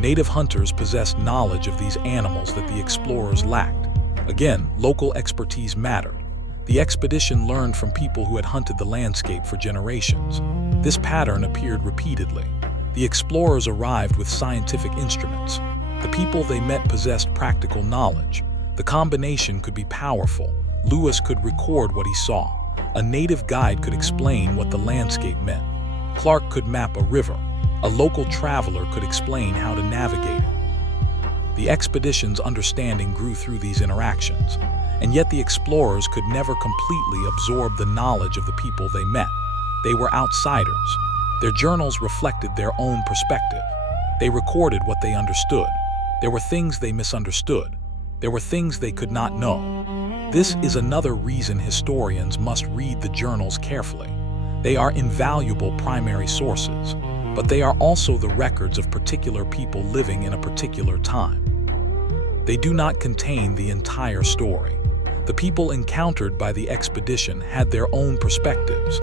Native hunters possessed knowledge of these animals that the explorers lacked. Again, local expertise mattered. The expedition learned from people who had hunted the landscape for generations. This pattern appeared repeatedly. The explorers arrived with scientific instruments. The people they met possessed practical knowledge. The combination could be powerful. Lewis could record what he saw. A native guide could explain what the landscape meant. Clark could map a river. A local traveler could explain how to navigate it. The expedition's understanding grew through these interactions, and yet the explorers could never completely absorb the knowledge of the people they met. They were outsiders. Their journals reflected their own perspective. They recorded what they understood. There were things they misunderstood. There were things they could not know. This is another reason historians must read the journals carefully. They are invaluable primary sources, but they are also the records of particular people living in a particular time. They do not contain the entire story. The people encountered by the expedition had their own perspectives.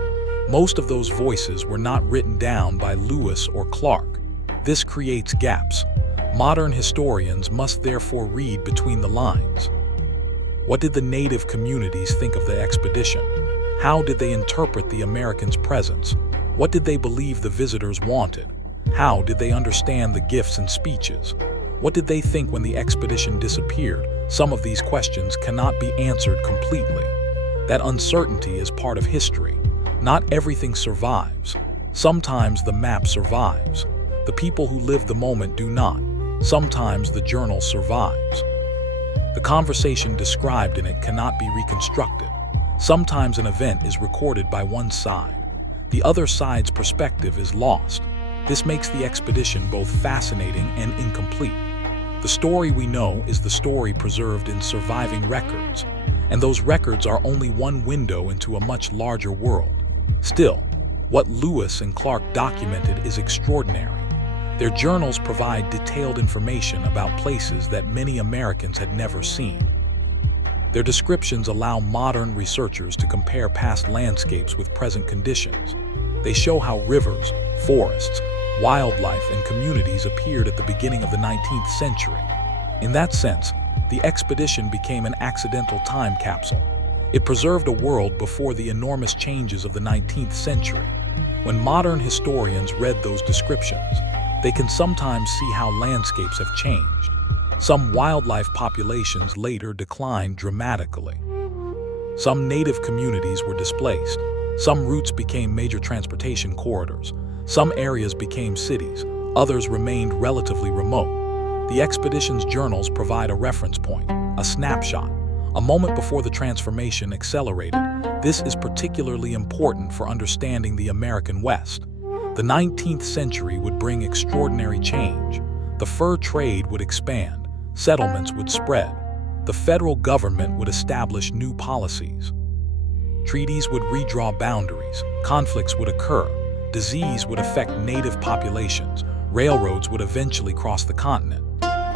Most of those voices were not written down by Lewis or Clark. This creates gaps. Modern historians must therefore read between the lines. What did the native communities think of the expedition? How did they interpret the Americans' presence? What did they believe the visitors wanted? How did they understand the gifts and speeches? What did they think when the expedition disappeared? Some of these questions cannot be answered completely. That uncertainty is part of history. Not everything survives. Sometimes the map survives. The people who live the moment do not. Sometimes the journal survives. The conversation described in it cannot be reconstructed. Sometimes an event is recorded by one side. The other side's perspective is lost. This makes the expedition both fascinating and incomplete. The story we know is the story preserved in surviving records, and those records are only one window into a much larger world. Still, what Lewis and Clark documented is extraordinary. Their journals provide detailed information about places that many Americans had never seen. Their descriptions allow modern researchers to compare past landscapes with present conditions. They show how rivers, forests, wildlife, and communities appeared at the beginning of the 19th century. In that sense, the expedition became an accidental time capsule. It preserved a world before the enormous changes of the 19th century. When modern historians read those descriptions, they can sometimes see how landscapes have changed. Some wildlife populations later declined dramatically. Some native communities were displaced. Some routes became major transportation corridors. Some areas became cities. Others remained relatively remote. The expedition's journals provide a reference point, a snapshot, a moment before the transformation accelerated. This is particularly important for understanding the American West. The 19th century would bring extraordinary change. The fur trade would expand. Settlements would spread. The federal government would establish new policies. Treaties would redraw boundaries. Conflicts would occur. Disease would affect native populations. Railroads would eventually cross the continent.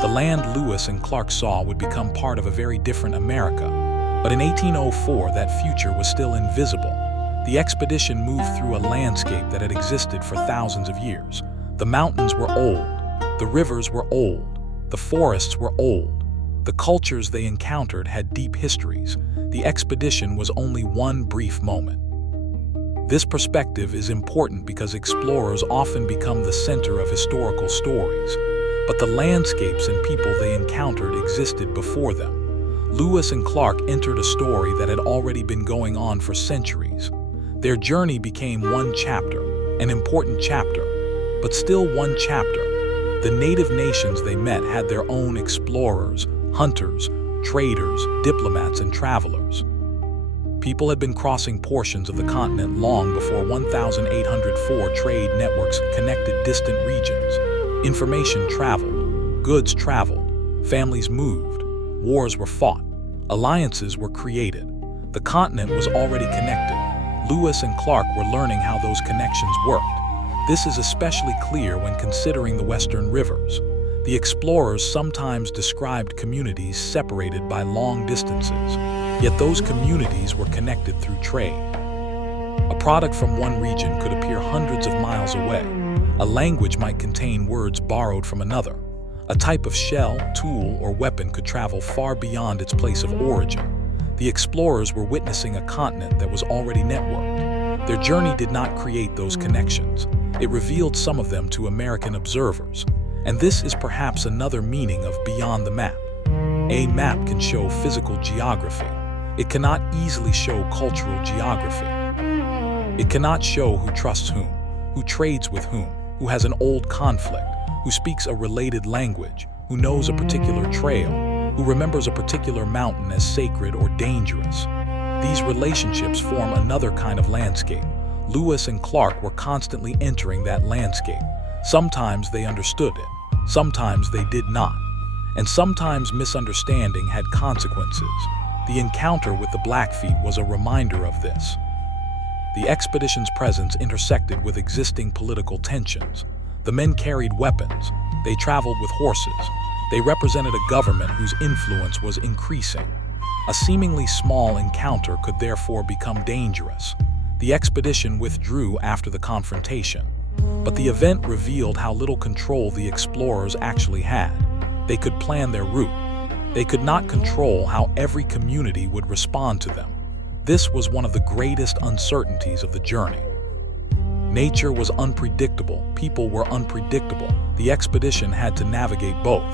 The land Lewis and Clark saw would become part of a very different America. But in 1804, that future was still invisible. The expedition moved through a landscape that had existed for thousands of years. The mountains were old. The rivers were old. The forests were old. The cultures they encountered had deep histories. The expedition was only one brief moment. This perspective is important because explorers often become the center of historical stories. But the landscapes and people they encountered existed before them. Lewis and Clark entered a story that had already been going on for centuries. Their journey became one chapter, an important chapter, but still one chapter. The native nations they met had their own explorers, hunters, traders, diplomats, and travelers. People had been crossing portions of the continent long before 1804 trade networks connected distant regions. Information traveled, goods traveled, families moved, wars were fought, alliances were created. The continent was already connected. Lewis and Clark were learning how those connections worked. This is especially clear when considering the western rivers. The explorers sometimes described communities separated by long distances, yet those communities were connected through trade. A product from one region could appear hundreds of miles away. A language might contain words borrowed from another. A type of shell, tool, or weapon could travel far beyond its place of origin. The explorers were witnessing a continent that was already networked. Their journey did not create those connections. It revealed some of them to American observers. And this is perhaps another meaning of beyond the map. A map can show physical geography. It cannot easily show cultural geography. It cannot show who trusts who trades with who has an old conflict, who speaks a related language, who knows a particular trail, who remembers a particular mountain as sacred or dangerous. These relationships form another kind of landscape. Lewis and Clark were constantly entering that landscape. Sometimes they understood it, sometimes they did not, and sometimes misunderstanding had consequences. The encounter with the Blackfeet was a reminder of this. The expedition's presence intersected with existing political tensions. The men carried weapons. They traveled with horses. They represented a government whose influence was increasing. A seemingly small encounter could therefore become dangerous. The expedition withdrew after the confrontation. But the event revealed how little control the explorers actually had. They could plan their route. They could not control how every community would respond to them. This was one of the greatest uncertainties of the journey. Nature was unpredictable, people were unpredictable. The expedition had to navigate both.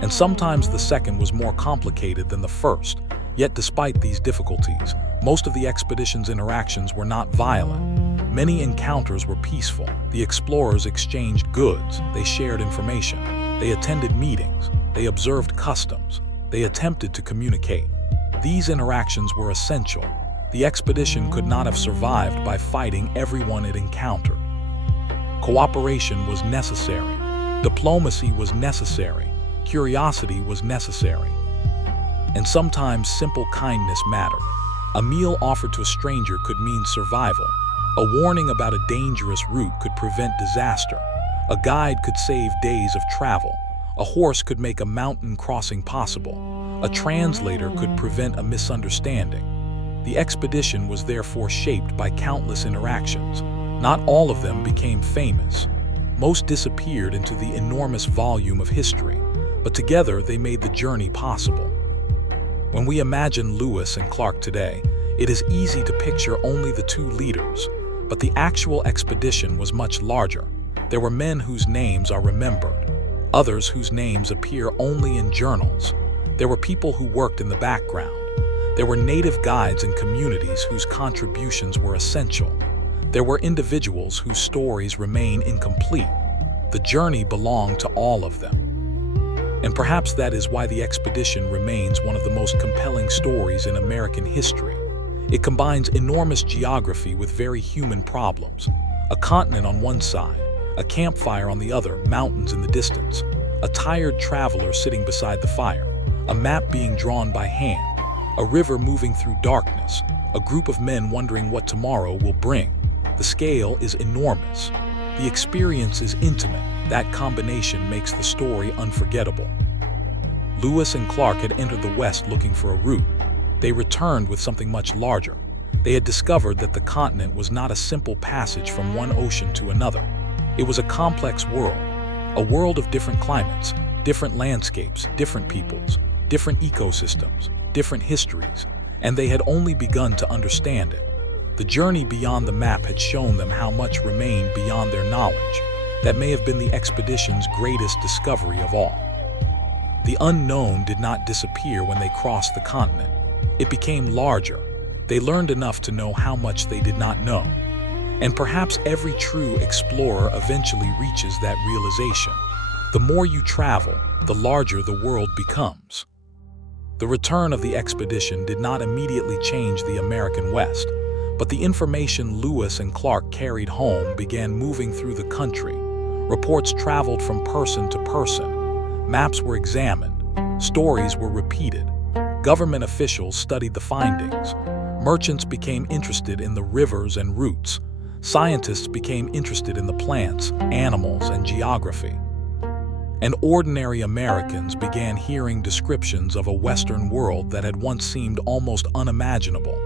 And sometimes the second was more complicated than the first. Yet despite these difficulties, most of the expedition's interactions were not violent. Many encounters were peaceful. The explorers exchanged goods, they shared information, they attended meetings, they observed customs, they attempted to communicate. These interactions were essential. The expedition could not have survived by fighting everyone it encountered. Cooperation was necessary. Diplomacy was necessary. Curiosity was necessary. And sometimes simple kindness mattered. A meal offered to a stranger could mean survival. A warning about a dangerous route could prevent disaster. A guide could save days of travel. A horse could make a mountain crossing possible. A translator could prevent a misunderstanding. The expedition was therefore shaped by countless interactions. Not all of them became famous. Most disappeared into the enormous volume of history. but together they made the journey possible. When we imagine Lewis and Clark today, it is easy to picture only the two leaders, but the actual expedition was much larger. There were men whose names are remembered, others whose names appear only in journals. There were people who worked in the background. There were native guides and communities whose contributions were essential. There were individuals whose stories remain incomplete. The journey belonged to all of them. And perhaps that is why the expedition remains one of the most compelling stories in American history. It combines enormous geography with very human problems. A continent on one side, a campfire on the other, mountains in the distance, a tired traveler sitting beside the fire, a map being drawn by hand, a river moving through darkness, a group of men wondering what tomorrow will bring. The scale is enormous. The experience is intimate. That combination makes the story unforgettable. Lewis and Clark had entered the West looking for a route. They returned with something much larger. They had discovered that the continent was not a simple passage from one ocean to another. It was a complex world, a world of different climates, different landscapes, different peoples, different ecosystems, different histories, and they had only begun to understand it. The journey beyond the map had shown them how much remained beyond their knowledge. That may have been the expedition's greatest discovery of all. The unknown did not disappear when they crossed the continent. It became larger. They learned enough to know how much they did not know. And perhaps every true explorer eventually reaches that realization. The more you travel, the larger the world becomes. The return of the expedition did not immediately change the American West, but the information Lewis and Clark carried home began moving through the country. Reports traveled from person to person. Maps were examined. Stories were repeated. Government officials studied the findings. Merchants became interested in the rivers and routes. Scientists became interested in the plants, animals, and geography. And ordinary Americans began hearing descriptions of a Western world that had once seemed almost unimaginable.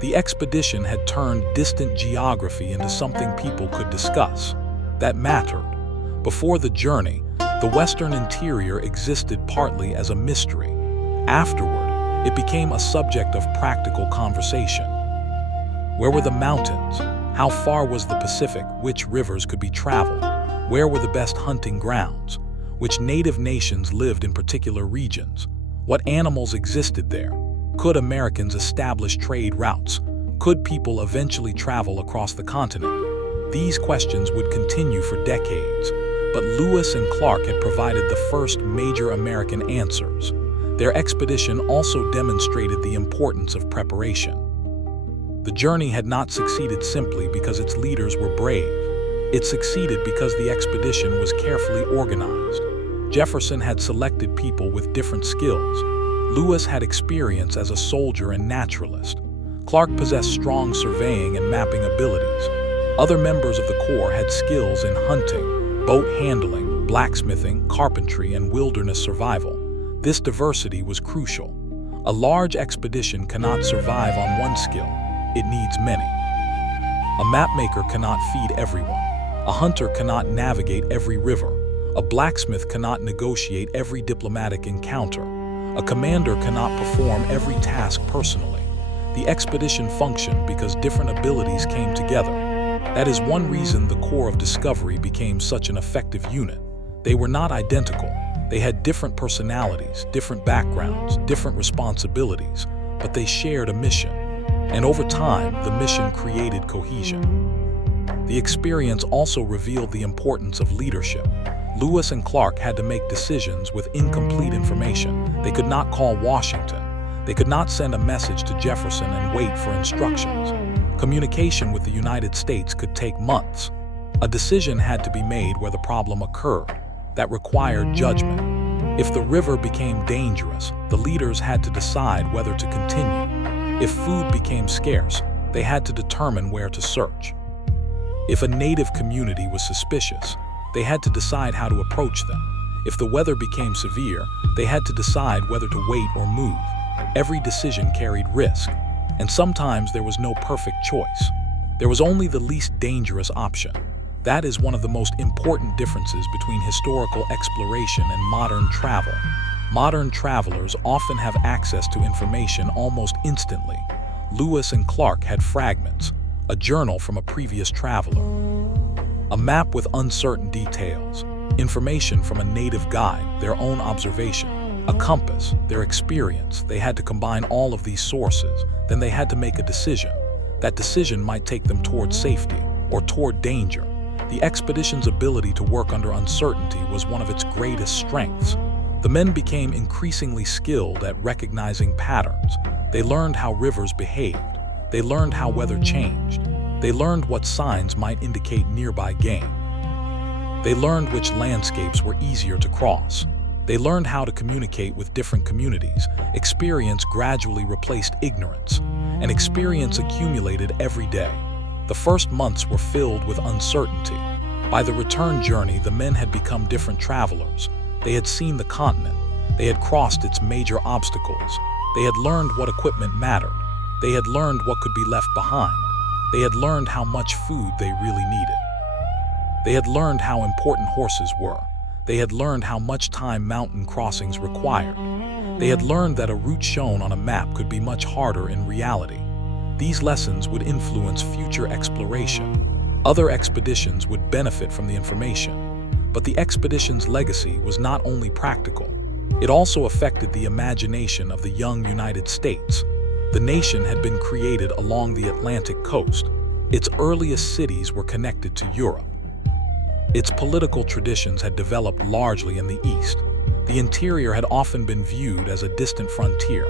The expedition had turned distant geography into something people could discuss. That mattered. Before the journey, the Western interior existed partly as a mystery. Afterward, it became a subject of practical conversation. Where were the mountains? How far was the Pacific? Which rivers could be traveled? Where were the best hunting grounds? Which native nations lived in particular regions? What animals existed there? Could Americans establish trade routes? Could people eventually travel across the continent? These questions would continue for decades, but Lewis and Clark had provided the first major American answers. Their expedition also demonstrated the importance of preparation. The journey had not succeeded simply because its leaders were brave. It succeeded because the expedition was carefully organized. Jefferson had selected people with different skills. Lewis had experience as a soldier and naturalist. Clark possessed strong surveying and mapping abilities. Other members of the Corps had skills in hunting, boat handling, blacksmithing, carpentry, and wilderness survival. This diversity was crucial. A large expedition cannot survive on one skill. It needs many. A mapmaker cannot feed everyone. A hunter cannot navigate every river. A blacksmith cannot negotiate every diplomatic encounter. A commander cannot perform every task personally. The expedition functioned because different abilities came together. That is one reason the Corps of Discovery became such an effective unit. They were not identical. They had different personalities, different backgrounds, different responsibilities, but they shared a mission. And over time, the mission created cohesion. The experience also revealed the importance of leadership. Lewis and Clark had to make decisions with incomplete information. They could not call Washington. They could not send a message to Jefferson and wait for instructions. Communication with the United States could take months. A decision had to be made where the problem occurred. That required judgment. If the river became dangerous, the leaders had to decide whether to continue. If food became scarce, they had to determine where to search. If a native community was suspicious, they had to decide how to approach them. If the weather became severe, they had to decide whether to wait or move. Every decision carried risk, and sometimes there was no perfect choice. There was only the least dangerous option. That is one of the most important differences between historical exploration and modern travel. Modern travelers often have access to information almost instantly. Lewis and Clark had fragments, a journal from a previous traveler, a map with uncertain details, information from a native guide, their own observation, a compass, their experience. They had to combine all of these sources. Then they had to make a decision. That decision might take them toward safety or toward danger. The expedition's ability to work under uncertainty was one of its greatest strengths. The men became increasingly skilled at recognizing patterns. They learned how rivers behaved. They learned how weather changed. They learned what signs might indicate nearby game. They learned which landscapes were easier to cross. They learned how to communicate with different communities. Experience gradually replaced ignorance, and experience accumulated every day. The first months were filled with uncertainty. By the return journey, the men had become different travelers. They had seen the continent. They had crossed its major obstacles. They had learned what equipment mattered. They had learned what could be left behind. They had learned how much food they really needed. They had learned how important horses were. They had learned how much time mountain crossings required. They had learned that a route shown on a map could be much harder in reality. These lessons would influence future exploration. Other expeditions would benefit from the information. But the expedition's legacy was not only practical, it also affected the imagination of the young United States. The nation had been created along the Atlantic coast. Its earliest cities were connected to Europe. Its political traditions had developed largely in the East. The interior had often been viewed as a distant frontier.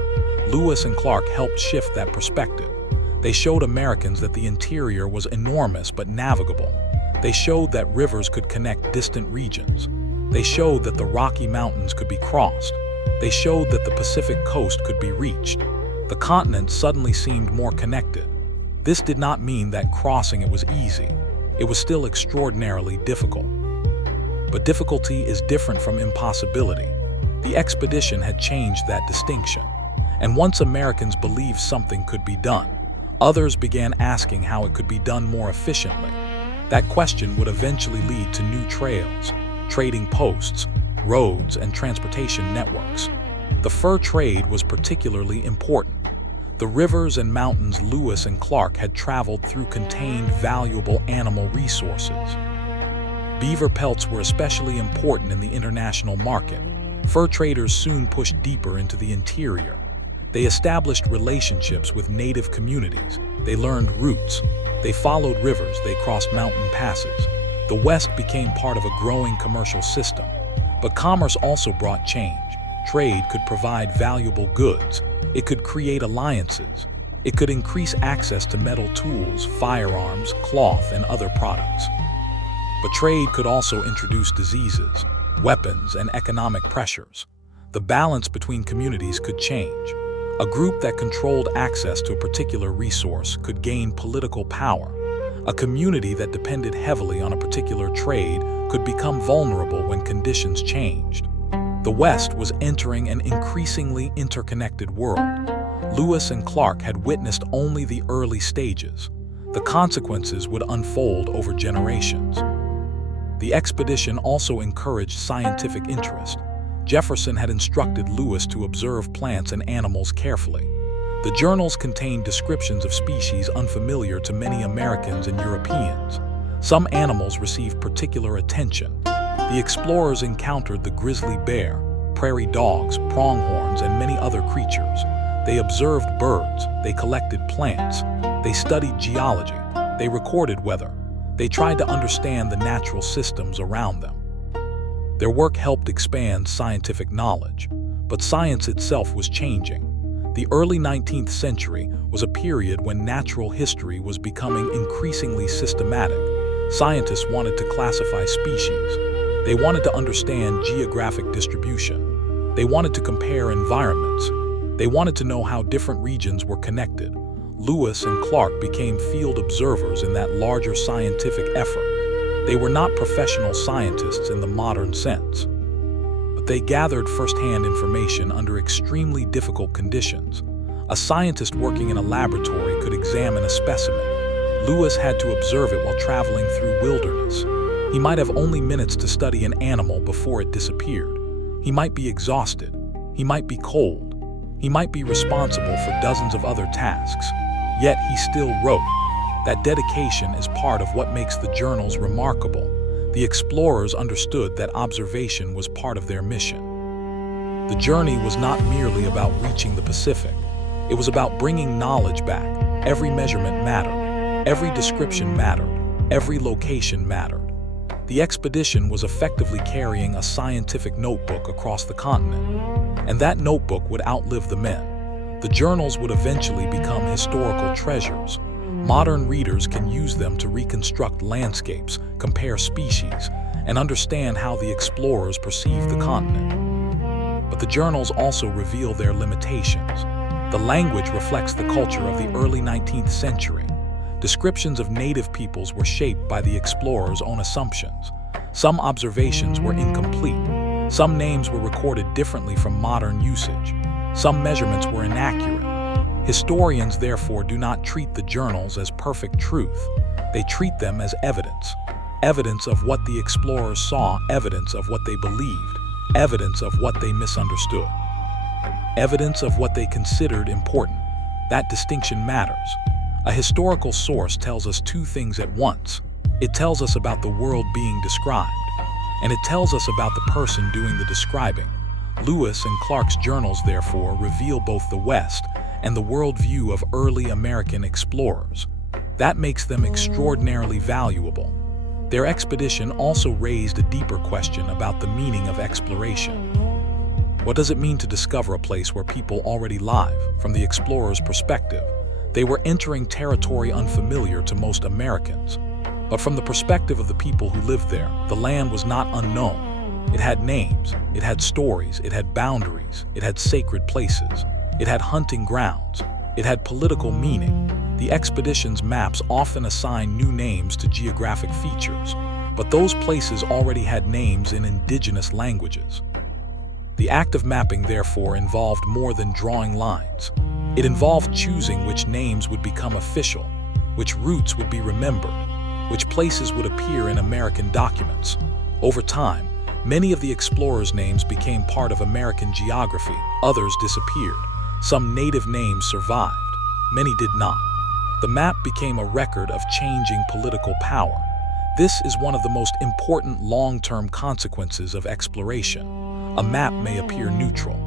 Lewis and Clark helped shift that perspective. They showed Americans that the interior was enormous but navigable. They showed that rivers could connect distant regions. They showed that the Rocky Mountains could be crossed. They showed that the Pacific coast could be reached. The continent suddenly seemed more connected. This did not mean that crossing it was easy. It was still extraordinarily difficult. But difficulty is different from impossibility. The expedition had changed that distinction. And once Americans believed something could be done, others began asking how it could be done more efficiently. That question would eventually lead to new trails, trading posts, roads, and transportation networks. The fur trade was particularly important. The rivers and mountains Lewis and Clark had traveled through contained valuable animal resources. Beaver pelts were especially important in the international market. Fur traders soon pushed deeper into the interior. They established relationships with native communities. They learned routes. They followed rivers. They crossed mountain passes. The West became part of a growing commercial system. But commerce also brought change. Trade could provide valuable goods. It could create alliances. It could increase access to metal tools, firearms, cloth, and other products. But trade could also introduce diseases, weapons, and economic pressures. The balance between communities could change. A group that controlled access to a particular resource could gain political power. A community that depended heavily on a particular trade could become vulnerable when conditions changed. The West was entering an increasingly interconnected world. Lewis and Clark had witnessed only the early stages. The consequences would unfold over generations. The expedition also encouraged scientific interest. Jefferson had instructed Lewis to observe plants and animals carefully. The journals contained descriptions of species unfamiliar to many Americans and Europeans. Some animals received particular attention. The explorers encountered the grizzly bear, prairie dogs, pronghorns, and many other creatures. They observed birds. They collected plants. They studied geology. They recorded weather. They tried to understand the natural systems around them. Their work helped expand scientific knowledge, but science itself was changing. The early 19th century was a period when natural history was becoming increasingly systematic. Scientists wanted to classify species. They wanted to understand geographic distribution. They wanted to compare environments. They wanted to know how different regions were connected. Lewis and Clark became field observers in that larger scientific effort. They were not professional scientists in the modern sense, but they gathered first-hand information under extremely difficult conditions. A scientist working in a laboratory could examine a specimen. Lewis had to observe it while traveling through wilderness. He might have only minutes to study an animal before it disappeared. He might be exhausted. He might be cold. He might be responsible for dozens of other tasks. Yet he still wrote. That dedication is part of what makes the journals remarkable. The explorers understood that observation was part of their mission. The journey was not merely about reaching the Pacific. It was about bringing knowledge back. Every measurement mattered. Every description mattered. Every location mattered. The expedition was effectively carrying a scientific notebook across the continent. And that notebook would outlive the men. The journals would eventually become historical treasures. Modern readers can use them to reconstruct landscapes, compare species, and understand how the explorers perceived the continent. But the journals also reveal their limitations. The language reflects the culture of the early 19th century. Descriptions of native peoples were shaped by the explorers' own assumptions. Some observations were incomplete. Some names were recorded differently from modern usage. Some measurements were inaccurate. Historians, therefore, do not treat the journals as perfect truth. They treat them as evidence. Evidence of what the explorers saw, evidence of what they believed, evidence of what they misunderstood, evidence of what they considered important. That distinction matters. A historical source tells us two things at once. It tells us about the world being described, and it tells us about the person doing the describing. Lewis and Clark's journals, therefore, reveal both the West and the worldview of early American explorers. That makes them extraordinarily valuable. Their expedition also raised a deeper question about the meaning of exploration. What does it mean to discover a place where people already live? From the explorers' perspective, they were entering territory unfamiliar to most Americans. But from the perspective of the people who lived there, the land was not unknown. It had names, it had stories, it had boundaries, it had sacred places, it had hunting grounds, it had political meaning. The expedition's maps often assign new names to geographic features, but those places already had names in indigenous languages. The act of mapping, therefore, involved more than drawing lines. It involved choosing which names would become official, which routes would be remembered, which places would appear in American documents. Over time, many of the explorers' names became part of American geography. Others disappeared. Some native names survived. Many did not. The map became a record of changing political power. This is one of the most important long-term consequences of exploration. A map may appear neutral,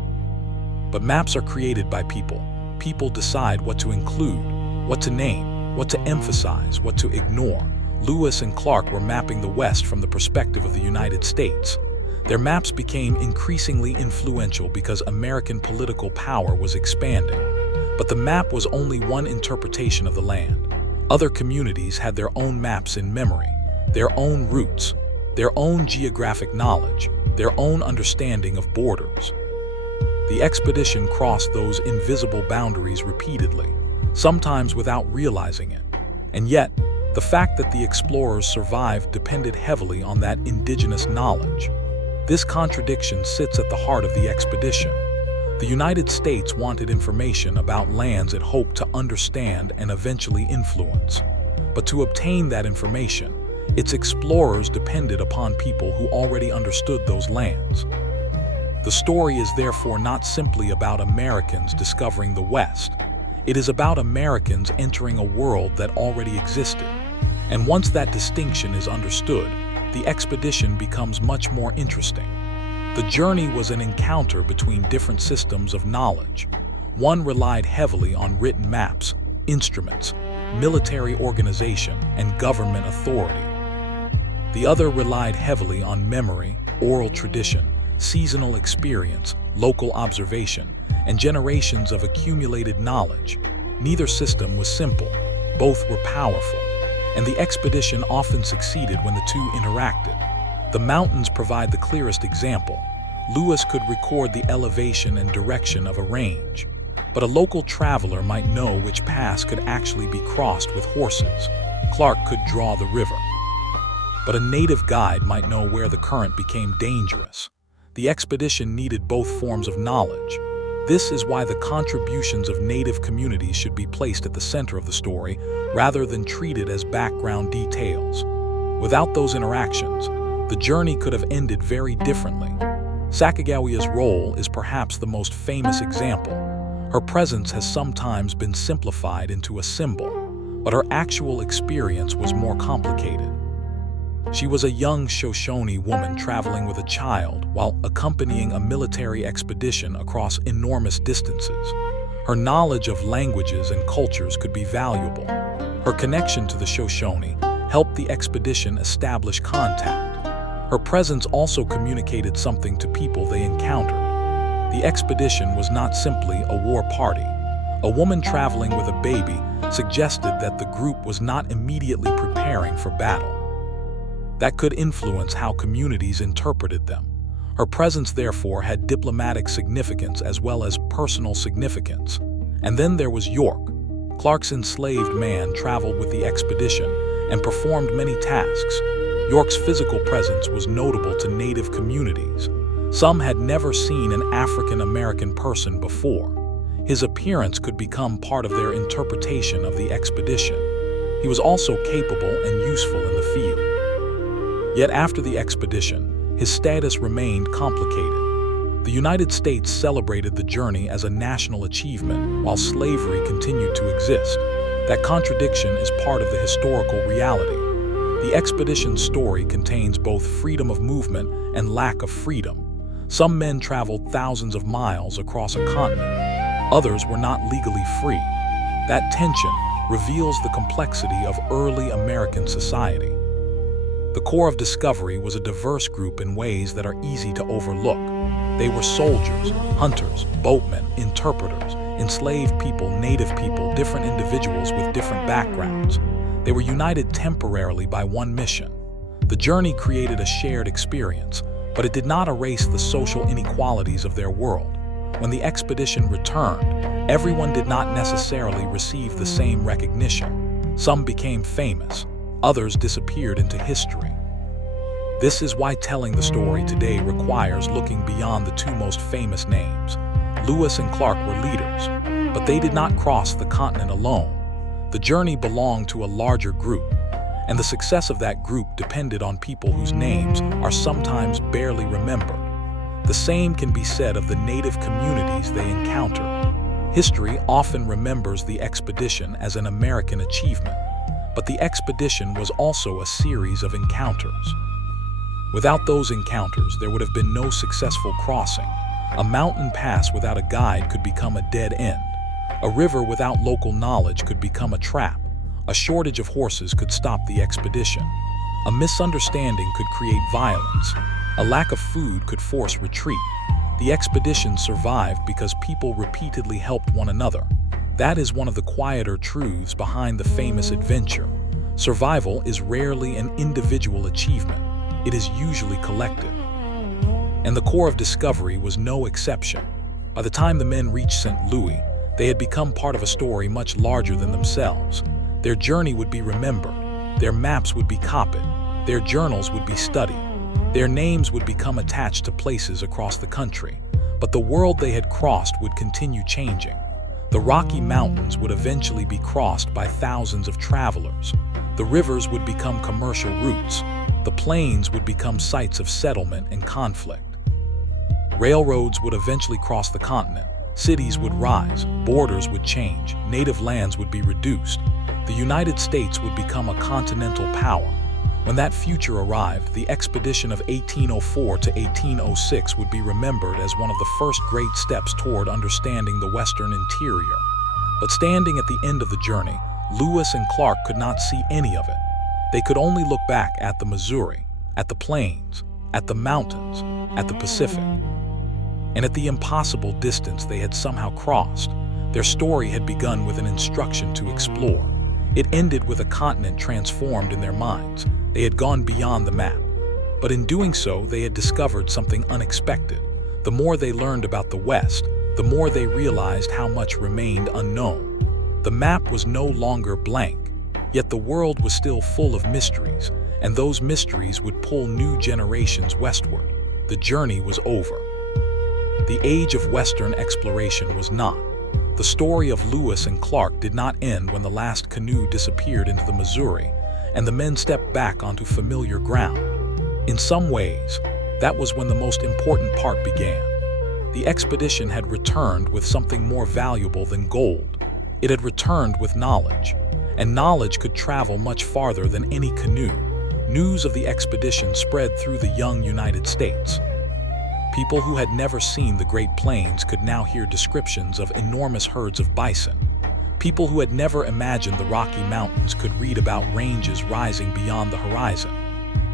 but maps are created by people. People decide what to include, what to name, what to emphasize, what to ignore. Lewis and Clark were mapping the West from the perspective of the United States. Their maps became increasingly influential because American political power was expanding. But the map was only one interpretation of the land. Other communities had their own maps in memory, their own routes, their own geographic knowledge, their own understanding of borders. The expedition crossed those invisible boundaries repeatedly, sometimes without realizing it. And yet, the fact that the explorers survived depended heavily on that indigenous knowledge. This contradiction sits at the heart of the expedition. The United States wanted information about lands it hoped to understand and eventually influence. But to obtain that information, its explorers depended upon people who already understood those lands. The story is therefore not simply about Americans discovering the West. It is about Americans entering a world that already existed. And once that distinction is understood, the expedition becomes much more interesting. The journey was an encounter between different systems of knowledge. One relied heavily on written maps, instruments, military organization, and government authority. The other relied heavily on memory, oral tradition, seasonal experience, local observation, and generations of accumulated knowledge. Neither system was simple. Both were powerful, and the expedition often succeeded when the two interacted. The mountains provide the clearest example. Lewis could record the elevation and direction of a range, but a local traveler might know which pass could actually be crossed with horses. Clark could draw the river, but a native guide might know where the current became dangerous. The expedition needed both forms of knowledge. This is why the contributions of native communities should be placed at the center of the story rather than treated as background details. Without those interactions, the journey could have ended very differently. Sacagawea's role is perhaps the most famous example. Her presence has sometimes been simplified into a symbol, but her actual experience was more complicated. She was a young Shoshone woman traveling with a child while accompanying a military expedition across enormous distances. Her knowledge of languages and cultures could be valuable. Her connection to the Shoshone helped the expedition establish contact. Her presence also communicated something to people they encountered. The expedition was not simply a war party. A woman traveling with a baby suggested that the group was not immediately preparing for battle. That could influence how communities interpreted them. Her presence, therefore, had diplomatic significance as well as personal significance. And then there was York. Clark's enslaved man traveled with the expedition and performed many tasks. York's physical presence was notable to native communities. Some had never seen an African American person before. His appearance could become part of their interpretation of the expedition. He was also capable and useful in the field. Yet after the expedition, his status remained complicated. The United States celebrated the journey as a national achievement while slavery continued to exist. That contradiction is part of the historical reality. The expedition's story contains both freedom of movement and lack of freedom. Some men traveled thousands of miles across a continent. Others were not legally free. That tension reveals the complexity of early American society. The core of Discovery was a diverse group in ways that are easy to overlook. They were soldiers, hunters, boatmen, interpreters, enslaved people, native people, different individuals with different backgrounds. They were united temporarily by one mission. The journey created a shared experience, but it did not erase the social inequalities of their world. When the expedition returned, everyone did not necessarily receive the same recognition. Some became famous. Others disappeared into history. This is why telling the story today requires looking beyond the two most famous names. Lewis and Clark were leaders, but they did not cross the continent alone. The journey belonged to a larger group, and the success of that group depended on people whose names are sometimes barely remembered. The same can be said of the native communities they encountered. History often remembers the expedition as an American achievement, but the expedition was also a series of encounters. Without those encounters, there would have been no successful crossing. A mountain pass without a guide could become a dead end. A river without local knowledge could become a trap. A shortage of horses could stop the expedition. A misunderstanding could create violence. A lack of food could force retreat. The expedition survived because people repeatedly helped one another. That is one of the quieter truths behind the famous adventure. Survival is rarely an individual achievement. It is usually collective. And the core of Discovery was no exception. By the time the men reached St. Louis, they had become part of a story much larger than themselves. Their journey would be remembered. Their maps would be copied. Their journals would be studied. Their names would become attached to places across the country. But the world they had crossed would continue changing. The Rocky Mountains would eventually be crossed by thousands of travelers. The rivers would become commercial routes. The plains would become sites of settlement and conflict. Railroads would eventually cross the continent. Cities would rise. Borders would change. Native lands would be reduced. The United States would become a continental power. When that future arrived, the expedition of 1804 to 1806 would be remembered as one of the first great steps toward understanding the Western interior. But standing at the end of the journey, Lewis and Clark could not see any of it. They could only look back at the Missouri, at the plains, at the mountains, at the Pacific. And at the impossible distance they had somehow crossed. Their story had begun with an instruction to explore. It ended with a continent transformed in their minds. They had gone beyond the map. But in doing so, they had discovered something unexpected. The more they learned about the West, the more they realized how much remained unknown. The map was no longer blank, yet the world was still full of mysteries, and those mysteries would pull new generations westward. The journey was over. The age of Western exploration was not. The story of Lewis and Clark did not end when the last canoe disappeared into the Missouri and the men stepped back onto familiar ground. In some ways, that was when the most important part began. The expedition had returned with something more valuable than gold. It had returned with knowledge, and knowledge could travel much farther than any canoe. News of the expedition spread through the young United States. People who had never seen the Great Plains could now hear descriptions of enormous herds of bison. People who had never imagined the Rocky Mountains could read about ranges rising beyond the horizon.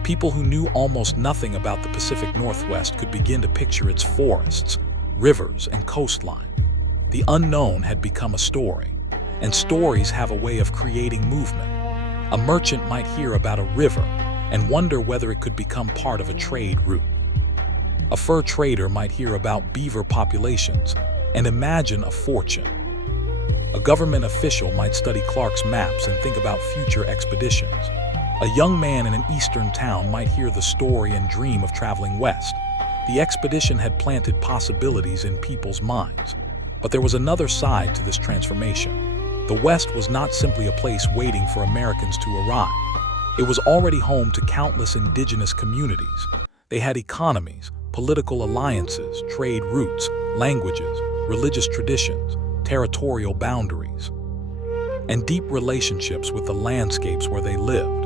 People who knew almost nothing about the Pacific Northwest could begin to picture its forests, rivers, and coastline. The unknown had become a story, and stories have a way of creating movement. A merchant might hear about a river and wonder whether it could become part of a trade route. A fur trader might hear about beaver populations and imagine a fortune. A government official might study Clark's maps and think about future expeditions. A young man in an eastern town might hear the story and dream of traveling west. The expedition had planted possibilities in people's minds. But there was another side to this transformation. The West was not simply a place waiting for Americans to arrive. It was already home to countless indigenous communities. They had economies, political alliances, trade routes, languages, religious traditions, territorial boundaries, and deep relationships with the landscapes where they lived.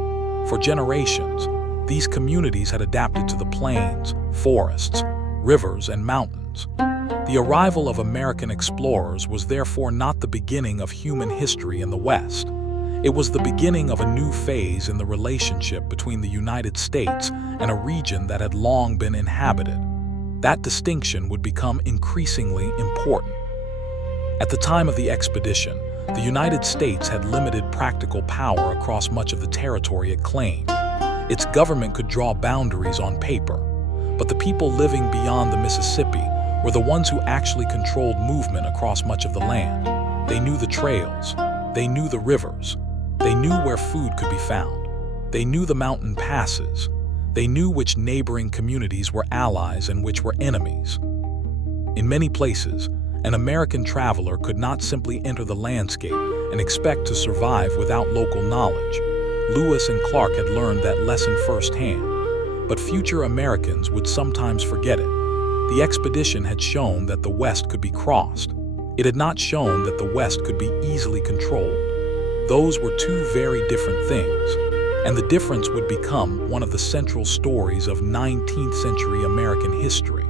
For generations, these communities had adapted to the plains, forests, rivers, and mountains. The arrival of American explorers was therefore not the beginning of human history in the West. It was the beginning of a new phase in the relationship between the United States and a region that had long been inhabited. That distinction would become increasingly important. At the time of the expedition, the United States had limited practical power across much of the territory it claimed. Its government could draw boundaries on paper, but the people living beyond the Mississippi were the ones who actually controlled movement across much of the land. They knew the trails, they knew the rivers, they knew where food could be found, they knew the mountain passes, they knew which neighboring communities were allies and which were enemies. In many places, an American traveler could not simply enter the landscape and expect to survive without local knowledge. Lewis and Clark had learned that lesson firsthand, but future Americans would sometimes forget it. The expedition had shown that the West could be crossed. It had not shown that the West could be easily controlled. Those were two very different things, and the difference would become one of the central stories of 19th century American history.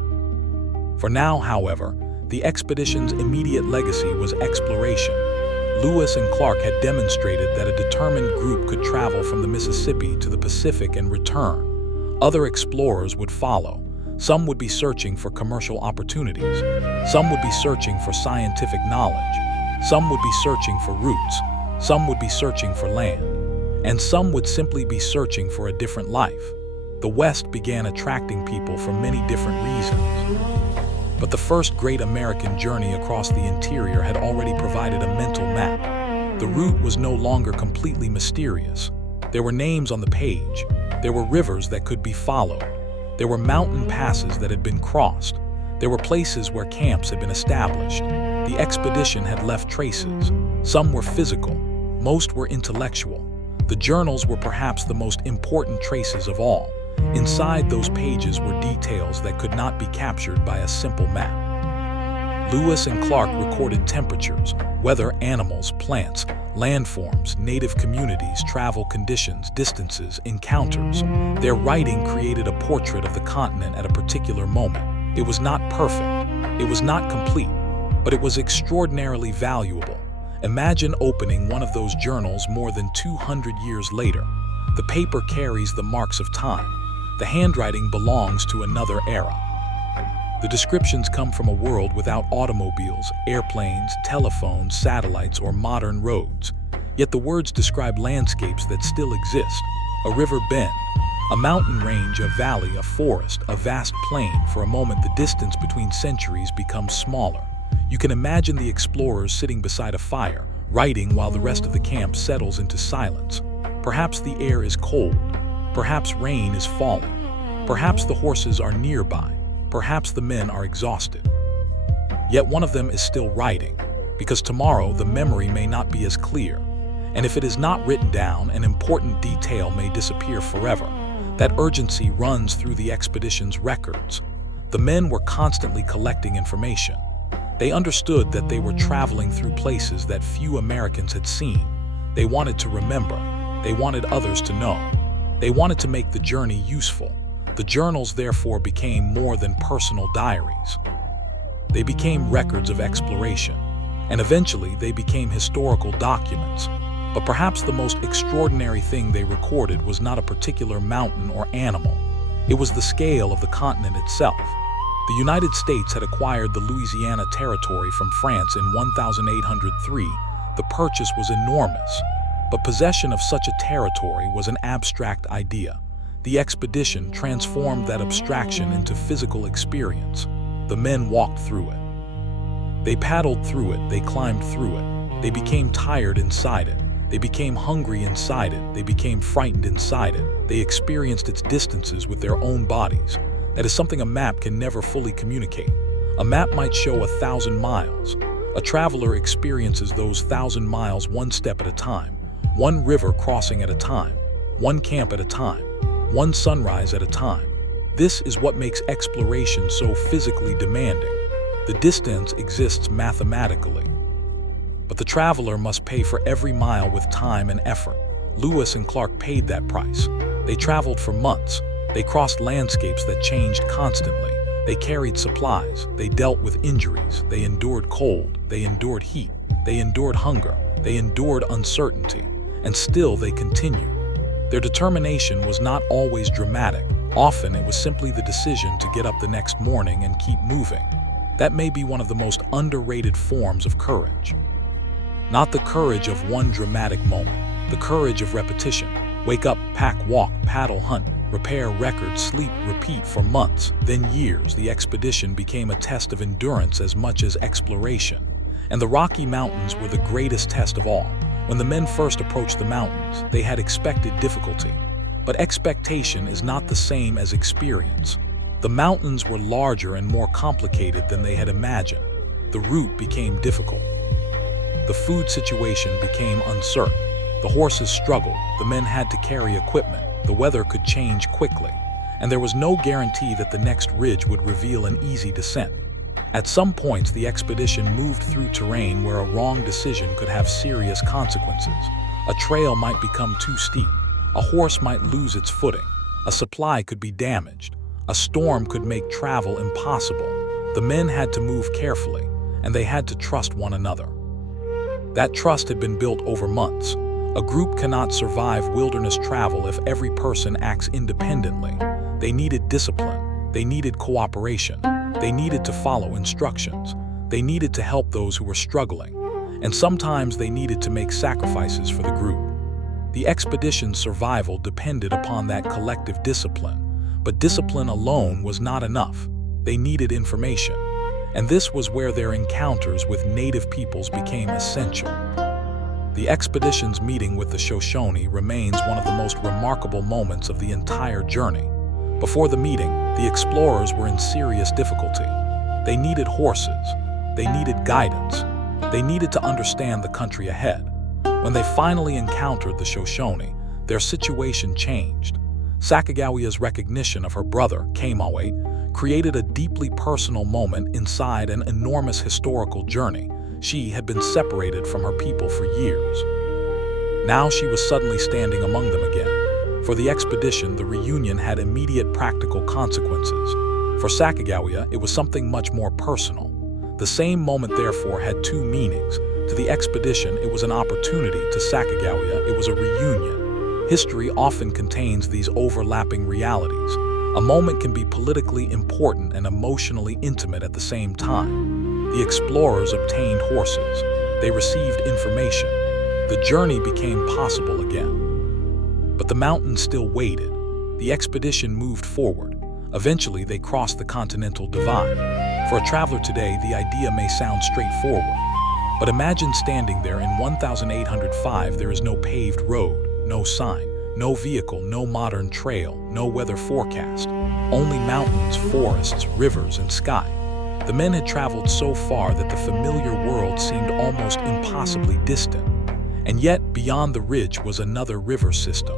For now, however, the expedition's immediate legacy was exploration. Lewis and Clark had demonstrated that a determined group could travel from the Mississippi to the Pacific and return. Other explorers would follow. Some would be searching for commercial opportunities. Some would be searching for scientific knowledge. Some would be searching for roots. Some would be searching for land. And some would simply be searching for a different life. The West began attracting people for many different reasons. But the first great American journey across the interior had already provided a mental map. The route was no longer completely mysterious. There were names on the page. There were rivers that could be followed. There were mountain passes that had been crossed. There were places where camps had been established. The expedition had left traces. Some were physical, most were intellectual. The journals were perhaps the most important traces of all. Inside those pages were details that could not be captured by a simple map. Lewis and Clark recorded temperatures, weather, animals, plants, landforms, native communities, travel conditions, distances, encounters. Their writing created a portrait of the continent at a particular moment. It was not perfect, it was not complete, but it was extraordinarily valuable. Imagine opening one of those journals more than 200 years later. The paper carries the marks of time. The handwriting belongs to another era. The descriptions come from a world without automobiles, airplanes, telephones, satellites, or modern roads. Yet the words describe landscapes that still exist. A river bend, a mountain range, a valley, a forest, a vast plain. For a moment, the distance between centuries becomes smaller. You can imagine the explorers sitting beside a fire, writing while the rest of the camp settles into silence. Perhaps the air is cold. Perhaps rain is falling. Perhaps the horses are nearby. Perhaps the men are exhausted. Yet one of them is still writing, because tomorrow the memory may not be as clear. And if it is not written down, an important detail may disappear forever. That urgency runs through the expedition's records. The men were constantly collecting information. They understood that they were traveling through places that few Americans had seen. They wanted to remember. They wanted others to know. They wanted to make the journey useful. The journals therefore became more than personal diaries. They became records of exploration, and eventually they became historical documents. But perhaps the most extraordinary thing they recorded was not a particular mountain or animal. It was the scale of the continent itself. The United States had acquired the Louisiana Territory from France in 1803. The purchase was enormous, but possession of such a territory was an abstract idea. The expedition transformed that abstraction into physical experience. The men walked through it. They paddled through it, they climbed through it. They became tired inside it. They became hungry inside it. They became frightened inside it. They experienced its distances with their own bodies. That is something a map can never fully communicate. A map might show 1,000 miles. A traveler experiences those 1,000 miles one step at a time, one river crossing at a time, one camp at a time, one sunrise at a time. This is what makes exploration so physically demanding. The distance exists mathematically. But the traveler must pay for every mile with time and effort. Lewis and Clark paid that price. They traveled for months. They crossed landscapes that changed constantly. They carried supplies. They dealt with injuries. They endured cold. They endured heat. They endured hunger. They endured uncertainty. And still they continued. Their determination was not always dramatic. Often it was simply the decision to get up the next morning and keep moving. That may be one of the most underrated forms of courage. Not the courage of one dramatic moment, the courage of repetition. Wake up, pack, walk, paddle, hunt, repair, record, sleep, repeat for months, then years. The expedition became a test of endurance as much as exploration. And the Rocky Mountains were the greatest test of all. When the men first approached the mountains, they had expected difficulty. But expectation is not the same as experience. The mountains were larger and more complicated than they had imagined. The route became difficult. The food situation became uncertain. The horses struggled. The men had to carry equipment. The weather could change quickly. And there was no guarantee that the next ridge would reveal an easy descent. At some points, the expedition moved through terrain where a wrong decision could have serious consequences. A trail might become too steep. A horse might lose its footing. A supply could be damaged. A storm could make travel impossible. The men had to move carefully, and they had to trust one another. That trust had been built over months. A group cannot survive wilderness travel if every person acts independently. They needed discipline. They needed cooperation. They needed to follow instructions. They needed to help those who were struggling. And sometimes they needed to make sacrifices for the group. The expedition's survival depended upon that collective discipline. But discipline alone was not enough. They needed information. And this was where their encounters with native peoples became essential. The expedition's meeting with the Shoshone remains one of the most remarkable moments of the entire journey. Before the meeting, the explorers were in serious difficulty. They needed horses. They needed guidance. They needed to understand the country ahead. When they finally encountered the Shoshone, their situation changed. Sacagawea's recognition of her brother, Kamawait, created a deeply personal moment inside an enormous historical journey. She had been separated from her people for years. Now she was suddenly standing among them again. For the expedition, the reunion had immediate practical consequences. For Sacagawea, it was something much more personal. The same moment, therefore, had two meanings. To the expedition, it was an opportunity. To Sacagawea, it was a reunion. History often contains these overlapping realities. A moment can be politically important and emotionally intimate at the same time. The explorers obtained horses. They received information. The journey became possible again. But the mountains still waited. The expedition moved forward. Eventually, they crossed the continental divide. For a traveler today, the idea may sound straightforward. But imagine standing there in 1805. There is no paved road, no sign, no vehicle, no modern trail, no weather forecast. Only mountains, forests, rivers, and sky. The men had traveled so far that the familiar world seemed almost impossibly distant. And yet, beyond the ridge was another river system.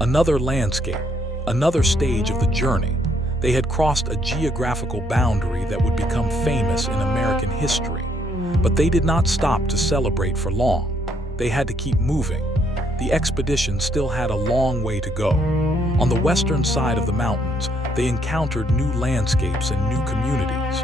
Another landscape, another stage of the journey. They had crossed a geographical boundary that would become famous in American history. But they did not stop to celebrate for long. They had to keep moving. The expedition still had a long way to go. On the western side of the mountains, they encountered new landscapes and new communities.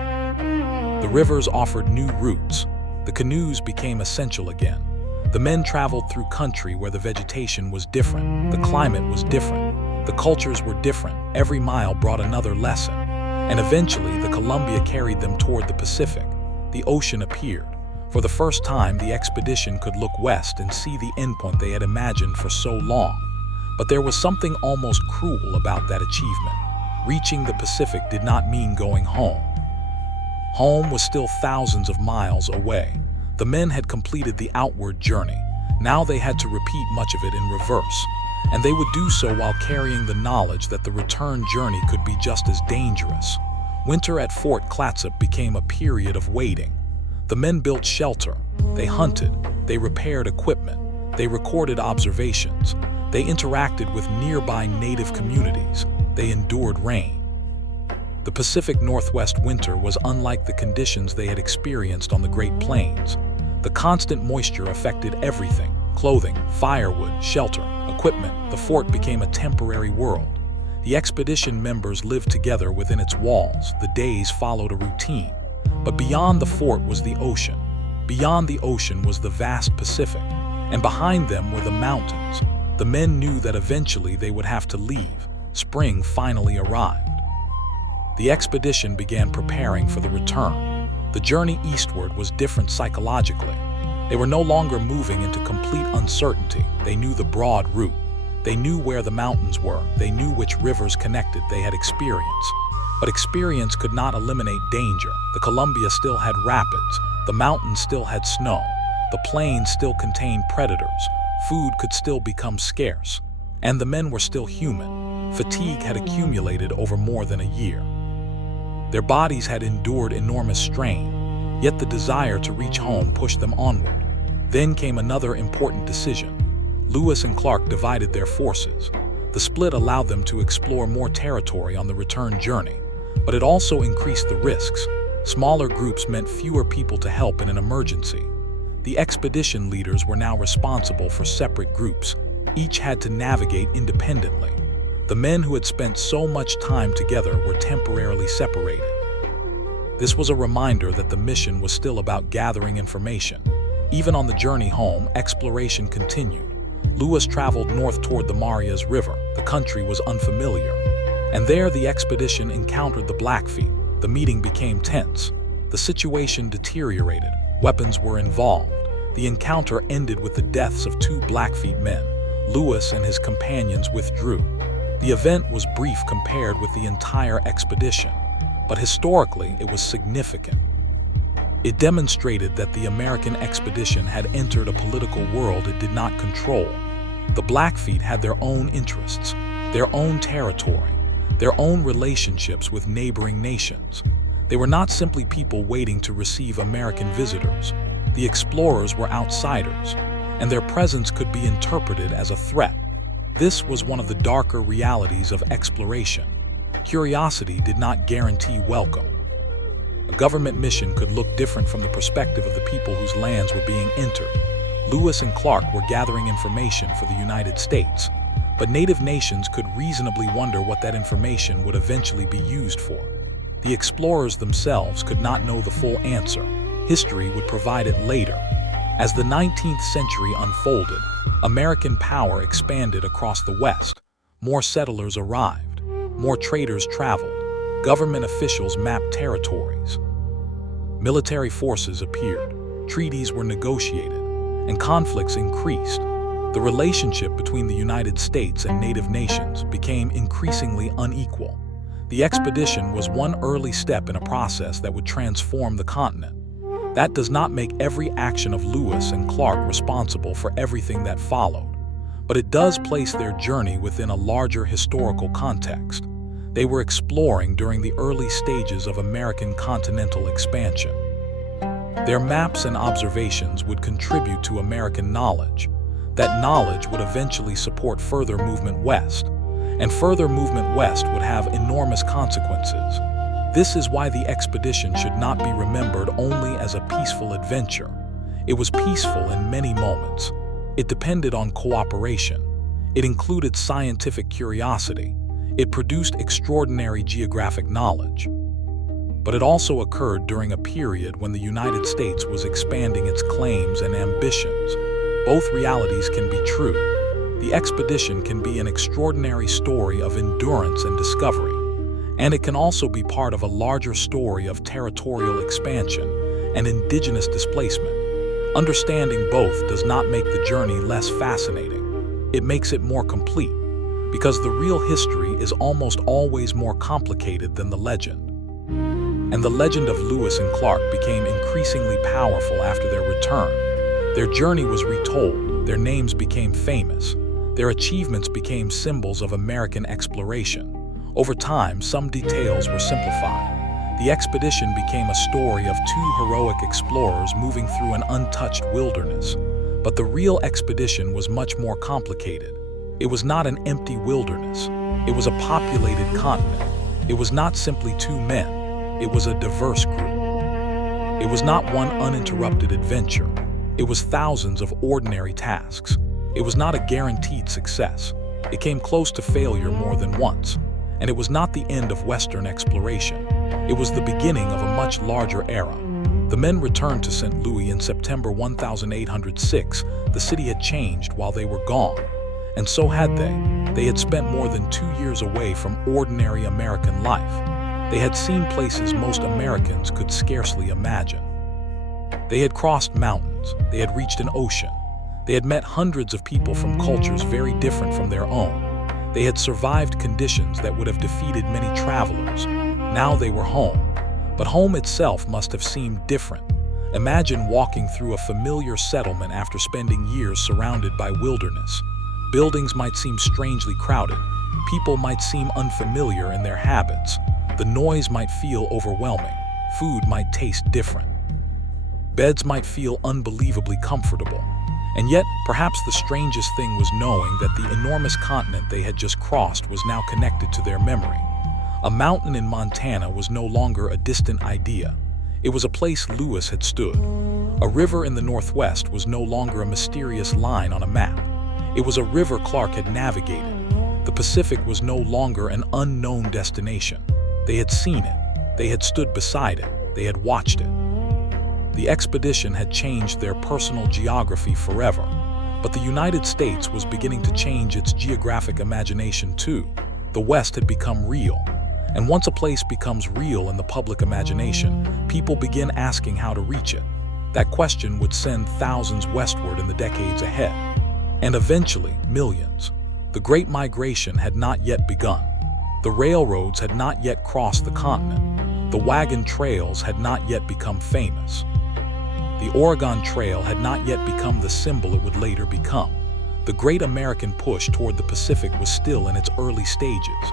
The rivers offered new routes. The canoes became essential again. The men traveled through country where the vegetation was different, the climate was different, the cultures were different. Every mile brought another lesson. And eventually, the Columbia carried them toward the Pacific. The ocean appeared. For the first time, the expedition could look west and see the endpoint they had imagined for so long. But there was something almost cruel about that achievement. Reaching the Pacific did not mean going home. Home was still thousands of miles away. The men had completed the outward journey. Now they had to repeat much of it in reverse. And they would do so while carrying the knowledge that the return journey could be just as dangerous. Winter at Fort Clatsop became a period of waiting. The men built shelter. They hunted. They repaired equipment. They recorded observations. They interacted with nearby native communities. They endured rain. The Pacific Northwest winter was unlike the conditions they had experienced on the Great Plains. The constant moisture affected everything: clothing, firewood, shelter, equipment. The fort became a temporary world. The expedition members lived together within its walls. The days followed a routine. But beyond the fort was the ocean. Beyond the ocean was the vast Pacific. And behind them were the mountains. The men knew that eventually they would have to leave. Spring finally arrived. The expedition began preparing for the return. The journey eastward was different psychologically. They were no longer moving into complete uncertainty. They knew the broad route. They knew where the mountains were. They knew which rivers connected. They had experience. But experience could not eliminate danger. The Columbia still had rapids. The mountains still had snow. The plains still contained predators. Food could still become scarce. And the men were still human. Fatigue had accumulated over more than a year. Their bodies had endured enormous strain, yet the desire to reach home pushed them onward. Then came another important decision. Lewis and Clark divided their forces. The split allowed them to explore more territory on the return journey, but it also increased the risks. Smaller groups meant fewer people to help in an emergency. The expedition leaders were now responsible for separate groups. Each had to navigate independently. The men who had spent so much time together were temporarily separated. This was a reminder that the mission was still about gathering information. Even on the journey home, exploration continued. Lewis traveled north toward the Marias River. The country was unfamiliar. And there the expedition encountered the Blackfeet. The meeting became tense. The situation deteriorated. Weapons were involved. The encounter ended with the deaths of 2 Blackfeet men. Lewis and his companions withdrew. The event was brief compared with the entire expedition, but historically it was significant. It demonstrated that the American expedition had entered a political world it did not control. The Blackfeet had their own interests, their own territory, their own relationships with neighboring nations. They were not simply people waiting to receive American visitors. The explorers were outsiders, and their presence could be interpreted as a threat. This was one of the darker realities of exploration. Curiosity did not guarantee welcome. A government mission could look different from the perspective of the people whose lands were being entered. Lewis and Clark were gathering information for the United States, but native nations could reasonably wonder what that information would eventually be used for. The explorers themselves could not know the full answer. History would provide it later. As the 19th century unfolded, American power expanded across the West. More settlers arrived. More traders traveled. Government officials mapped territories. Military forces appeared. Treaties were negotiated. And conflicts increased. The relationship between the United States and native nations became increasingly unequal. The expedition was one early step in a process that would transform the continent. That does not make every action of Lewis and Clark responsible for everything that followed, but it does place their journey within a larger historical context. They were exploring during the early stages of American continental expansion. Their maps and observations would contribute to American knowledge. That knowledge would eventually support further movement west, and further movement west would have enormous consequences. This is why the expedition should not be remembered only as a peaceful adventure. It was peaceful in many moments. It depended on cooperation. It included scientific curiosity. It produced extraordinary geographic knowledge. But it also occurred during a period when the United States was expanding its claims and ambitions. Both realities can be true. The expedition can be an extraordinary story of endurance and discovery, and it can also be part of a larger story of territorial expansion and indigenous displacement. Understanding both does not make the journey less fascinating. It makes it more complete, because the real history is almost always more complicated than the legend. And the legend of Lewis and Clark became increasingly powerful after their return. Their journey was retold, their names became famous, their achievements became symbols of American exploration. Over time, some details were simplified. The expedition became a story of two heroic explorers moving through an untouched wilderness. But the real expedition was much more complicated. It was not an empty wilderness. It was a populated continent. It was not simply two men. It was a diverse group. It was not one uninterrupted adventure. It was thousands of ordinary tasks. It was not a guaranteed success. It came close to failure more than once. And it was not the end of Western exploration. It was the beginning of a much larger era. The men returned to St. Louis in September 1806. The city had changed while they were gone. And so had they. They had spent more than 2 years away from ordinary American life. They had seen places most Americans could scarcely imagine. They had crossed mountains. They had reached an ocean. They had met hundreds of people from cultures very different from their own. They had survived conditions that would have defeated many travelers. Now they were home. But home itself must have seemed different. Imagine walking through a familiar settlement after spending years surrounded by wilderness. Buildings might seem strangely crowded. People might seem unfamiliar in their habits. The noise might feel overwhelming. Food might taste different. Beds might feel unbelievably comfortable. And yet, perhaps the strangest thing was knowing that the enormous continent they had just crossed was now connected to their memory. A mountain in Montana was no longer a distant idea. It was a place Lewis had stood. A river in the Northwest was no longer a mysterious line on a map. It was a river Clark had navigated. The Pacific was no longer an unknown destination. They had seen it. They had stood beside it. They had watched it. The expedition had changed their personal geography forever, but the United States was beginning to change its geographic imagination too. The West had become real, and once a place becomes real in the public imagination, people begin asking how to reach it. That question would send thousands westward in the decades ahead, and eventually millions. The Great Migration had not yet begun. The railroads had not yet crossed the continent. The wagon trails had not yet become famous. The Oregon Trail had not yet become the symbol it would later become. The great American push toward the Pacific was still in its early stages.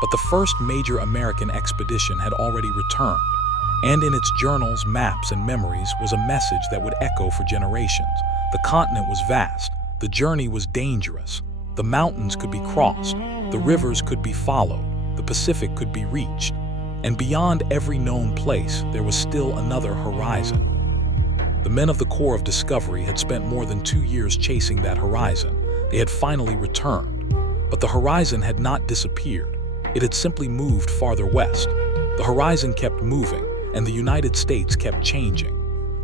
But the first major American expedition had already returned, and in its journals, maps, and memories was a message that would echo for generations. The continent was vast. The journey was dangerous. The mountains could be crossed. The rivers could be followed. The Pacific could be reached. And beyond every known place, there was still another horizon. The men of the Corps of Discovery had spent more than 2 years chasing that horizon. They had finally returned. But the horizon had not disappeared. It had simply moved farther west. The horizon kept moving, and the United States kept changing.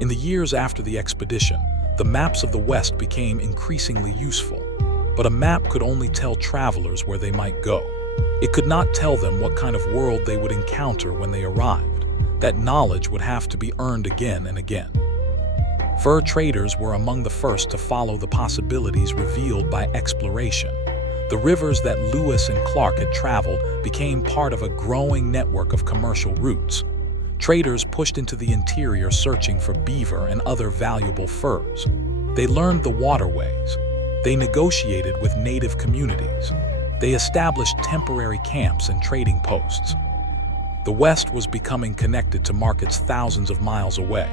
In the years after the expedition, the maps of the West became increasingly useful. But a map could only tell travelers where they might go. It could not tell them what kind of world they would encounter when they arrived. That knowledge would have to be earned again and again. Fur traders were among the first to follow the possibilities revealed by exploration. The rivers that Lewis and Clark had traveled became part of a growing network of commercial routes. Traders pushed into the interior searching for beaver and other valuable furs. They learned the waterways. They negotiated with native communities. They established temporary camps and trading posts. The West was becoming connected to markets thousands of miles away.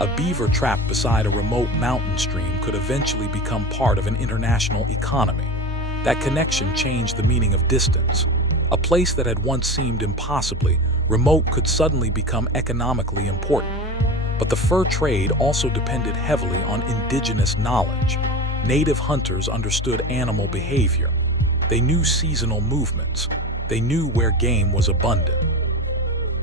A beaver trap beside a remote mountain stream could eventually become part of an international economy. That connection changed the meaning of distance. A place that had once seemed impossibly remote could suddenly become economically important. But the fur trade also depended heavily on indigenous knowledge. Native hunters understood animal behavior. They knew seasonal movements. They knew where game was abundant.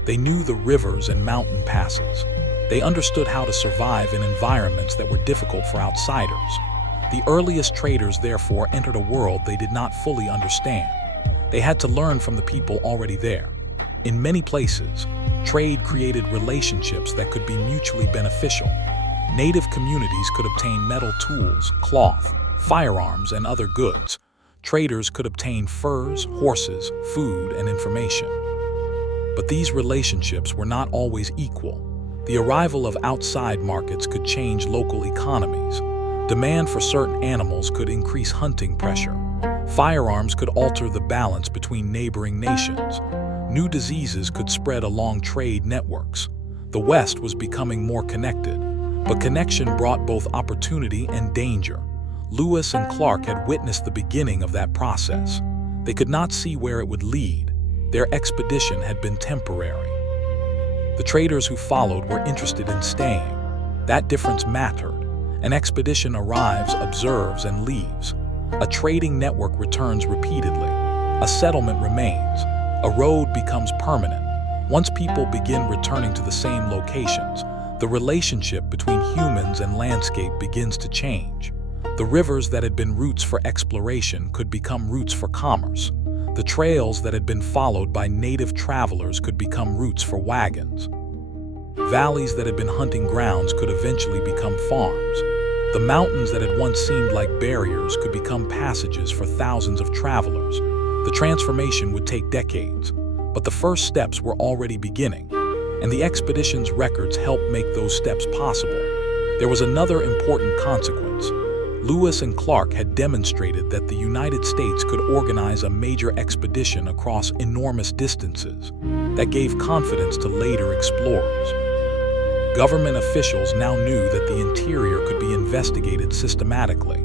They knew the rivers and mountain passes. They understood how to survive in environments that were difficult for outsiders. The earliest traders, therefore, entered a world they did not fully understand. They had to learn from the people already there. In many places, trade created relationships that could be mutually beneficial. Native communities could obtain metal tools, cloth, firearms, and other goods. Traders could obtain furs, horses, food, and information. But these relationships were not always equal. The arrival of outside markets could change local economies. Demand for certain animals could increase hunting pressure. Firearms could alter the balance between neighboring nations. New diseases could spread along trade networks. The West was becoming more connected, but connection brought both opportunity and danger. Lewis and Clark had witnessed the beginning of that process. They could not see where it would lead. Their expedition had been temporary. The traders who followed were interested in staying. That difference mattered. An expedition arrives, observes, and leaves. A trading network returns repeatedly. A settlement remains. A road becomes permanent. Once people begin returning to the same locations, the relationship between humans and landscape begins to change. The rivers that had been routes for exploration could become routes for commerce. The trails that had been followed by native travelers could become routes for wagons. Valleys that had been hunting grounds could eventually become farms. The mountains that had once seemed like barriers could become passages for thousands of travelers. The transformation would take decades, but the first steps were already beginning, and the expedition's records helped make those steps possible. There was another important consequence. Lewis and Clark had demonstrated that the United States could organize a major expedition across enormous distances. That gave confidence to later explorers. Government officials now knew that the interior could be investigated systematically.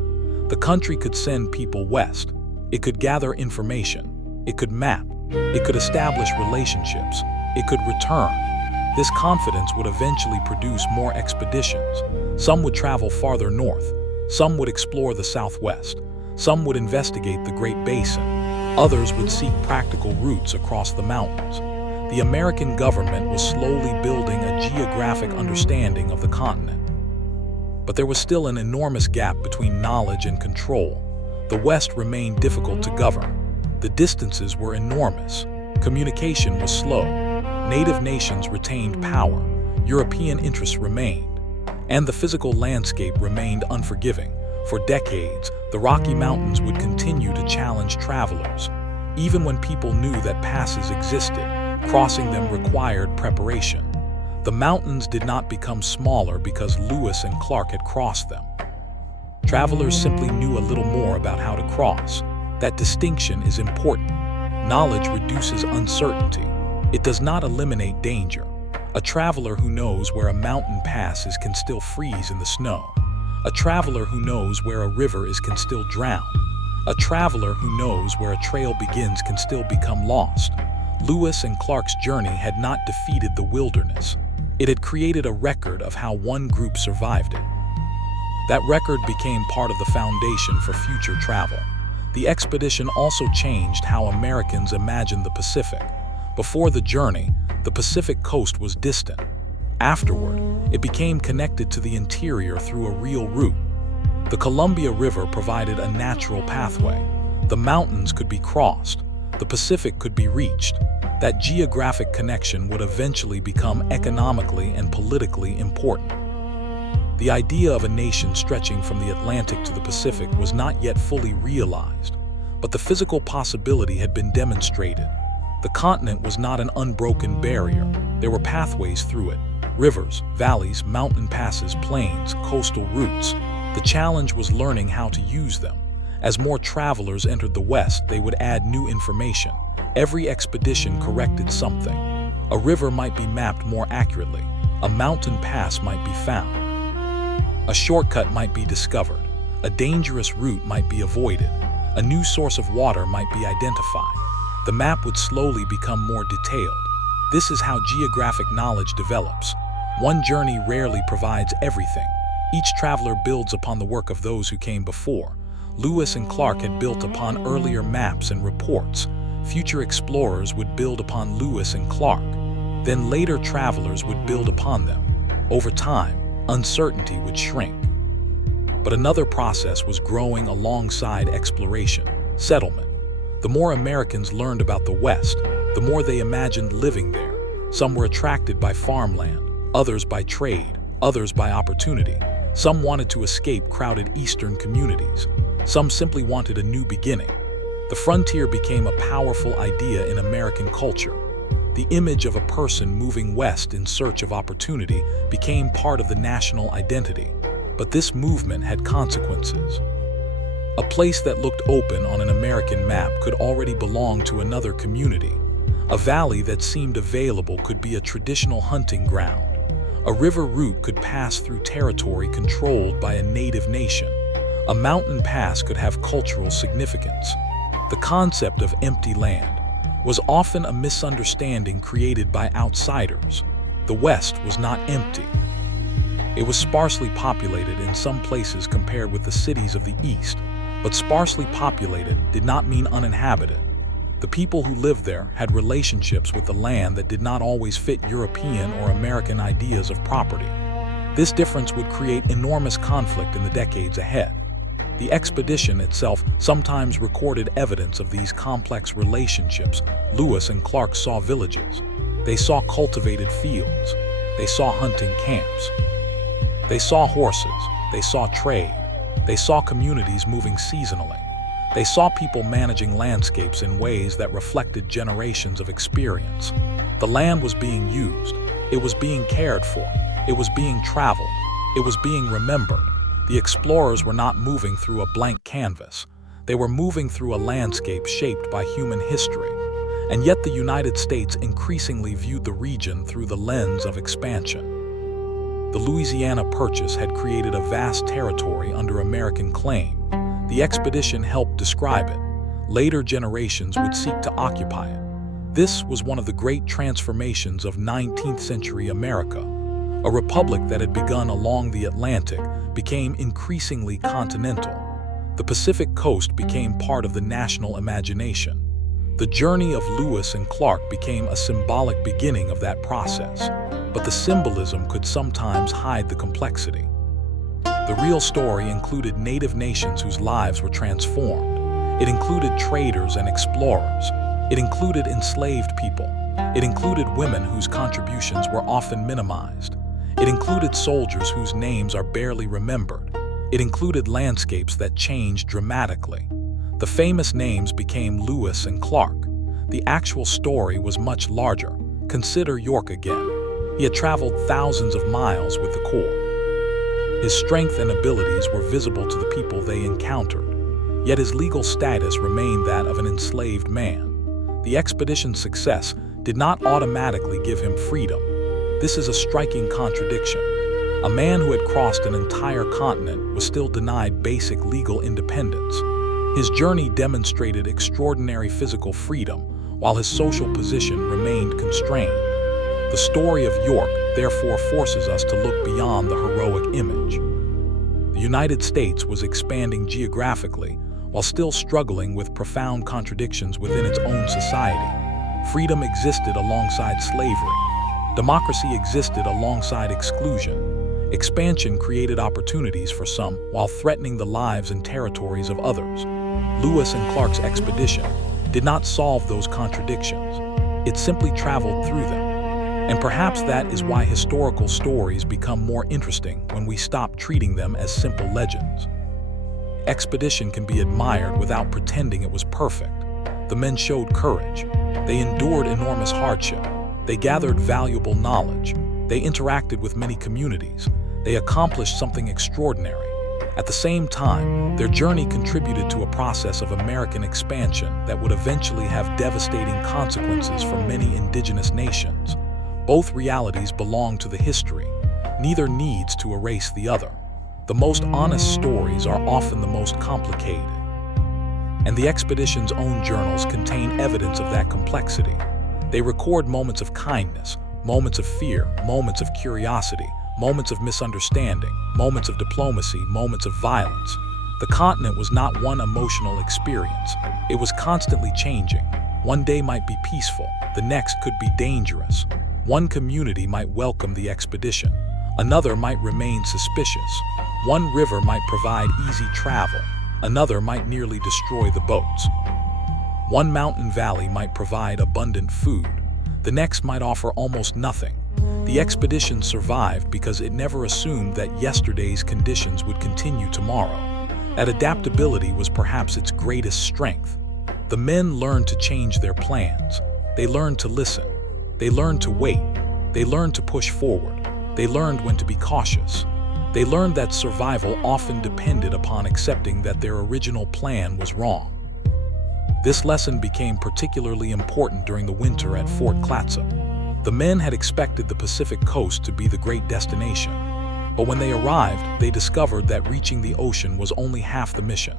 The country could send people west. It could gather information. It could map. It could establish relationships. It could return. This confidence would eventually produce more expeditions. Some would travel farther north. Some would explore the Southwest. Some would investigate the Great Basin. Others would seek practical routes across the mountains. The American government was slowly building a geographic understanding of the continent. But there was still an enormous gap between knowledge and control. The West remained difficult to govern. The distances were enormous. Communication was slow. Native nations retained power. European interests remained. And the physical landscape remained unforgiving. For decades, the Rocky Mountains would continue to challenge travelers. Even when people knew that passes existed, crossing them required preparation. The mountains did not become smaller because Lewis and Clark had crossed them. Travelers simply knew a little more about how to cross. That distinction is important. Knowledge reduces uncertainty. It does not eliminate danger. A traveler who knows where a mountain pass is can still freeze in the snow. A traveler who knows where a river is can still drown. A traveler who knows where a trail begins can still become lost. Lewis and Clark's journey had not defeated the wilderness. It had created a record of how one group survived it. That record became part of the foundation for future travel. The expedition also changed how Americans imagined the Pacific. Before the journey, the Pacific coast was distant. Afterward, it became connected to the interior through a real route. The Columbia River provided a natural pathway. The mountains could be crossed. The Pacific could be reached. That geographic connection would eventually become economically and politically important. The idea of a nation stretching from the Atlantic to the Pacific was not yet fully realized, but the physical possibility had been demonstrated. The continent was not an unbroken barrier. There were pathways through it: rivers, valleys, mountain passes, plains, coastal routes. The challenge was learning how to use them. As more travelers entered the West, they would add new information. Every expedition corrected something. A river might be mapped more accurately. A mountain pass might be found. A shortcut might be discovered. A dangerous route might be avoided. A new source of water might be identified. The map would slowly become more detailed. This is how geographic knowledge develops. One journey rarely provides everything. Each traveler builds upon the work of those who came before. Lewis and Clark had built upon earlier maps and reports. Future explorers would build upon Lewis and Clark. Then later travelers would build upon them. Over time, uncertainty would shrink. But another process was growing alongside exploration: settlement. The more Americans learned about the West, the more they imagined living there. Some were attracted by farmland, others by trade, others by opportunity. Some wanted to escape crowded eastern communities. Some simply wanted a new beginning. The frontier became a powerful idea in American culture. The image of a person moving west in search of opportunity became part of the national identity. But this movement had consequences. A place that looked open on an American map could already belong to another community. A valley that seemed available could be a traditional hunting ground. A river route could pass through territory controlled by a native nation. A mountain pass could have cultural significance. The concept of empty land was often a misunderstanding created by outsiders. The West was not empty. It was sparsely populated in some places compared with the cities of the East, but sparsely populated did not mean uninhabited. The people who lived there had relationships with the land that did not always fit European or American ideas of property. This difference would create enormous conflict in the decades ahead. The expedition itself sometimes recorded evidence of these complex relationships. Lewis and Clark saw villages. They saw cultivated fields. They saw hunting camps. They saw horses. They saw trade. They saw communities moving seasonally. They saw people managing landscapes in ways that reflected generations of experience. The land was being used. It was being cared for. It was being traveled. It was being remembered. The explorers were not moving through a blank canvas. They were moving through a landscape shaped by human history. And yet the United States increasingly viewed the region through the lens of expansion. The Louisiana Purchase had created a vast territory under American claim. The expedition helped describe it. Later generations would seek to occupy it. This was one of the great transformations of 19th century America. A republic that had begun along the Atlantic became increasingly continental. The Pacific coast became part of the national imagination. The journey of Lewis and Clark became a symbolic beginning of that process, but the symbolism could sometimes hide the complexity. The real story included native nations whose lives were transformed. It included traders and explorers. It included enslaved people. It included women whose contributions were often minimized. It included soldiers whose names are barely remembered. It included landscapes that changed dramatically. The famous names became Lewis and Clark. The actual story was much larger. Consider York again. He had traveled thousands of miles with the Corps. His strength and abilities were visible to the people they encountered, yet his legal status remained that of an enslaved man. The expedition's success did not automatically give him freedom. This is a striking contradiction. A man who had crossed an entire continent was still denied basic legal independence. His journey demonstrated extraordinary physical freedom, while his social position remained constrained. The story of York, therefore, forces us to look beyond the heroic image. The United States was expanding geographically, while still struggling with profound contradictions within its own society. Freedom existed alongside slavery. Democracy existed alongside exclusion. Expansion created opportunities for some, while threatening the lives and territories of others. Lewis and Clark's expedition did not solve those contradictions. It simply traveled through them. And perhaps that is why historical stories become more interesting when we stop treating them as simple legends. Expedition can be admired without pretending it was perfect. The men showed courage. They endured enormous hardship. They gathered valuable knowledge. They interacted with many communities. They accomplished something extraordinary. At the same time, their journey contributed to a process of American expansion that would eventually have devastating consequences for many indigenous nations. Both realities belong to the history. Neither needs to erase the other. The most honest stories are often the most complicated. And the expedition's own journals contain evidence of that complexity. They record moments of kindness, moments of fear, moments of curiosity, moments of misunderstanding, moments of diplomacy, moments of violence. The continent was not one emotional experience. It was constantly changing. One day might be peaceful, the next could be dangerous. One community might welcome the expedition. Another might remain suspicious. One river might provide easy travel. Another might nearly destroy the boats. One mountain valley might provide abundant food. The next might offer almost nothing. The expedition survived because it never assumed that yesterday's conditions would continue tomorrow. That adaptability was perhaps its greatest strength. The men learned to change their plans. They learned to listen. They learned to wait. They learned to push forward. They learned when to be cautious. They learned that survival often depended upon accepting that their original plan was wrong. This lesson became particularly important during the winter at Fort Clatsop. The men had expected the Pacific coast to be the great destination. But when they arrived, they discovered that reaching the ocean was only half the mission.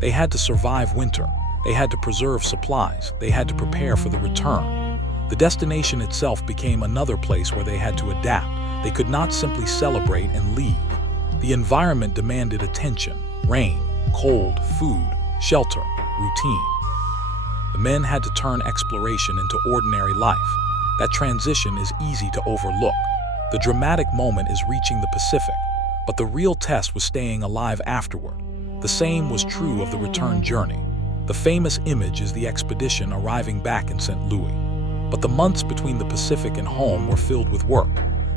They had to survive winter. They had to preserve supplies. They had to prepare for the return. The destination itself became another place where they had to adapt. They could not simply celebrate and leave. The environment demanded attention: rain, cold, food, shelter, routine. The men had to turn exploration into ordinary life. That transition is easy to overlook. The dramatic moment is reaching the Pacific, but the real test was staying alive afterward. The same was true of the return journey. The famous image is the expedition arriving back in St. Louis. But the months between the Pacific and home were filled with work.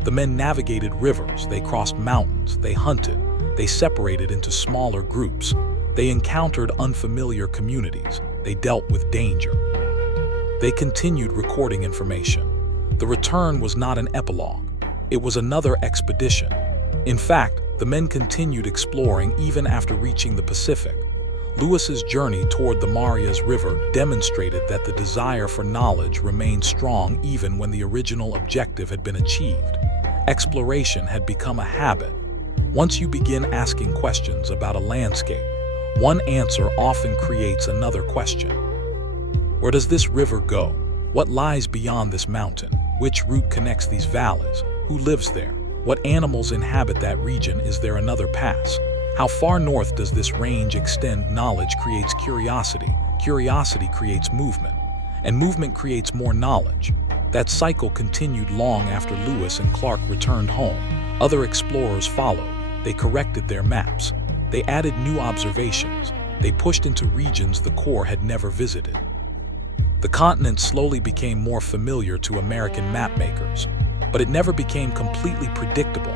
The men navigated rivers, they crossed mountains, they hunted, they separated into smaller groups. They encountered unfamiliar communities, they dealt with danger. They continued recording information. The return was not an epilogue. It was another expedition. In fact, the men continued exploring even after reaching the Pacific. Lewis's journey toward the Marias River demonstrated that the desire for knowledge remained strong even when the original objective had been achieved. Exploration had become a habit. Once you begin asking questions about a landscape, one answer often creates another question. Where does this river go? What lies beyond this mountain? Which route connects these valleys? Who lives there? What animals inhabit that region? Is there another pass? How far north does this range extend? Knowledge creates curiosity. Curiosity creates movement. And movement creates more knowledge. That cycle continued long after Lewis and Clark returned home. Other explorers followed. They corrected their maps. They added new observations. They pushed into regions the Corps had never visited. The continent slowly became more familiar to American mapmakers, but it never became completely predictable.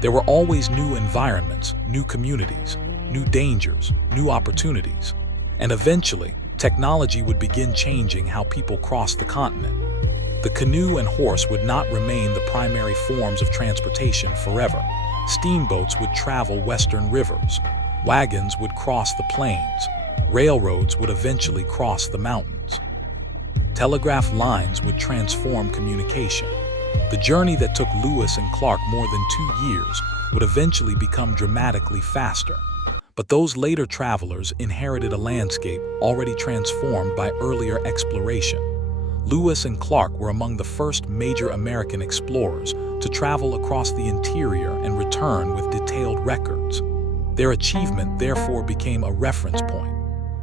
There were always new environments, new communities, new dangers, new opportunities. And eventually, technology would begin changing how people crossed the continent. The canoe and horse would not remain the primary forms of transportation forever. Steamboats would travel western rivers. Wagons would cross the plains. Railroads would eventually cross the mountains. Telegraph lines would transform communication. The journey that took Lewis and Clark more than 2 years would eventually become dramatically faster. But those later travelers inherited a landscape already transformed by earlier exploration. Lewis and Clark were among the first major American explorers to travel across the interior and return with detailed records. Their achievement therefore became a reference point.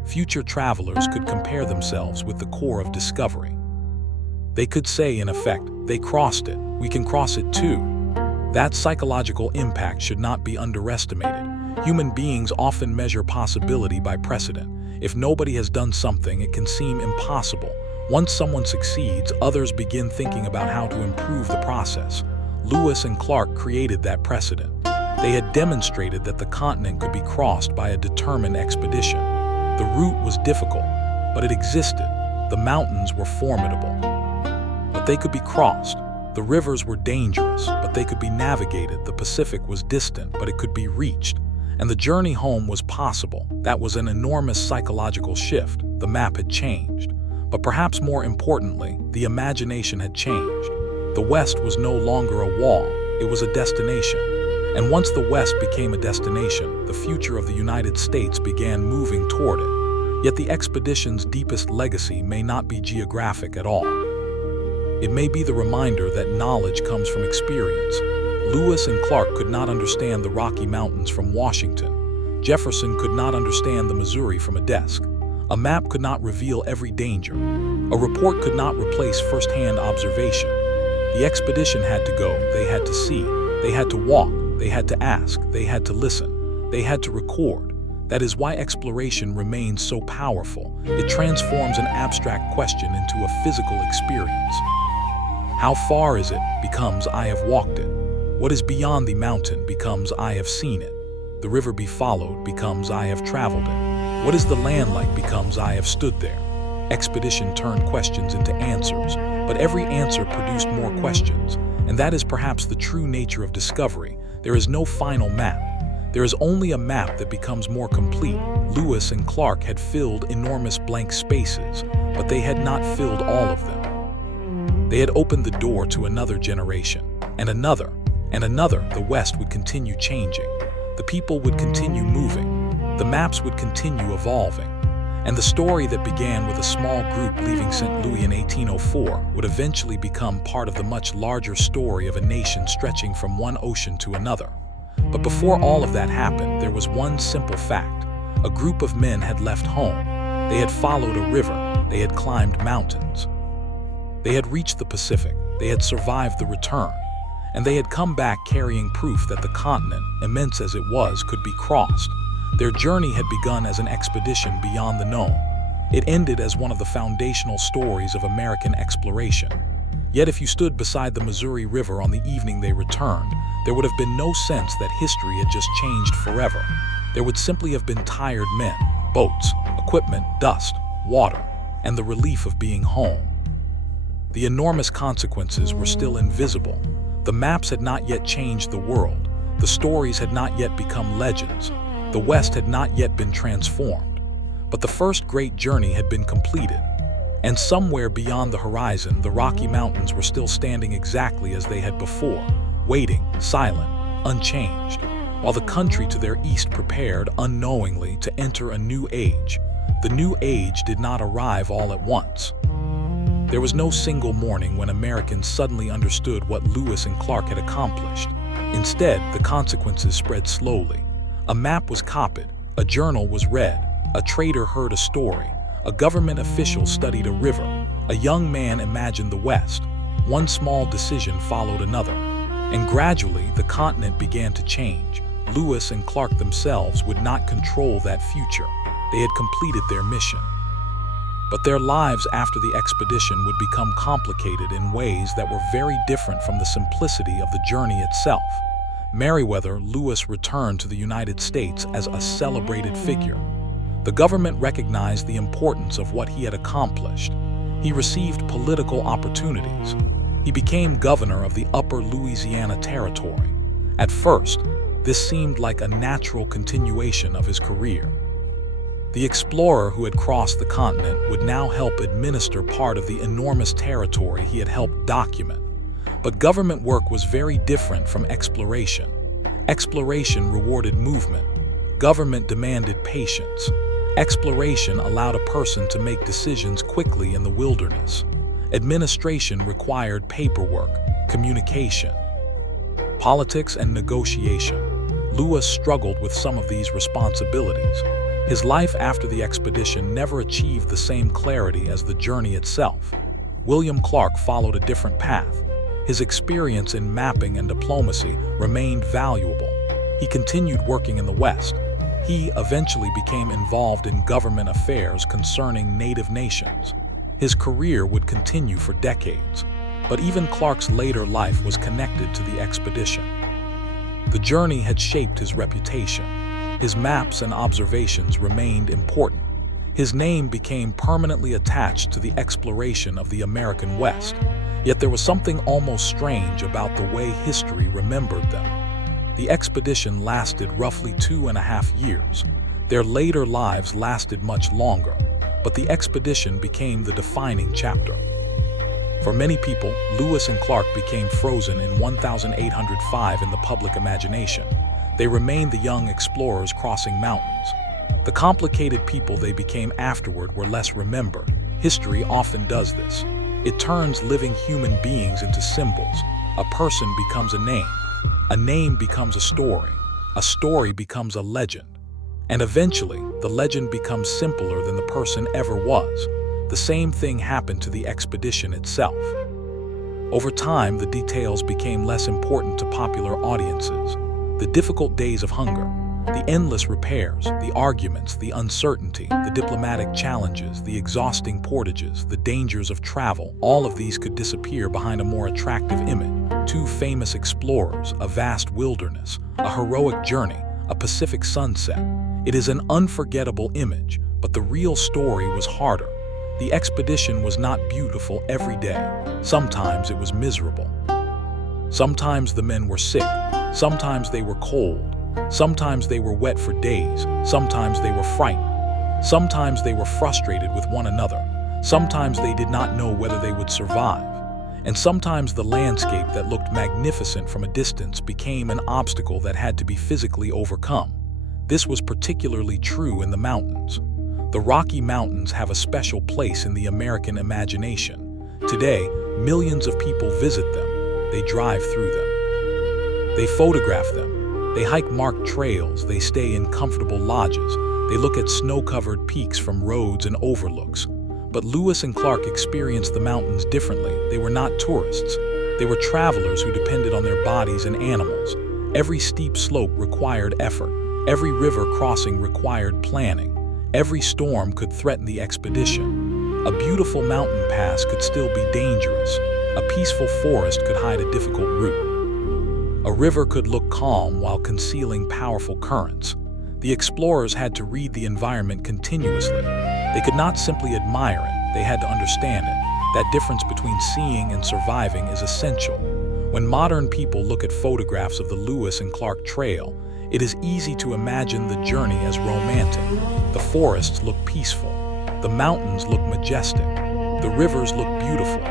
Future travelers could compare themselves with the core of discovery. They could say, in effect, they crossed it, we can cross it too. That psychological impact should not be underestimated. Human beings often measure possibility by precedent. If nobody has done something, it can seem impossible. Once someone succeeds, others begin thinking about how to improve the process. Lewis and Clark created that precedent. They had demonstrated that the continent could be crossed by a determined expedition. The route was difficult, but it existed. The mountains were formidable, but they could be crossed. The rivers were dangerous, but they could be navigated. The Pacific was distant, but it could be reached. and the journey home was possible. That was an enormous psychological shift. The map had changed. But perhaps more importantly, the imagination had changed. The West was no longer a wall, it was a destination. And once the West became a destination, the future of the United States began moving toward it. Yet the expedition's deepest legacy may not be geographic at all. It may be the reminder that knowledge comes from experience. Lewis and Clark could not understand the Rocky Mountains from Washington. Jefferson could not understand the Missouri from a desk. A map could not reveal every danger. A report could not replace first-hand observation. The expedition had to go, they had to see, they had to walk, they had to ask, they had to listen, they had to record. That is why exploration remains so powerful. It transforms an abstract question into a physical experience. How far is it becomes I have walked it. What is beyond the mountain becomes I have seen it. The river be followed becomes I have traveled it. What is the land like becomes I have stood there. Expedition turned questions into answers, but every answer produced more questions, and that is perhaps the true nature of discovery. There is no final map. There is only a map that becomes more complete. Lewis and Clark had filled enormous blank spaces, but they had not filled all of them. They had opened the door to another generation, and another, and another. The West would continue changing. The people would continue moving. The maps would continue evolving. And the story that began with a small group leaving St. Louis in 1804 would eventually become part of the much larger story of a nation stretching from one ocean to another. But before all of that happened, there was one simple fact. A group of men had left home. They had followed a river. They had climbed mountains. They had reached the Pacific. They had survived the return. And they had come back carrying proof that the continent, immense as it was, could be crossed. Their journey had begun as an expedition beyond the known. It ended as one of the foundational stories of American exploration. Yet if you stood beside the Missouri River on the evening they returned, there would have been no sense that history had just changed forever. There would simply have been tired men, boats, equipment, dust, water, and the relief of being home. The enormous consequences were still invisible. The maps had not yet changed the world. The stories had not yet become legends. The West had not yet been transformed. But the first great journey had been completed. And somewhere beyond the horizon, the Rocky Mountains were still standing exactly as they had before, waiting, silent, unchanged, while the country to their east prepared unknowingly to enter a new age. The new age did not arrive all at once. There was no single morning when Americans suddenly understood what Lewis and Clark had accomplished. Instead, the consequences spread slowly. A map was copied, a journal was read, a trader heard a story, a government official studied a river, a young man imagined the West. One small decision followed another, and gradually the continent began to change. Lewis and Clark themselves would not control that future. They had completed their mission. But their lives after the expedition would become complicated in ways that were very different from the simplicity of the journey itself. Meriwether Lewis returned to the United States as a celebrated figure. The government recognized the importance of what he had accomplished. He received political opportunities. He became governor of the Upper Louisiana Territory. At first, this seemed like a natural continuation of his career. The explorer who had crossed the continent would now help administer part of the enormous territory he had helped document. But government work was very different from exploration. Exploration rewarded movement. Government demanded patience. Exploration allowed a person to make decisions quickly in the wilderness. Administration required paperwork, communication, politics, and negotiation. Lewis struggled with some of these responsibilities. His life after the expedition never achieved the same clarity as the journey itself. William Clark followed a different path. His experience in mapping and diplomacy remained valuable. He continued working in the West. He eventually became involved in government affairs concerning native nations. His career would continue for decades, but even Clark's later life was connected to the expedition. The journey had shaped his reputation. His maps and observations remained important. His name became permanently attached to the exploration of the American West. Yet there was something almost strange about the way history remembered them. The expedition lasted roughly 2.5 years. Their later lives lasted much longer, but the expedition became the defining chapter. For many people, Lewis and Clark became frozen in 1805 in the public imagination. They remained the young explorers crossing mountains. The complicated people they became afterward were less remembered. History often does this. It turns living human beings into symbols. A person becomes a name becomes a story becomes a legend. And eventually, the legend becomes simpler than the person ever was. The same thing happened to the expedition itself. Over time, the details became less important to popular audiences. The difficult days of hunger, the endless repairs, the arguments, the uncertainty, the diplomatic challenges, the exhausting portages, the dangers of travel, all of these could disappear behind a more attractive image. Two famous explorers, a vast wilderness, a heroic journey, a Pacific sunset. It is an unforgettable image, but the real story was harder. The expedition was not beautiful every day. Sometimes it was miserable. Sometimes the men were sick. Sometimes they were cold. Sometimes they were wet for days. Sometimes they were frightened. Sometimes they were frustrated with one another. Sometimes they did not know whether they would survive. And sometimes the landscape that looked magnificent from a distance became an obstacle that had to be physically overcome. This was particularly true in the mountains. The Rocky Mountains have a special place in the American imagination. Today, millions of people visit them. They drive through them. They photograph them. They hike marked trails. They stay in comfortable lodges. They look at snow-covered peaks from roads and overlooks. But Lewis and Clark experienced the mountains differently. They were not tourists. They were travelers who depended on their bodies and animals. Every steep slope required effort. Every river crossing required planning. Every storm could threaten the expedition. A beautiful mountain pass could still be dangerous. A peaceful forest could hide a difficult route. A river could look calm while concealing powerful currents. The explorers had to read the environment continuously. They could not simply admire it, they had to understand it. That difference between seeing and surviving is essential. When modern people look at photographs of the Lewis and Clark Trail, it is easy to imagine the journey as romantic. The forests look peaceful. The mountains look majestic. The rivers look beautiful.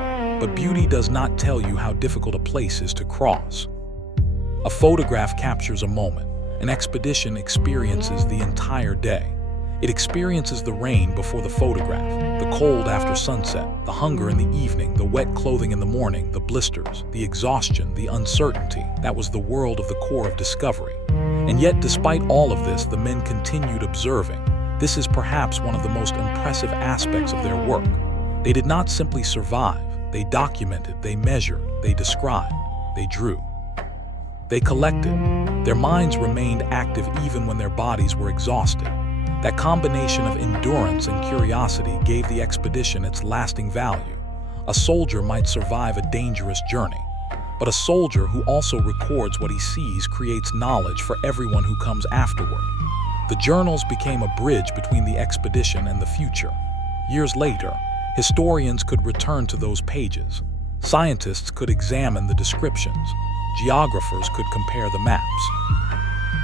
But beauty does not tell you how difficult a place is to cross. A photograph captures a moment. An expedition experiences the entire day. It experiences the rain before the photograph, the cold after sunset, the hunger in the evening, the wet clothing in the morning, the blisters, the exhaustion, the uncertainty. That was the world of the core of discovery. And yet, despite all of this, the men continued observing. This is perhaps one of the most impressive aspects of their work. They did not simply survive. They documented, they measured, they described, they drew. They collected. Their minds remained active even when their bodies were exhausted. That combination of endurance and curiosity gave the expedition its lasting value. A soldier might survive a dangerous journey, but a soldier who also records what he sees creates knowledge for everyone who comes afterward. The journals became a bridge between the expedition and the future. Years later, historians could return to those pages. Scientists could examine the descriptions. Geographers could compare the maps.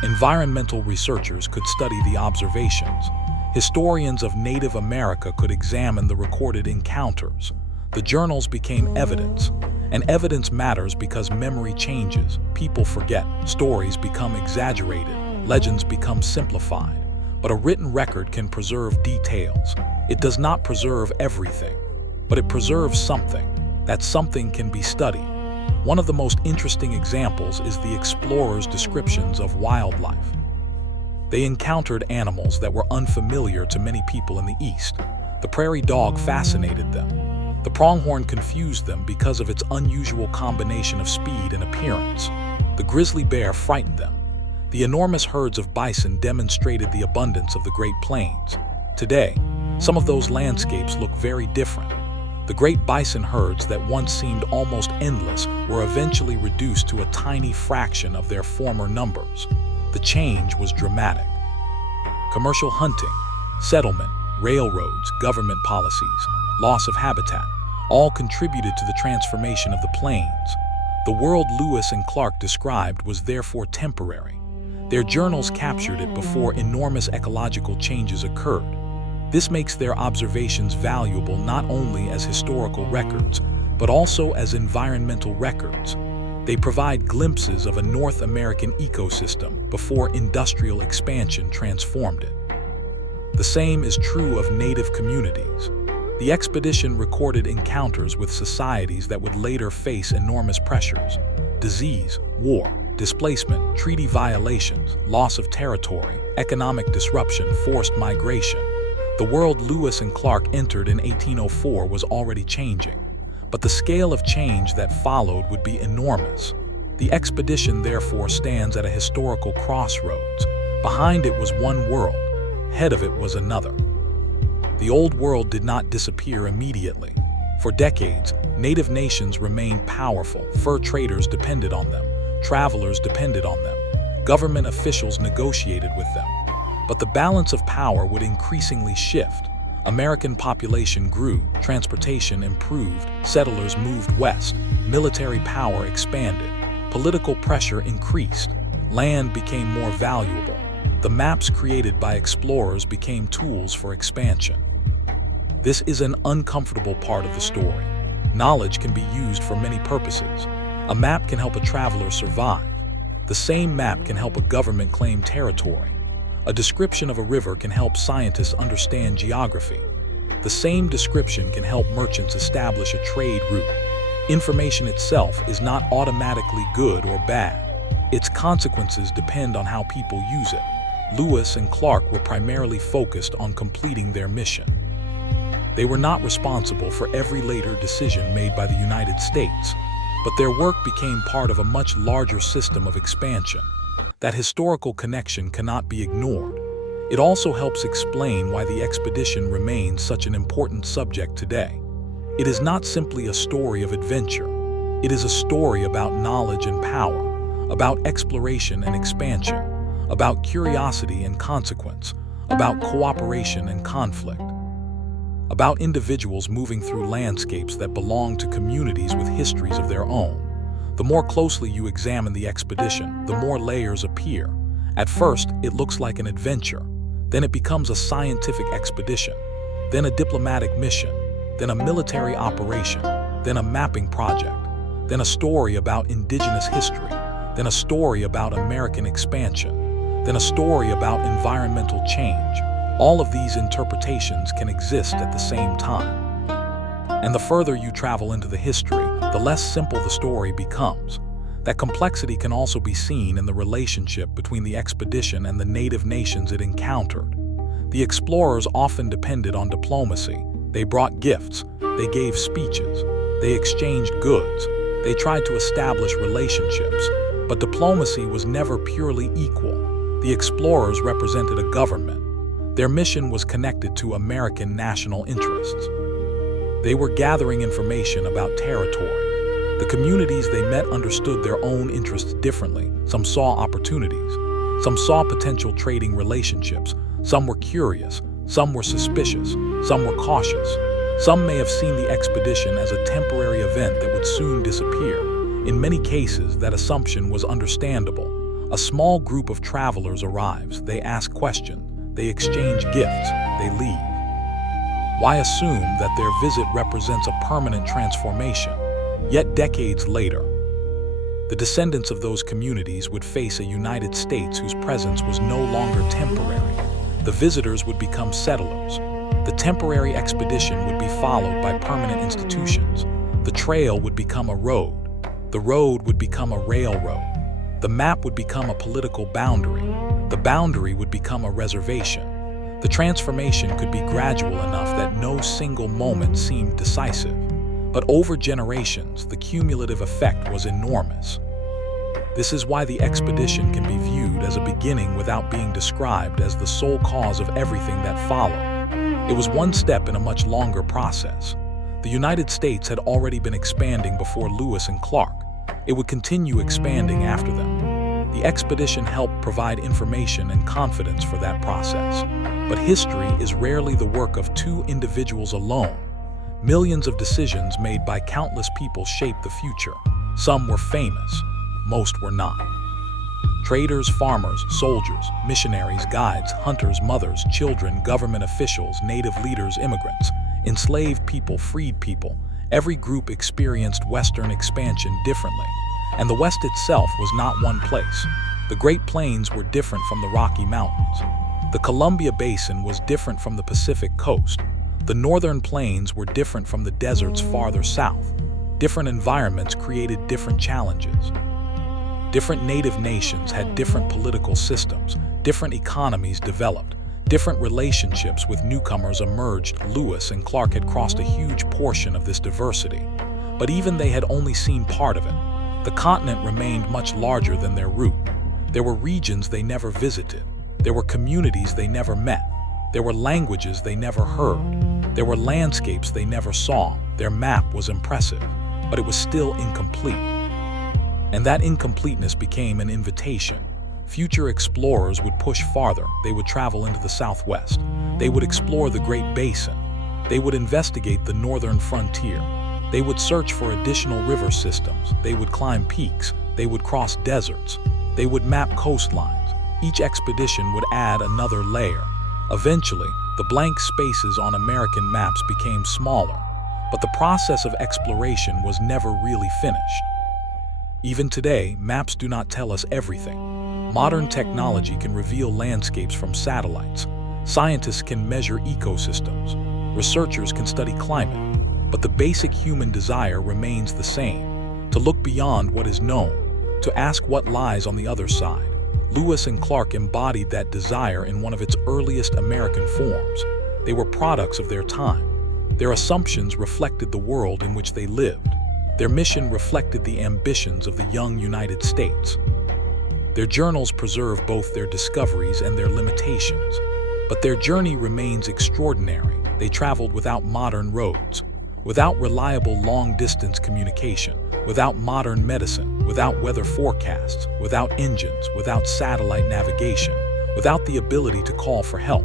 Environmental researchers could study the observations. Historians of Native America could examine the recorded encounters. The journals became evidence. And evidence matters because memory changes. People forget. Stories become exaggerated. Legends become simplified. But a written record can preserve details. It does not preserve everything, but it preserves something. That something can be studied. One of the most interesting examples is the explorers' descriptions of wildlife. They encountered animals that were unfamiliar to many people in the East. The prairie dog fascinated them. The pronghorn confused them because of its unusual combination of speed and appearance. The grizzly bear frightened them. The enormous herds of bison demonstrated the abundance of the Great Plains. Today, some of those landscapes look very different. The great bison herds that once seemed almost endless were eventually reduced to a tiny fraction of their former numbers. The change was dramatic. Commercial hunting, settlement, railroads, government policies, loss of habitat, all contributed to the transformation of the plains. The world Lewis and Clark described was therefore temporary. Their journals captured it before enormous ecological changes occurred. This makes their observations valuable not only as historical records, but also as environmental records. They provide glimpses of a North American ecosystem before industrial expansion transformed it. The same is true of native communities. The expedition recorded encounters with societies that would later face enormous pressures: disease, war, displacement, treaty violations, loss of territory, economic disruption, forced migration. The world Lewis and Clark entered in 1804 was already changing, but the scale of change that followed would be enormous. The expedition therefore stands at a historical crossroads. Behind it was one world, ahead of it was another. The old world did not disappear immediately. For decades, native nations remained powerful. Fur traders depended on them. Travelers depended on them. Government officials negotiated with them. But the balance of power would increasingly shift. American population grew, transportation improved, settlers moved west, military power expanded, political pressure increased, land became more valuable. The maps created by explorers became tools for expansion. This is an uncomfortable part of the story. Knowledge can be used for many purposes. A map can help a traveler survive. The same map can help a government claim territory. A description of a river can help scientists understand geography. The same description can help merchants establish a trade route. Information itself is not automatically good or bad. Its consequences depend on how people use it. Lewis and Clark were primarily focused on completing their mission. They were not responsible for every later decision made by the United States, but their work became part of a much larger system of expansion. That historical connection cannot be ignored. It also helps explain why the expedition remains such an important subject today. It is not simply a story of adventure. It is a story about knowledge and power, about exploration and expansion, about curiosity and consequence, about cooperation and conflict, about individuals moving through landscapes that belong to communities with histories of their own. The more closely you examine the expedition, the more layers appear. At first, it looks like an adventure. Then it becomes a scientific expedition. Then a diplomatic mission. Then a military operation. Then a mapping project. Then a story about indigenous history. Then a story about American expansion. Then a story about environmental change. All of these interpretations can exist at the same time. And the further you travel into the history, the less simple the story becomes. That complexity can also be seen in the relationship between the expedition and the native nations it encountered. The explorers often depended on diplomacy. They brought gifts, they gave speeches, they exchanged goods, they tried to establish relationships, but diplomacy was never purely equal. The explorers represented a government. Their mission was connected to American national interests. They were gathering information about territory. The communities they met understood their own interests differently. Some saw opportunities. Some saw potential trading relationships. Some were curious. Some were suspicious. Some were cautious. Some may have seen the expedition as a temporary event that would soon disappear. In many cases, that assumption was understandable. A small group of travelers arrives. They ask questions. They exchange gifts. They leave. Why assume that their visit represents a permanent transformation? Yet decades later, the descendants of those communities would face a United States whose presence was no longer temporary. The visitors would become settlers. The temporary expedition would be followed by permanent institutions. The trail would become a road. The road would become a railroad. The map would become a political boundary. The boundary would become a reservation. The transformation could be gradual enough that no single moment seemed decisive. But over generations, the cumulative effect was enormous. This is why the expedition can be viewed as a beginning without being described as the sole cause of everything that followed. It was one step in a much longer process. The United States had already been expanding before Lewis and Clark. It would continue expanding after them. The expedition helped provide information and confidence for that process. But history is rarely the work of two individuals alone. Millions of decisions made by countless people shape the future. Some were famous, most were not. Traders, farmers, soldiers, missionaries, guides, hunters, mothers, children, government officials, native leaders, immigrants, enslaved people, freed people. Every group experienced Western expansion differently, and the West itself was not one place. The Great Plains were different from the Rocky Mountains. The Columbia Basin was different from the Pacific Coast. The Northern Plains were different from the deserts farther south. Different environments created different challenges. Different native nations had different political systems, different economies developed, different relationships with newcomers emerged. Lewis and Clark had crossed a huge portion of this diversity, but even they had only seen part of it. The continent remained much larger than their route. There were regions they never visited. There were communities they never met. There were languages they never heard. There were landscapes they never saw. Their map was impressive, but it was still incomplete. And that incompleteness became an invitation. Future explorers would push farther. They would travel into the Southwest. They would explore the Great Basin. They would investigate the northern frontier. They would search for additional river systems. They would climb peaks. They would cross deserts. They would map coastlines. Each expedition would add another layer. Eventually, the blank spaces on American maps became smaller, but the process of exploration was never really finished. Even today, maps do not tell us everything. Modern technology can reveal landscapes from satellites. Scientists can measure ecosystems. Researchers can study climate. But the basic human desire remains the same: to look beyond what is known, to ask what lies on the other side. Lewis and Clark embodied that desire in one of its earliest American forms. They were products of their time. Their assumptions reflected the world in which they lived. Their mission reflected the ambitions of the young United States. Their journals preserve both their discoveries and their limitations. But their journey remains extraordinary. They traveled without modern roads, without reliable long-distance communication, without modern medicine, without weather forecasts, without engines, without satellite navigation, without the ability to call for help.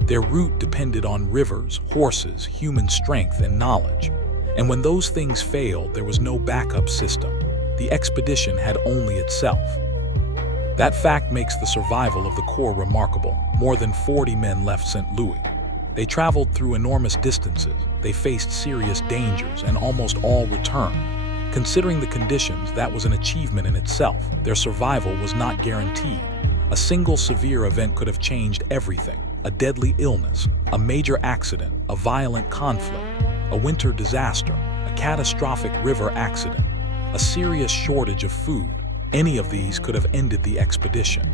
Their route depended on rivers, horses, human strength, and knowledge. And when those things failed, there was no backup system. The expedition had only itself. That fact makes the survival of the Corps remarkable. More than 40 men left St. Louis. They traveled through enormous distances. They faced serious dangers, and almost all returned. Considering the conditions, that was an achievement in itself. Their survival was not guaranteed. A single severe event could have changed everything. A deadly illness, a major accident, a violent conflict, a winter disaster, a catastrophic river accident, a serious shortage of food. Any of these could have ended the expedition.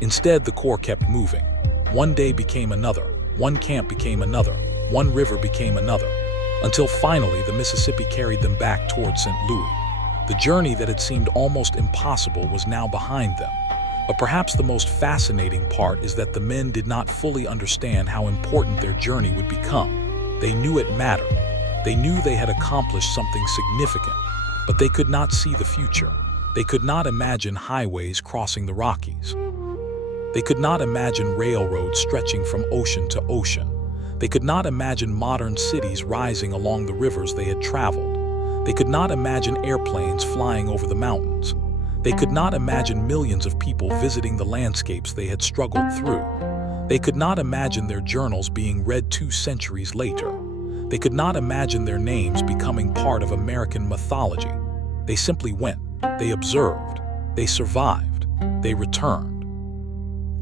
Instead, the Corps kept moving. One day became another. One camp became another. One river became another. Until finally, the Mississippi carried them back toward St. Louis. The journey that had seemed almost impossible was now behind them. But perhaps the most fascinating part is that the men did not fully understand how important their journey would become. They knew it mattered. They knew they had accomplished something significant, but they could not see the future. They could not imagine highways crossing the Rockies. They could not imagine railroads stretching from ocean to ocean. They could not imagine modern cities rising along the rivers they had traveled. They could not imagine airplanes flying over the mountains. They could not imagine millions of people visiting the landscapes they had struggled through. They could not imagine their journals being read 2 centuries later. They could not imagine their names becoming part of American mythology. They simply went. They observed. They survived. They returned.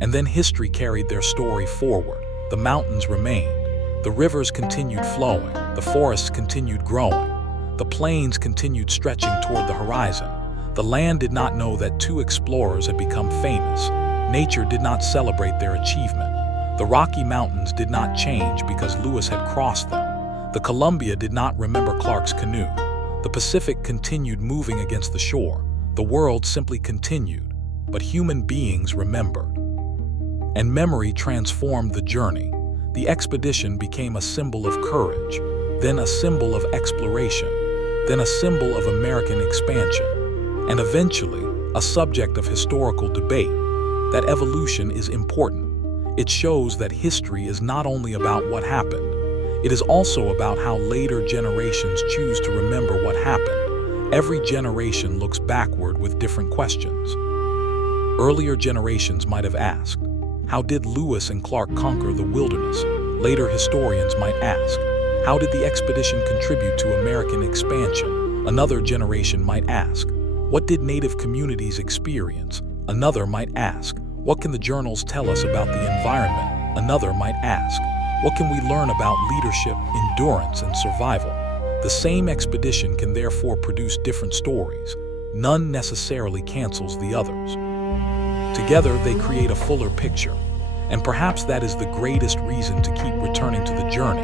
And then history carried their story forward. The mountains remained. The rivers continued flowing. The forests continued growing. The plains continued stretching toward the horizon. The land did not know that 2 explorers had become famous. Nature did not celebrate their achievement. The Rocky Mountains did not change because Lewis had crossed them. The Columbia did not remember Clark's canoe. The Pacific continued moving against the shore. The world simply continued, but human beings remembered. And memory transformed the journey. The expedition became a symbol of courage, then a symbol of exploration, then a symbol of American expansion, and eventually a subject of historical debate. That evolution is important. It shows that history is not only about what happened, it is also about how later generations choose to remember what happened. Every generation looks backward with different questions. Earlier generations might have asked, how did Lewis and Clark conquer the wilderness? Later historians might ask, how did the expedition contribute to American expansion? Another generation might ask, what did Native communities experience? Another might ask, what can the journals tell us about the environment? Another might ask, what can we learn about leadership, endurance, and survival? The same expedition can therefore produce different stories. None necessarily cancels the others. Together, they create a fuller picture. And perhaps that is the greatest reason to keep returning to the journey,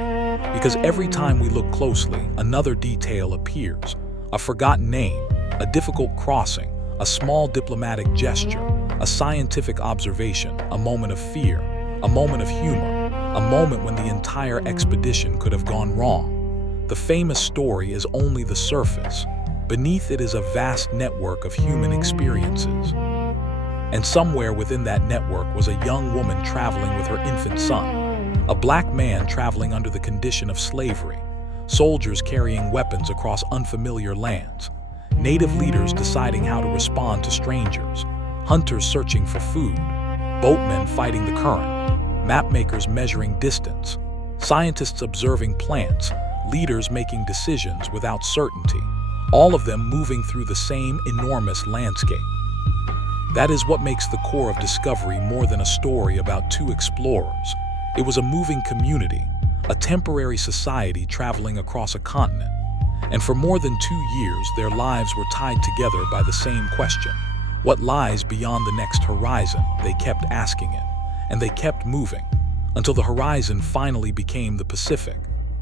because every time we look closely, another detail appears. A forgotten name, a difficult crossing, a small diplomatic gesture, a scientific observation, a moment of fear, a moment of humor, a moment when the entire expedition could have gone wrong. The famous story is only the surface. Beneath it is a vast network of human experiences. And somewhere within that network was a young woman traveling with her infant son, a black man traveling under the condition of slavery, soldiers carrying weapons across unfamiliar lands, native leaders deciding how to respond to strangers, hunters searching for food, boatmen fighting the current, mapmakers measuring distance, scientists observing plants, leaders making decisions without certainty, all of them moving through the same enormous landscape. That is what makes the core of Discovery more than a story about two explorers. It was a moving community, a temporary society traveling across a continent. And for more than 2 years, their lives were tied together by the same question. What lies beyond the next horizon? They kept asking it, and they kept moving, until the horizon finally became the Pacific.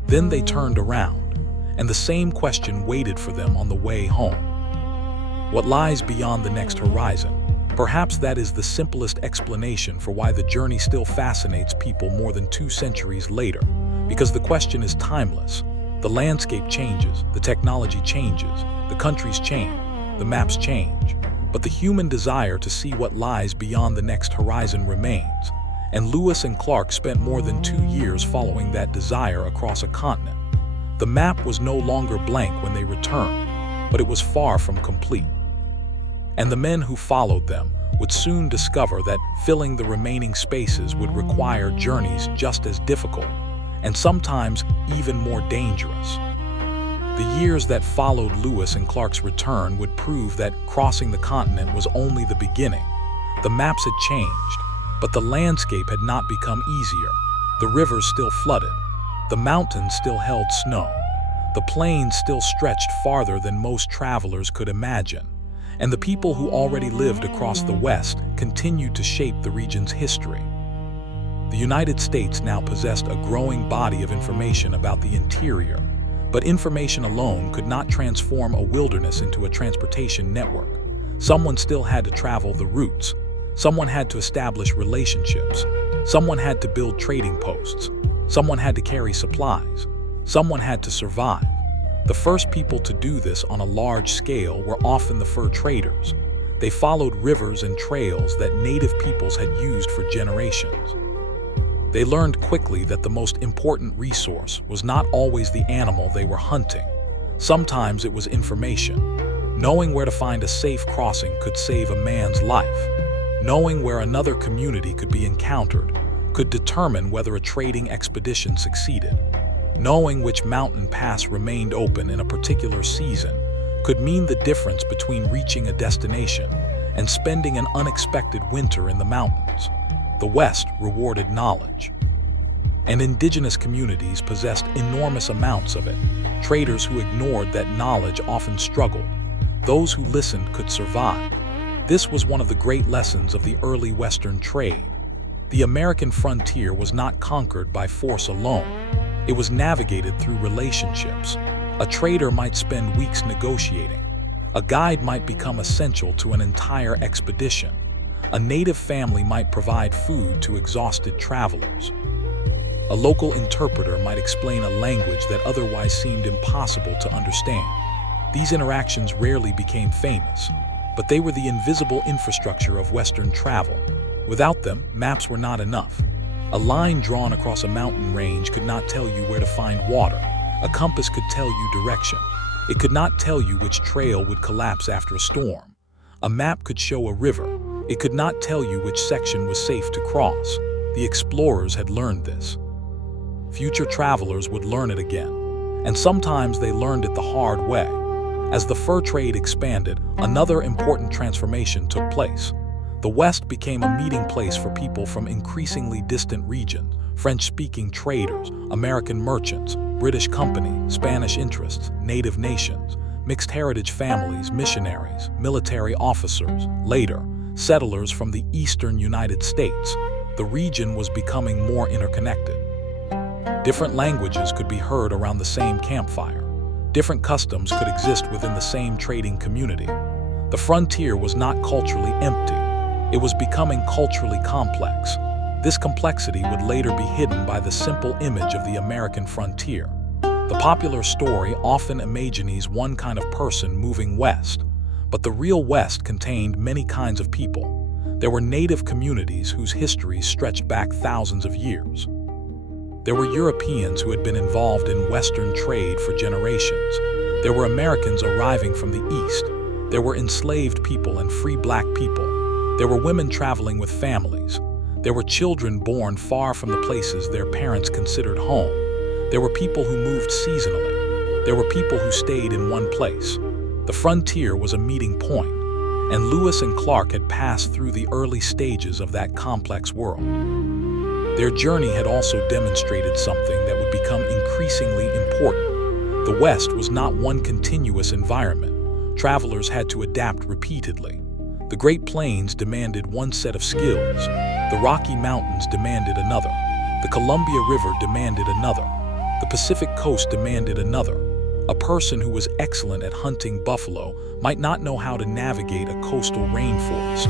Then they turned around, and the same question waited for them on the way home. What lies beyond the next horizon? Perhaps that is the simplest explanation for why the journey still fascinates people more than 2 centuries later, because the question is timeless. The landscape changes, the technology changes, the countries change, the maps change, but the human desire to see what lies beyond the next horizon remains. And Lewis and Clark spent more than 2 years following that desire across a continent. The map was no longer blank when they returned, but it was far from complete. And the men who followed them would soon discover that filling the remaining spaces would require journeys just as difficult, and sometimes even more dangerous. The years that followed Lewis and Clark's return would prove that crossing the continent was only the beginning. The maps had changed, but the landscape had not become easier. The rivers still flooded. The mountains still held snow. The plains still stretched farther than most travelers could imagine. And the people who already lived across the West continued to shape the region's history. The United States now possessed a growing body of information about the interior, but information alone could not transform a wilderness into a transportation network. Someone still had to travel the routes. Someone had to establish relationships. Someone had to build trading posts. Someone had to carry supplies. Someone had to survive. The first people to do this on a large scale were often the fur traders. They followed rivers and trails that native peoples had used for generations. They learned quickly that the most important resource was not always the animal they were hunting. Sometimes it was information. Knowing where to find a safe crossing could save a man's life. Knowing where another community could be encountered could determine whether a trading expedition succeeded. Knowing which mountain pass remained open in a particular season could mean the difference between reaching a destination and spending an unexpected winter in the mountains. The West rewarded knowledge, and indigenous communities possessed enormous amounts of it. Traders who ignored that knowledge often struggled. Those who listened could survive. This was one of the great lessons of the early Western trade. The American frontier was not conquered by force alone. It was navigated through relationships. A trader might spend weeks negotiating. A guide might become essential to an entire expedition. A native family might provide food to exhausted travelers. A local interpreter might explain a language that otherwise seemed impossible to understand. These interactions rarely became famous, but they were the invisible infrastructure of Western travel. Without them, maps were not enough. A line drawn across a mountain range could not tell you where to find water. A compass could tell you direction, It could not tell you which trail would collapse after a storm. A map could show a river. It could not tell you which section was safe to cross. The explorers had learned this. Future travelers would learn it again, and sometimes they learned it the hard way. As the fur trade expanded, another important transformation took place. The West became a meeting place for people from increasingly distant regions: French-speaking traders, American merchants, British company, Spanish interests, native nations, mixed heritage families, missionaries, military officers, later, settlers from the eastern United States. The region was becoming more interconnected. Different languages could be heard around the same campfire. Different customs could exist within the same trading community. The frontier was not culturally empty. It was becoming culturally complex. This complexity would later be hidden by the simple image of the American frontier. The popular story often imagines one kind of person moving west, but the real West contained many kinds of people. There were native communities whose histories stretched back thousands of years. There were Europeans who had been involved in Western trade for generations. There were Americans arriving from the East. There were enslaved people and free black people. There were women traveling with families. There were children born far from the places their parents considered home. There were people who moved seasonally. There were people who stayed in one place. The frontier was a meeting point, and Lewis and Clark had passed through the early stages of that complex world. Their journey had also demonstrated something that would become increasingly important. The West was not one continuous environment. Travelers had to adapt repeatedly. The Great Plains demanded one set of skills. The Rocky Mountains demanded another. The Columbia River demanded another. The Pacific Coast demanded another. A person who was excellent at hunting buffalo might not know how to navigate a coastal rainforest.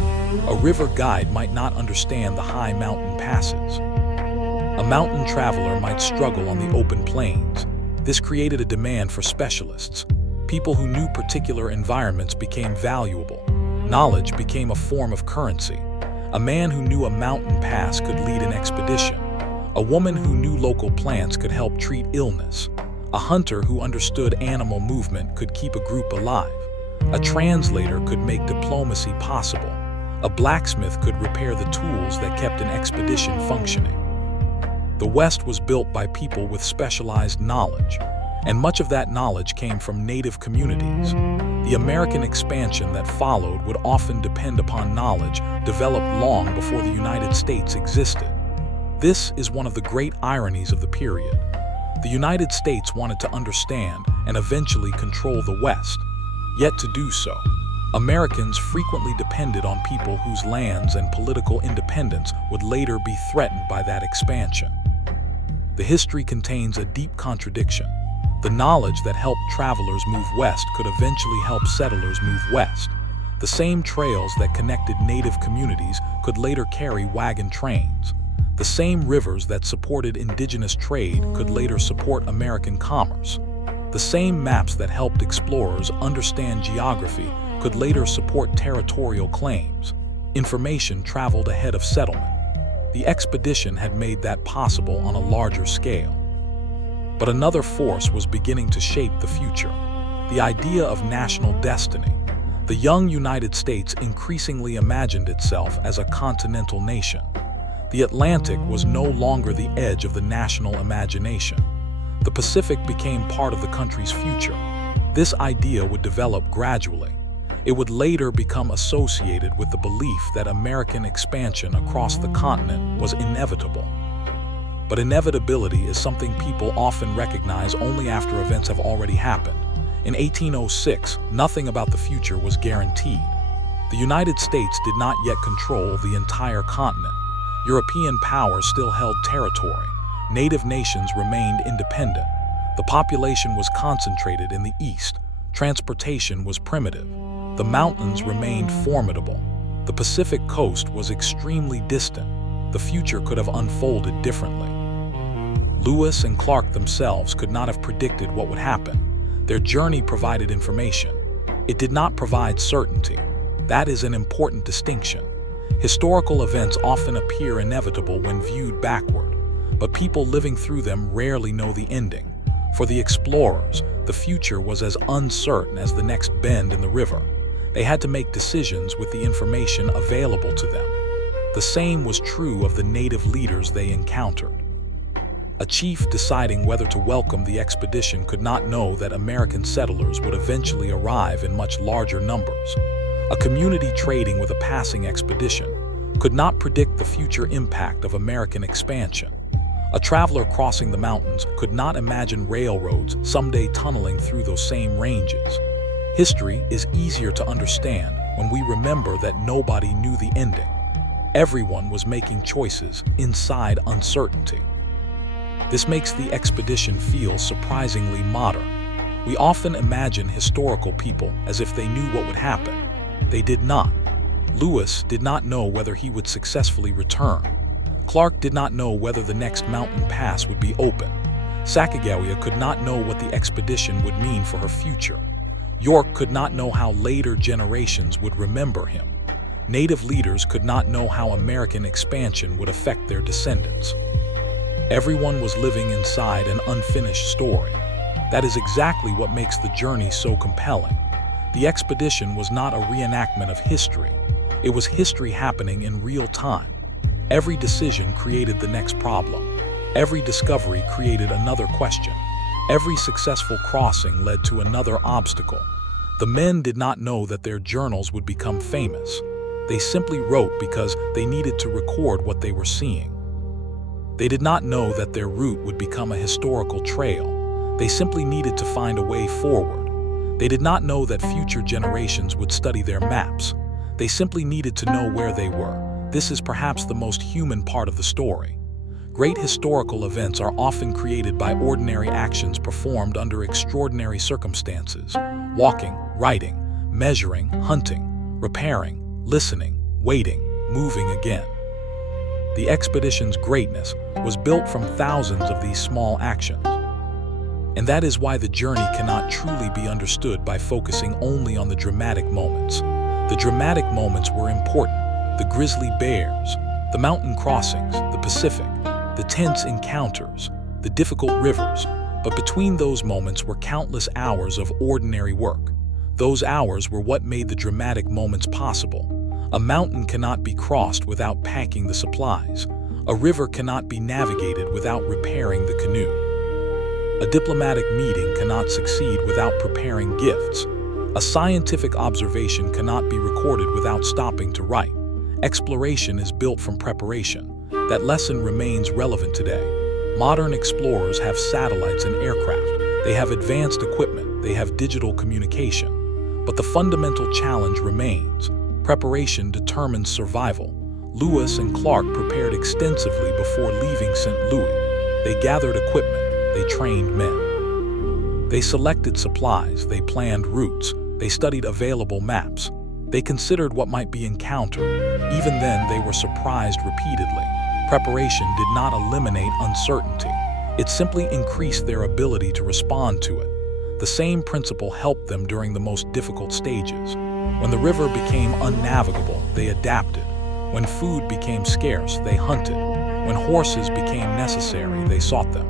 A river guide might not understand the high mountain passes. A mountain traveler might struggle on the open plains. This created a demand for specialists. People who knew particular environments became valuable. Knowledge became a form of currency. A man who knew a mountain pass could lead an expedition. A woman who knew local plants could help treat illness. A hunter who understood animal movement could keep a group alive. A translator could make diplomacy possible. A blacksmith could repair the tools that kept an expedition functioning. The West was built by people with specialized knowledge, and much of that knowledge came from native communities. The American expansion that followed would often depend upon knowledge developed long before the United States existed. This is one of the great ironies of the period. The United States wanted to understand and eventually control the West. Yet to do so, Americans frequently depended on people whose lands and political independence would later be threatened by that expansion. The history contains a deep contradiction. The knowledge that helped travelers move west could eventually help settlers move west. The same trails that connected native communities could later carry wagon trains. The same rivers that supported indigenous trade could later support American commerce. The same maps that helped explorers understand geography could later support territorial claims. Information traveled ahead of settlement. The expedition had made that possible on a larger scale. But another force was beginning to shape the future: the idea of national destiny. The young United States increasingly imagined itself as a continental nation. The Atlantic was no longer the edge of the national imagination. The Pacific became part of the country's future. This idea would develop gradually. It would later become associated with the belief that American expansion across the continent was inevitable. But inevitability is something people often recognize only after events have already happened. In 1806, nothing about the future was guaranteed. The United States did not yet control the entire continent. European powers still held territory. Native nations remained independent. The population was concentrated in the east. Transportation was primitive. The mountains remained formidable. The Pacific coast was extremely distant. The future could have unfolded differently. Lewis and Clark themselves could not have predicted what would happen. Their journey provided information. It did not provide certainty. That is an important distinction. Historical events often appear inevitable when viewed backward, but people living through them rarely know the ending. For the explorers, the future was as uncertain as the next bend in the river. They had to make decisions with the information available to them. The same was true of the native leaders they encountered. A chief deciding whether to welcome the expedition could not know that American settlers would eventually arrive in much larger numbers. A community trading with a passing expedition could not predict the future impact of American expansion. A traveler crossing the mountains could not imagine railroads someday tunneling through those same ranges. History is easier to understand when we remember that nobody knew the ending. Everyone was making choices inside uncertainty. This makes the expedition feel surprisingly modern. We often imagine historical people as if they knew what would happen. They did not. Lewis did not know whether he would successfully return. Clark did not know whether the next mountain pass would be open. Sacagawea could not know what the expedition would mean for her future. York could not know how later generations would remember him. Native leaders could not know how American expansion would affect their descendants. Everyone was living inside an unfinished story. That is exactly what makes the journey so compelling. The expedition was not a reenactment of history. It was history happening in real time. Every decision created the next problem. Every discovery created another question. Every successful crossing led to another obstacle. The men did not know that their journals would become famous. They simply wrote because they needed to record what they were seeing. They did not know that their route would become a historical trail. They simply needed to find a way forward. They did not know that future generations would study their maps. They simply needed to know where they were. This is perhaps the most human part of the story. Great historical events are often created by ordinary actions performed under extraordinary circumstances. Walking, writing, measuring, hunting, repairing, listening, waiting, moving again. The expedition's greatness was built from thousands of these small actions. And that is why the journey cannot truly be understood by focusing only on the dramatic moments. The dramatic moments were important. The grizzly bears, the mountain crossings, the Pacific, the tense encounters, the difficult rivers. But between those moments were countless hours of ordinary work. Those hours were what made the dramatic moments possible. A mountain cannot be crossed without packing the supplies. A river cannot be navigated without repairing the canoe. A diplomatic meeting cannot succeed without preparing gifts. A scientific observation cannot be recorded without stopping to write. Exploration is built from preparation. That lesson remains relevant today. Modern explorers have satellites and aircraft. They have advanced equipment. They have digital communication. But the fundamental challenge remains. Preparation determines survival. Lewis and Clark prepared extensively before leaving St. Louis. They gathered equipment. They trained men. They selected supplies. They planned routes. They studied available maps. They considered what might be encountered. Even then, they were surprised repeatedly. Preparation did not eliminate uncertainty. It simply increased their ability to respond to it. The same principle helped them during the most difficult stages. When the river became unnavigable, they adapted. When food became scarce, they hunted. When horses became necessary, they sought them.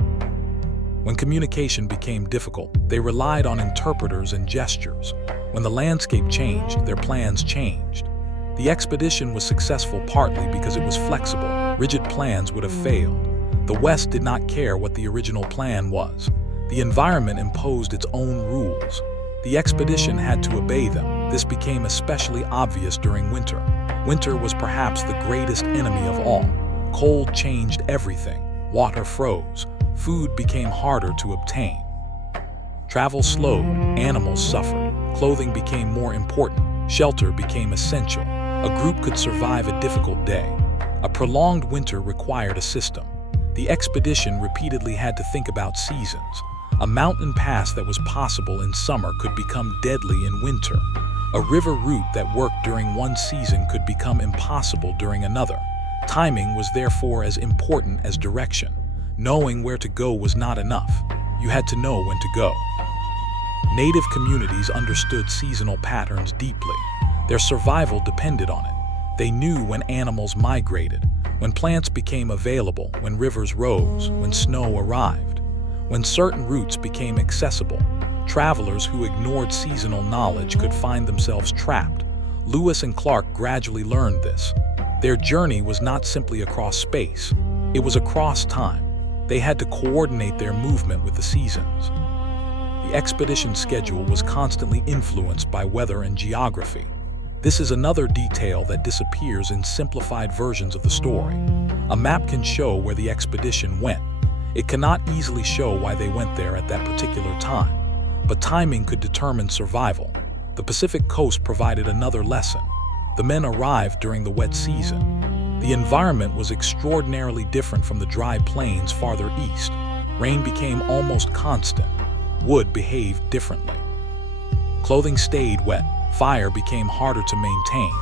When communication became difficult, they relied on interpreters and gestures. When the landscape changed, their plans changed. The expedition was successful partly because it was flexible. Rigid plans would have failed. The West did not care what the original plan was. The environment imposed its own rules. The expedition had to obey them. This became especially obvious during winter. Winter was perhaps the greatest enemy of all. Cold changed everything. Water froze. Food became harder to obtain. Travel slowed. Animals suffered. Clothing became more important. Shelter became essential. A group could survive a difficult day. A prolonged winter required a system. The expedition repeatedly had to think about seasons. A mountain pass that was possible in summer could become deadly in winter. A river route that worked during one season could become impossible during another. Timing was therefore as important as direction. Knowing where to go was not enough. You had to know when to go. Native communities understood seasonal patterns deeply. Their survival depended on it. They knew when animals migrated, when plants became available, when rivers rose, when snow arrived. When certain routes became accessible, travelers who ignored seasonal knowledge could find themselves trapped. Lewis and Clark gradually learned this. Their journey was not simply across space, it was across time. They had to coordinate their movement with the seasons. The expedition schedule was constantly influenced by weather and geography. This is another detail that disappears in simplified versions of the story. A map can show where the expedition went. It cannot easily show why they went there at that particular time, but timing could determine survival. The Pacific coast provided another lesson. The men arrived during the wet season. The environment was extraordinarily different from the dry plains farther east. Rain became almost constant. Wood behaved differently. Clothing stayed wet. Fire became harder to maintain.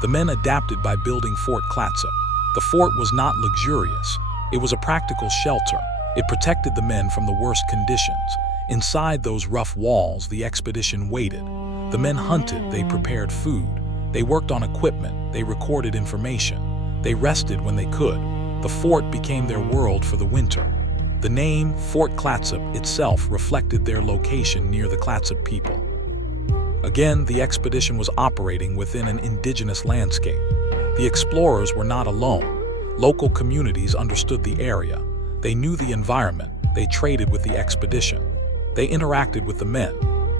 The men adapted by building Fort Clatsop. The fort was not luxurious. It was a practical shelter. It protected the men from the worst conditions. Inside those rough walls, the expedition waited. The men hunted, they prepared food. They worked on equipment, they recorded information. They rested when they could. The fort became their world for the winter. The name, Fort Clatsop, itself reflected their location near the Clatsop people. Again, the expedition was operating within an indigenous landscape. The explorers were not alone. Local communities understood the area. They knew the environment. They traded with the expedition. They interacted with the men.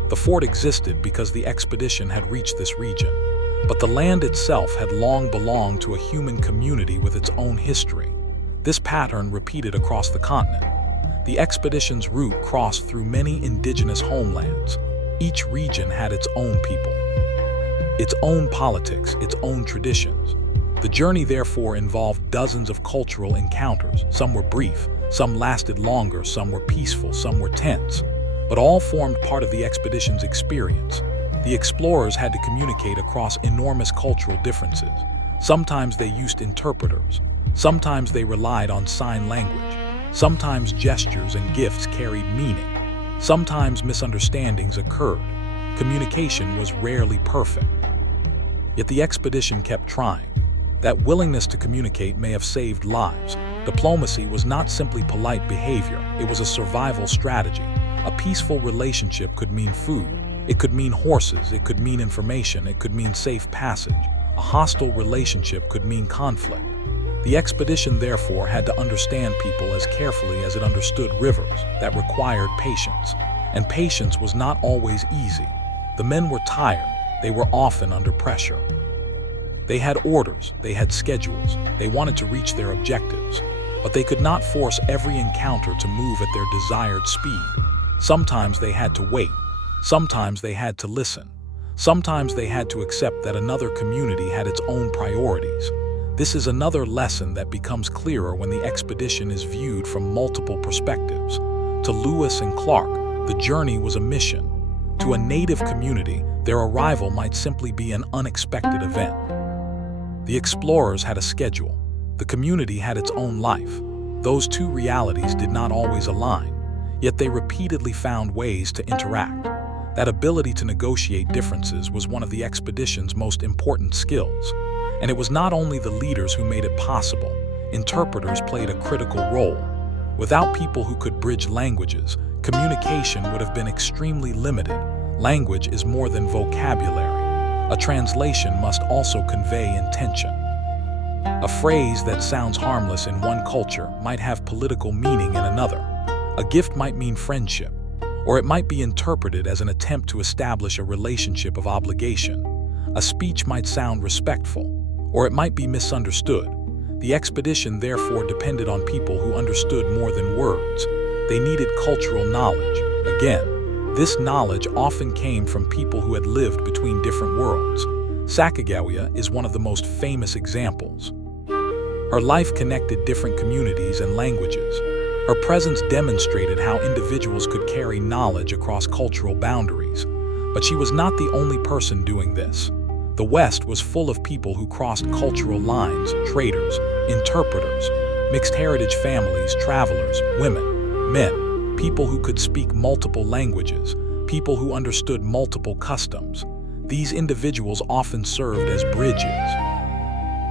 The fort existed because the expedition had reached this region. But the land itself had long belonged to a human community with its own history. This pattern repeated across the continent. The expedition's route crossed through many indigenous homelands. Each region had its own people, its own politics, its own traditions. The journey therefore involved dozens of cultural encounters. Some were brief, some lasted longer, some were peaceful, some were tense, but all formed part of the expedition's experience. The explorers had to communicate across enormous cultural differences. Sometimes they used interpreters. Sometimes they relied on sign language. Sometimes gestures and gifts carried meaning. Sometimes misunderstandings occurred. Communication was rarely perfect. Yet the expedition kept trying. That willingness to communicate may have saved lives. Diplomacy was not simply polite behavior, it was a survival strategy. A peaceful relationship could mean food, it could mean horses, it could mean information, it could mean safe passage. A hostile relationship could mean conflict. The expedition therefore had to understand people as carefully as it understood rivers. That required patience. And patience was not always easy. The men were tired, they were often under pressure. They had orders, they had schedules, they wanted to reach their objectives, but they could not force every encounter to move at their desired speed. Sometimes they had to wait, sometimes they had to listen, sometimes they had to accept that another community had its own priorities. This is another lesson that becomes clearer when the expedition is viewed from multiple perspectives. To Lewis and Clark, the journey was a mission. To a native community, their arrival might simply be an unexpected event. The explorers had a schedule. The community had its own life. Those two realities did not always align, yet they repeatedly found ways to interact. That ability to negotiate differences was one of the expedition's most important skills. And it was not only the leaders who made it possible. Interpreters played a critical role. Without people who could bridge languages, communication would have been extremely limited. Language is more than vocabulary. A translation must also convey intention. A phrase that sounds harmless in one culture might have political meaning in another. A gift might mean friendship, or it might be interpreted as an attempt to establish a relationship of obligation. A speech might sound respectful, or it might be misunderstood. The expedition therefore depended on people who understood more than words. They needed cultural knowledge. Again, this knowledge often came from people who had lived between different worlds. Sacagawea is one of the most famous examples. Her life connected different communities and languages. Her presence demonstrated how individuals could carry knowledge across cultural boundaries. But she was not the only person doing this. The West was full of people who crossed cultural lines, traders, interpreters, mixed heritage families, travelers, women, men, people who could speak multiple languages, people who understood multiple customs. These individuals often served as bridges.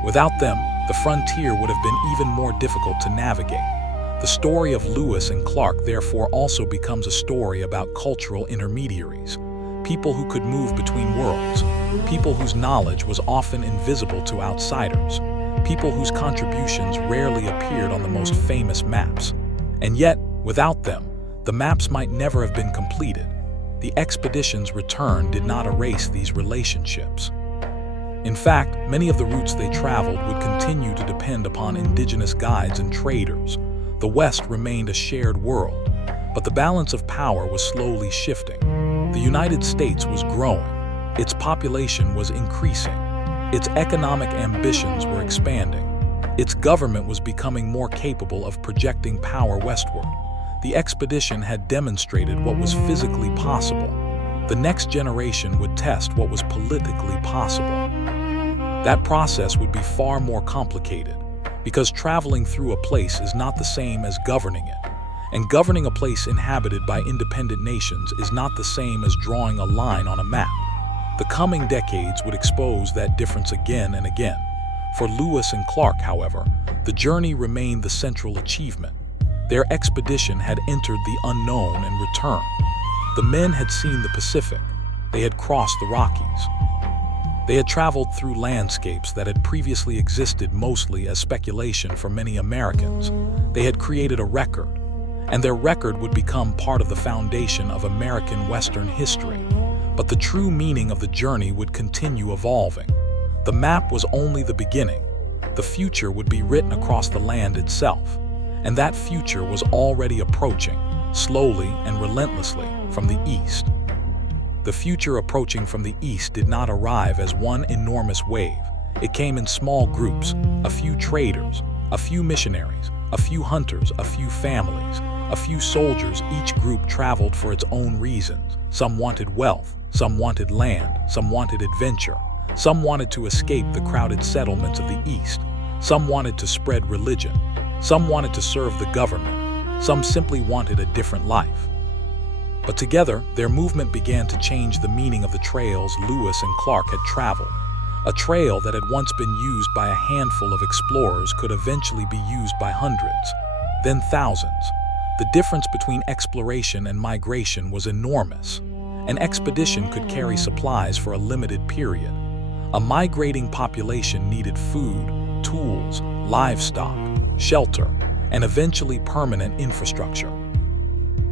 Without them, the frontier would have been even more difficult to navigate. The story of Lewis and Clark therefore also becomes a story about cultural intermediaries, people who could move between worlds, people whose knowledge was often invisible to outsiders, people whose contributions rarely appeared on the most famous maps. And yet, without them, the maps might never have been completed. The expedition's return did not erase these relationships. In fact, many of the routes they traveled would continue to depend upon indigenous guides and traders. The West remained a shared world, but the balance of power was slowly shifting. The United States was growing, its population was increasing, its economic ambitions were expanding, its government was becoming more capable of projecting power westward. The expedition had demonstrated what was physically possible. The next generation would test what was politically possible. That process would be far more complicated, because traveling through a place is not the same as governing it. And governing a place inhabited by independent nations is not the same as drawing a line on a map. The coming decades would expose that difference again and again. For Lewis and Clark, however, the journey remained the central achievement. Their expedition had entered the unknown and returned. The men had seen the Pacific. They had crossed the Rockies. They had traveled through landscapes that had previously existed mostly as speculation for many Americans. They had created a record, and their record would become part of the foundation of American Western history. But the true meaning of the journey would continue evolving. The map was only the beginning. The future would be written across the land itself, and that future was already approaching, slowly and relentlessly, from the east. The future approaching from the east did not arrive as one enormous wave. It came in small groups, a few traders, a few missionaries, a few hunters, a few families, a few soldiers. Each group traveled for its own reasons. Some wanted wealth, some wanted land, some wanted adventure, some wanted to escape the crowded settlements of the east, some wanted to spread religion, some wanted to serve the government, some simply wanted a different life. But together, their movement began to change the meaning of the trails Lewis and Clark had traveled. A trail that had once been used by a handful of explorers could eventually be used by hundreds, then thousands. The difference between exploration and migration was enormous. An expedition could carry supplies for a limited period. A migrating population needed food, tools, livestock, shelter, and eventually permanent infrastructure.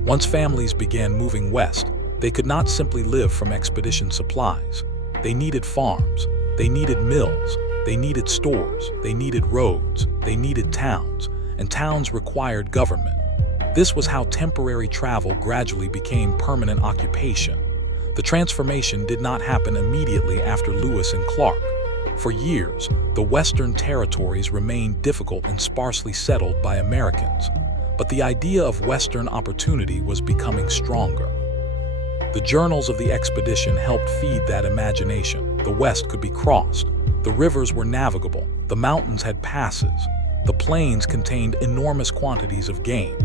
Once families began moving west, they could not simply live from expedition supplies. They needed farms, they needed mills, they needed stores, they needed roads, they needed towns, and towns required government. This was how temporary travel gradually became permanent occupation. The transformation did not happen immediately after Lewis and Clark. For years, the Western territories remained difficult and sparsely settled by Americans. But the idea of Western opportunity was becoming stronger. The journals of the expedition helped feed that imagination. The West could be crossed. The rivers were navigable. The mountains had passes. The plains contained enormous quantities of game.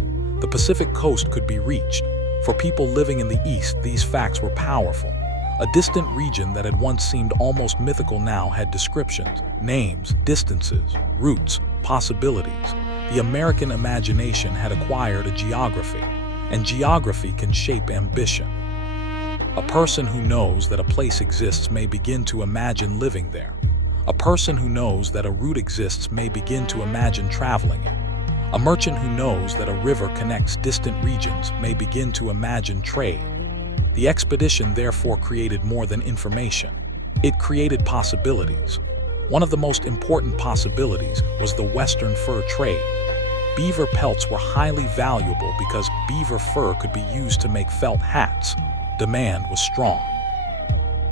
The Pacific coast could be reached. For people living in the East, these facts were powerful. A distant region that had once seemed almost mythical now had descriptions, names, distances, routes, possibilities. The American imagination had acquired a geography, and geography can shape ambition. A person who knows that a place exists may begin to imagine living there. A person who knows that a route exists may begin to imagine traveling it. A merchant who knows that a river connects distant regions may begin to imagine trade. The expedition therefore created more than information. It created possibilities. One of the most important possibilities was the Western fur trade. Beaver pelts were highly valuable because beaver fur could be used to make felt hats. Demand was strong.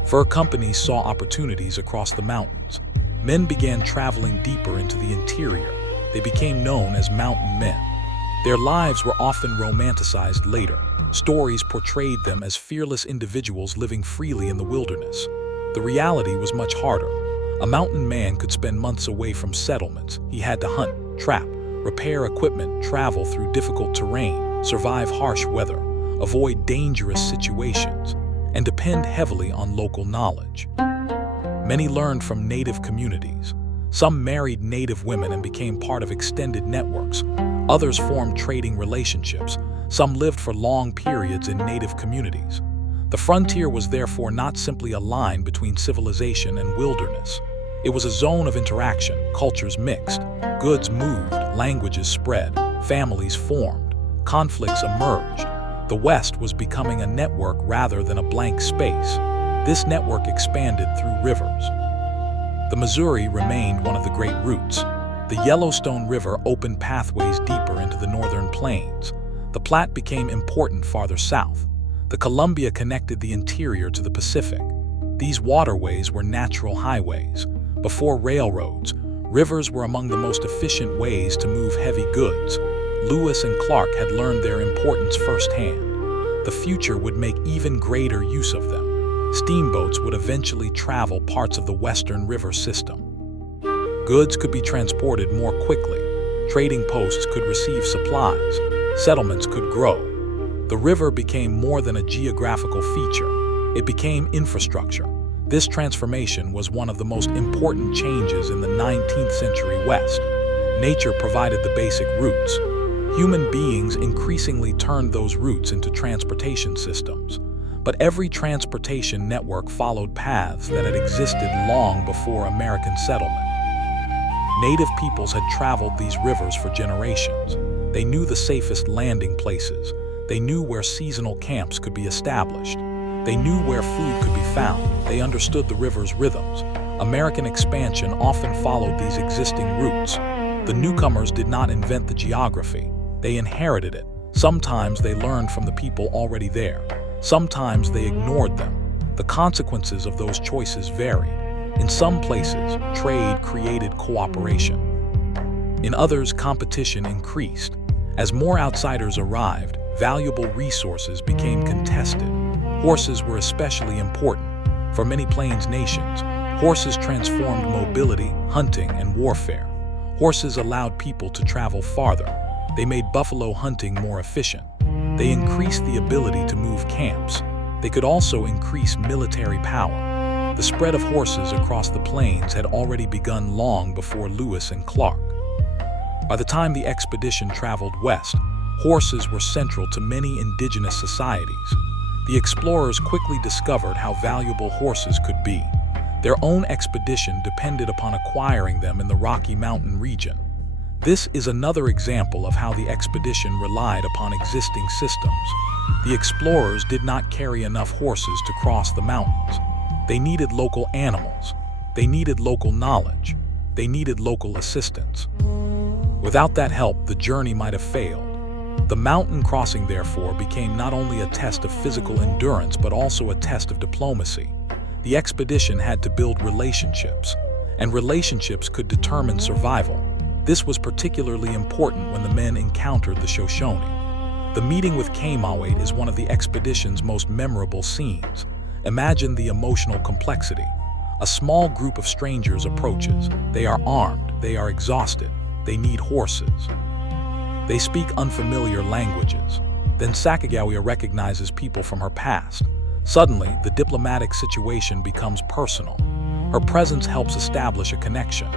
Fur companies saw opportunities across the mountains. Men began traveling deeper into the interior. They became known as mountain men. Their lives were often romanticized later. Stories portrayed them as fearless individuals living freely in the wilderness. The reality was much harder. A mountain man could spend months away from settlements. He had to hunt, trap, repair equipment, travel through difficult terrain, survive harsh weather, avoid dangerous situations, and depend heavily on local knowledge. Many learned from native communities. Some married native women and became part of extended networks. Others formed trading relationships. Some lived for long periods in native communities. The frontier was therefore not simply a line between civilization and wilderness. It was a zone of interaction. Cultures mixed, goods moved, languages spread, families formed, conflicts emerged. The West was becoming a network rather than a blank space. This network expanded through rivers. The Missouri remained one of the great routes. The Yellowstone River opened pathways deeper into the northern plains. The Platte became important farther south. The Columbia connected the interior to the Pacific. These waterways were natural highways. Before railroads, rivers were among the most efficient ways to move heavy goods. Lewis and Clark had learned their importance firsthand. The future would make even greater use of them. Steamboats would eventually travel parts of the western river system. Goods could be transported more quickly. Trading posts could receive supplies. Settlements could grow. The river became more than a geographical feature. It became infrastructure. This transformation was one of the most important changes in the 19th century West. Nature provided the basic routes. Human beings increasingly turned those routes into transportation systems. But every transportation network followed paths that had existed long before American settlement. Native peoples had traveled these rivers for generations. They knew the safest landing places. They knew where seasonal camps could be established. They knew where food could be found. They understood the river's rhythms. American expansion often followed these existing routes. The newcomers did not invent the geography. They inherited it. Sometimes they learned from the people already there. Sometimes they ignored them. The consequences of those choices varied. In some places, trade created cooperation. In others, competition increased. As more outsiders arrived, valuable resources became contested. Horses were especially important. For many Plains nations, horses transformed mobility, hunting, and warfare. Horses allowed people to travel farther. They made buffalo hunting more efficient. They increased the ability to move camps. They could also increase military power. The spread of horses across the plains had already begun long before Lewis and Clark. By the time the expedition traveled west, horses were central to many indigenous societies. The explorers quickly discovered how valuable horses could be. Their own expedition depended upon acquiring them in the Rocky Mountain region. This is another example of how the expedition relied upon existing systems. The explorers did not carry enough horses to cross the mountains. They needed local animals. They needed local knowledge. They needed local assistance. Without that help, the journey might have failed. The mountain crossing, therefore, became not only a test of physical endurance but also a test of diplomacy. The expedition had to build relationships, and relationships could determine survival. This was particularly important when the men encountered the Shoshone. The meeting with Kamawait is one of the expedition's most memorable scenes. Imagine the emotional complexity. A small group of strangers approaches. They are armed, they are exhausted, they need horses. They speak unfamiliar languages. Then Sacagawea recognizes people from her past. Suddenly, the diplomatic situation becomes personal. Her presence helps establish a connection.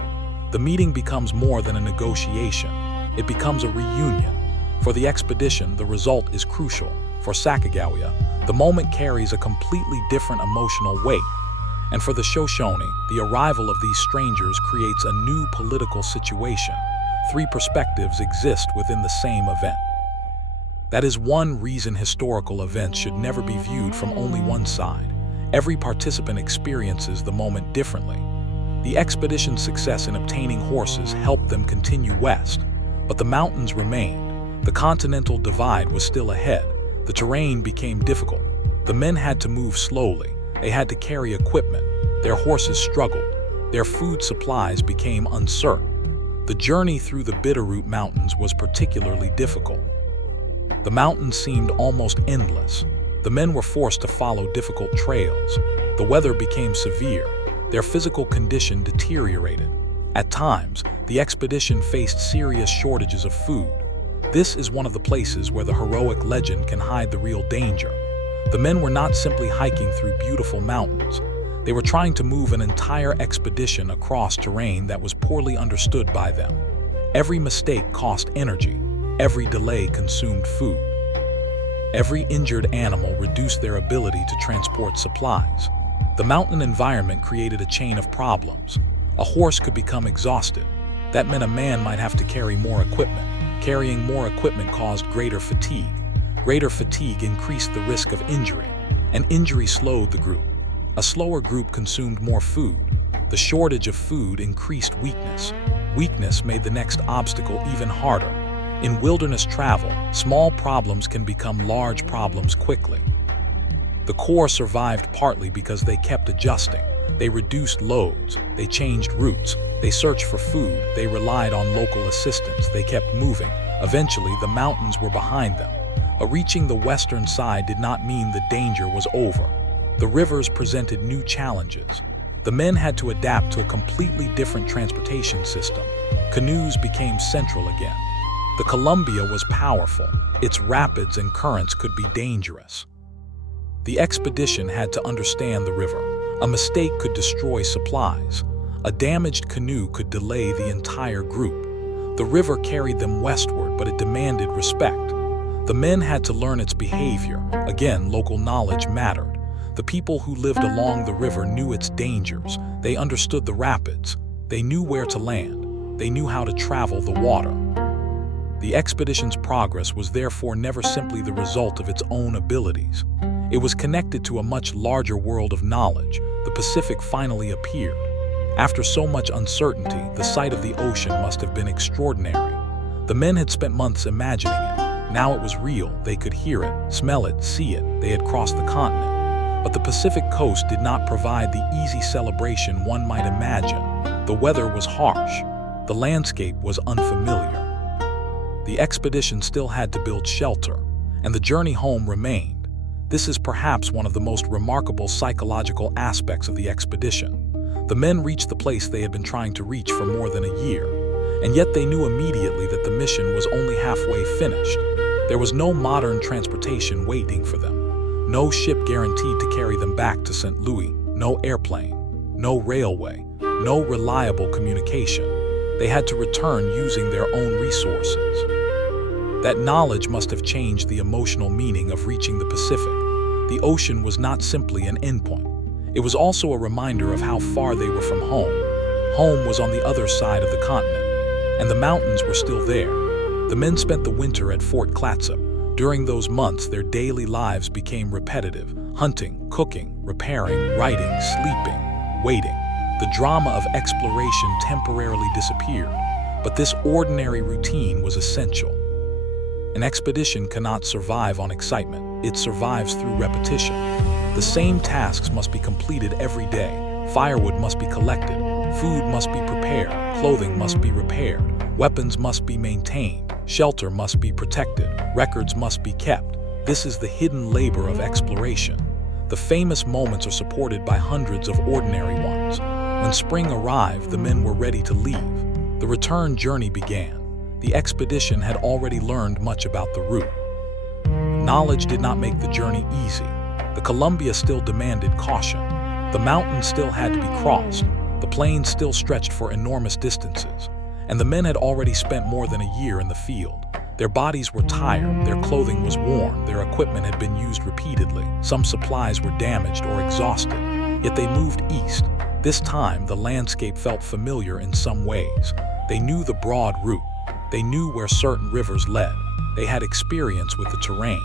The meeting becomes more than a negotiation. It becomes a reunion. For the expedition, the result is crucial. For Sacagawea, the moment carries a completely different emotional weight. And for the Shoshone, the arrival of these strangers creates a new political situation. Three perspectives exist within the same event. That is one reason historical events should never be viewed from only one side. Every participant experiences the moment differently. The expedition's success in obtaining horses helped them continue west, but the mountains remained. The continental divide was still ahead. The terrain became difficult. The men had to move slowly. They had to carry equipment. Their horses struggled. Their food supplies became uncertain. The journey through the Bitterroot Mountains was particularly difficult. The mountains seemed almost endless. The men were forced to follow difficult trails. The weather became severe. Their physical condition deteriorated. At times, the expedition faced serious shortages of food. This is one of the places where the heroic legend can hide the real danger. The men were not simply hiking through beautiful mountains. They were trying to move an entire expedition across terrain that was poorly understood by them. Every mistake cost energy. Every delay consumed food. Every injured animal reduced their ability to transport supplies. The mountain environment created a chain of problems. A horse could become exhausted. That meant a man might have to carry more equipment. Carrying more equipment caused greater fatigue. Greater fatigue increased the risk of injury. An injury slowed the group. A slower group consumed more food. The shortage of food increased weakness. Weakness made the next obstacle even harder. In wilderness travel, small problems can become large problems quickly. The Corps survived partly because they kept adjusting. They reduced loads, they changed routes, they searched for food, they relied on local assistance, they kept moving. Eventually, the mountains were behind them. But reaching the western side did not mean the danger was over. The rivers presented new challenges. The men had to adapt to a completely different transportation system. Canoes became central again. The Columbia was powerful. Its rapids and currents could be dangerous. The expedition had to understand the river. A mistake could destroy supplies. A damaged canoe could delay the entire group. The river carried them westward, but it demanded respect. The men had to learn its behavior. Again, local knowledge mattered. The people who lived along the river knew its dangers. They understood the rapids. They knew where to land. They knew how to travel the water. The expedition's progress was therefore never simply the result of its own abilities. It was connected to a much larger world of knowledge. The Pacific finally appeared. After so much uncertainty, the sight of the ocean must have been extraordinary. The men had spent months imagining it. Now it was real. They could hear it, smell it, see it. They had crossed the continent. But the Pacific coast did not provide the easy celebration one might imagine. The weather was harsh. The landscape was unfamiliar. The expedition still had to build shelter, and the journey home remained. This is perhaps one of the most remarkable psychological aspects of the expedition. The men reached the place they had been trying to reach for more than a year, and yet they knew immediately that the mission was only halfway finished. There was no modern transportation waiting for them, no ship guaranteed to carry them back to St. Louis, no airplane, no railway, no reliable communication. They had to return using their own resources. That knowledge must have changed the emotional meaning of reaching the Pacific. The ocean was not simply an endpoint. It was also a reminder of how far they were from home. Home was on the other side of the continent, and the mountains were still there. The men spent the winter at Fort Clatsop. During those months, their daily lives became repetitive: hunting, cooking, repairing, writing, sleeping, waiting. The drama of exploration temporarily disappeared, but this ordinary routine was essential. An expedition cannot survive on excitement. It survives through repetition. The same tasks must be completed every day. Firewood must be collected. Food must be prepared. Clothing must be repaired. Weapons must be maintained. Shelter must be protected. Records must be kept. This is the hidden labor of exploration. The famous moments are supported by hundreds of ordinary ones. When spring arrived, the men were ready to leave. The return journey began. The expedition had already learned much about the route. Knowledge did not make the journey easy. The Columbia still demanded caution. The mountains still had to be crossed. The plains still stretched for enormous distances. And the men had already spent more than a year in the field. Their bodies were tired, their clothing was worn, their equipment had been used repeatedly. Some supplies were damaged or exhausted. Yet they moved east. This time, the landscape felt familiar in some ways. They knew the broad route. They knew where certain rivers led. They had experience with the terrain.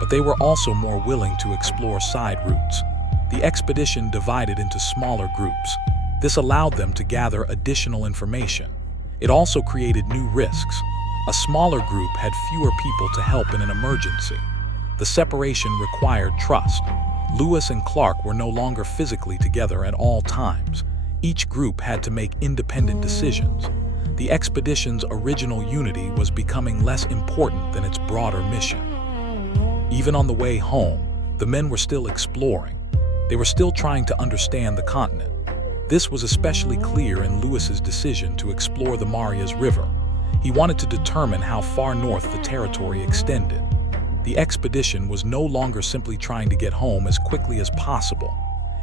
But they were also more willing to explore side routes. The expedition divided into smaller groups. This allowed them to gather additional information. It also created new risks. A smaller group had fewer people to help in an emergency. The separation required trust. Lewis and Clark were no longer physically together at all times. Each group had to make independent decisions. The expedition's original unity was becoming less important than its broader mission. Even on the way home, the men were still exploring. They were still trying to understand the continent. This was especially clear in Lewis's decision to explore the Marias River. He wanted to determine how far north the territory extended. The expedition was no longer simply trying to get home as quickly as possible.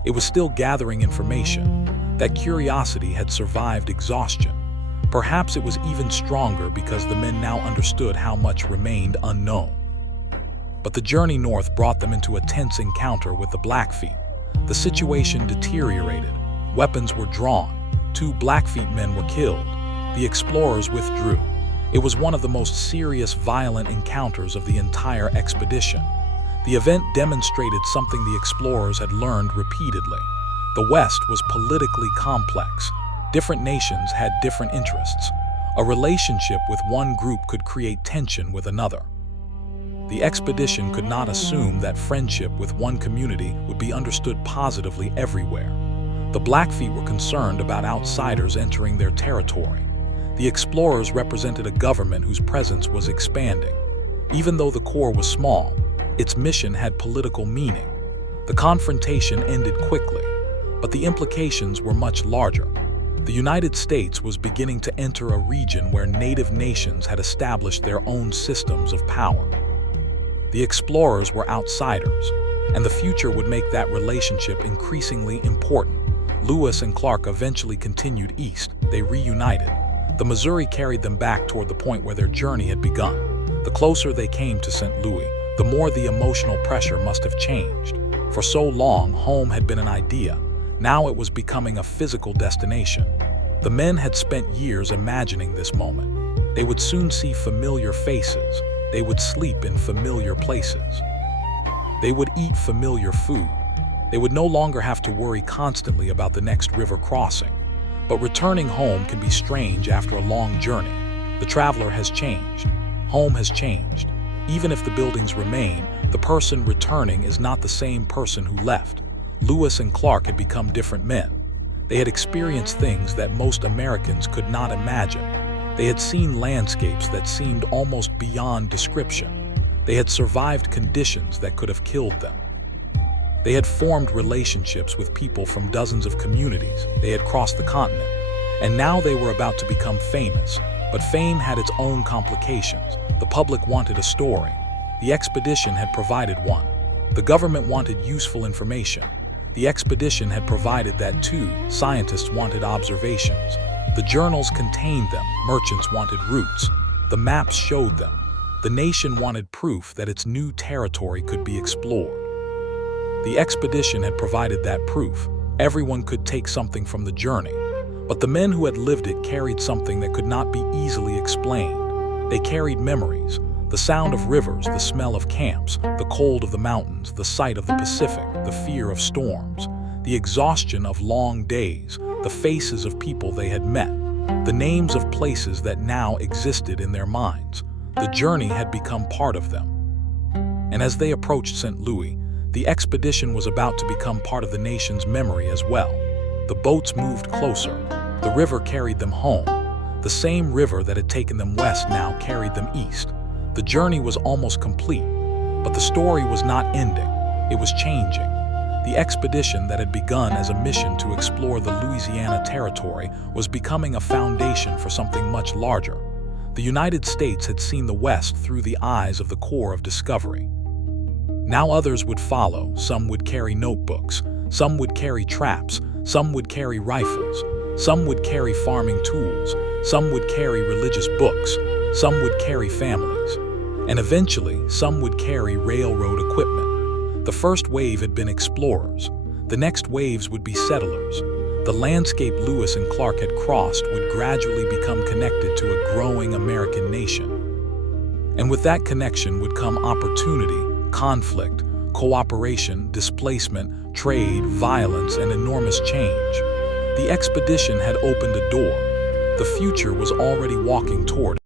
It was still gathering information. That curiosity had survived exhaustion. Perhaps it was even stronger because the men now understood how much remained unknown. But the journey north brought them into a tense encounter with the Blackfeet. The situation deteriorated. Weapons were drawn. 2 Blackfeet men were killed. The explorers withdrew. It was one of the most serious, violent encounters of the entire expedition. The event demonstrated something the explorers had learned repeatedly. The West was politically complex. Different nations had different interests. A relationship with one group could create tension with another. The expedition could not assume that friendship with one community would be understood positively everywhere. The Blackfeet were concerned about outsiders entering their territory. The explorers represented a government whose presence was expanding. Even though the Corps was small, its mission had political meaning. The confrontation ended quickly, but the implications were much larger. The United States was beginning to enter a region where native nations had established their own systems of power. The explorers were outsiders, and the future would make that relationship increasingly important. Lewis and Clark eventually continued east. They reunited. The Missouri carried them back toward the point where their journey had begun. The closer they came to St. Louis, the more the emotional pressure must have changed. For so long, home had been an idea. Now it was becoming a physical destination. The men had spent years imagining this moment. They would soon see familiar faces. They would sleep in familiar places. They would eat familiar food. They would no longer have to worry constantly about the next river crossing. But returning home can be strange after a long journey. The traveler has changed. Home has changed. Even if the buildings remain, the person returning is not the same person who left. Lewis and Clark had become different men. They had experienced things that most Americans could not imagine. They had seen landscapes that seemed almost beyond description. They had survived conditions that could have killed them. They had formed relationships with people from dozens of communities. They had crossed the continent. And now they were about to become famous. But fame had its own complications. The public wanted a story. The expedition had provided one. The government wanted useful information. The expedition had provided that too. Scientists wanted observations. The journals contained them. Merchants wanted routes. The maps showed them. The nation wanted proof that its new territory could be explored. The expedition had provided that proof. Everyone could take something from the journey. But the men who had lived it carried something that could not be easily explained. They carried memories. The sound of rivers, the smell of camps, the cold of the mountains, the sight of the Pacific, the fear of storms, the exhaustion of long days, the faces of people they had met, the names of places that now existed in their minds. The journey had become part of them. And as they approached St. Louis, the expedition was about to become part of the nation's memory as well. The boats moved closer. The river carried them home. The same river that had taken them west now carried them east. The journey was almost complete, but the story was not ending. It was changing. The expedition that had begun as a mission to explore the Louisiana Territory was becoming a foundation for something much larger. The United States had seen the West through the eyes of the Corps of Discovery. Now others would follow. Some would carry notebooks. Some would carry traps. Some would carry rifles. Some would carry farming tools. Some would carry religious books. Some would carry families. And eventually, some would carry railroad equipment. The first wave had been explorers. The next waves would be settlers. The landscape Lewis and Clark had crossed would gradually become connected to a growing American nation. And with that connection would come opportunity, conflict, cooperation, displacement, trade, violence, and enormous change. The expedition had opened a door. The future was already walking toward it.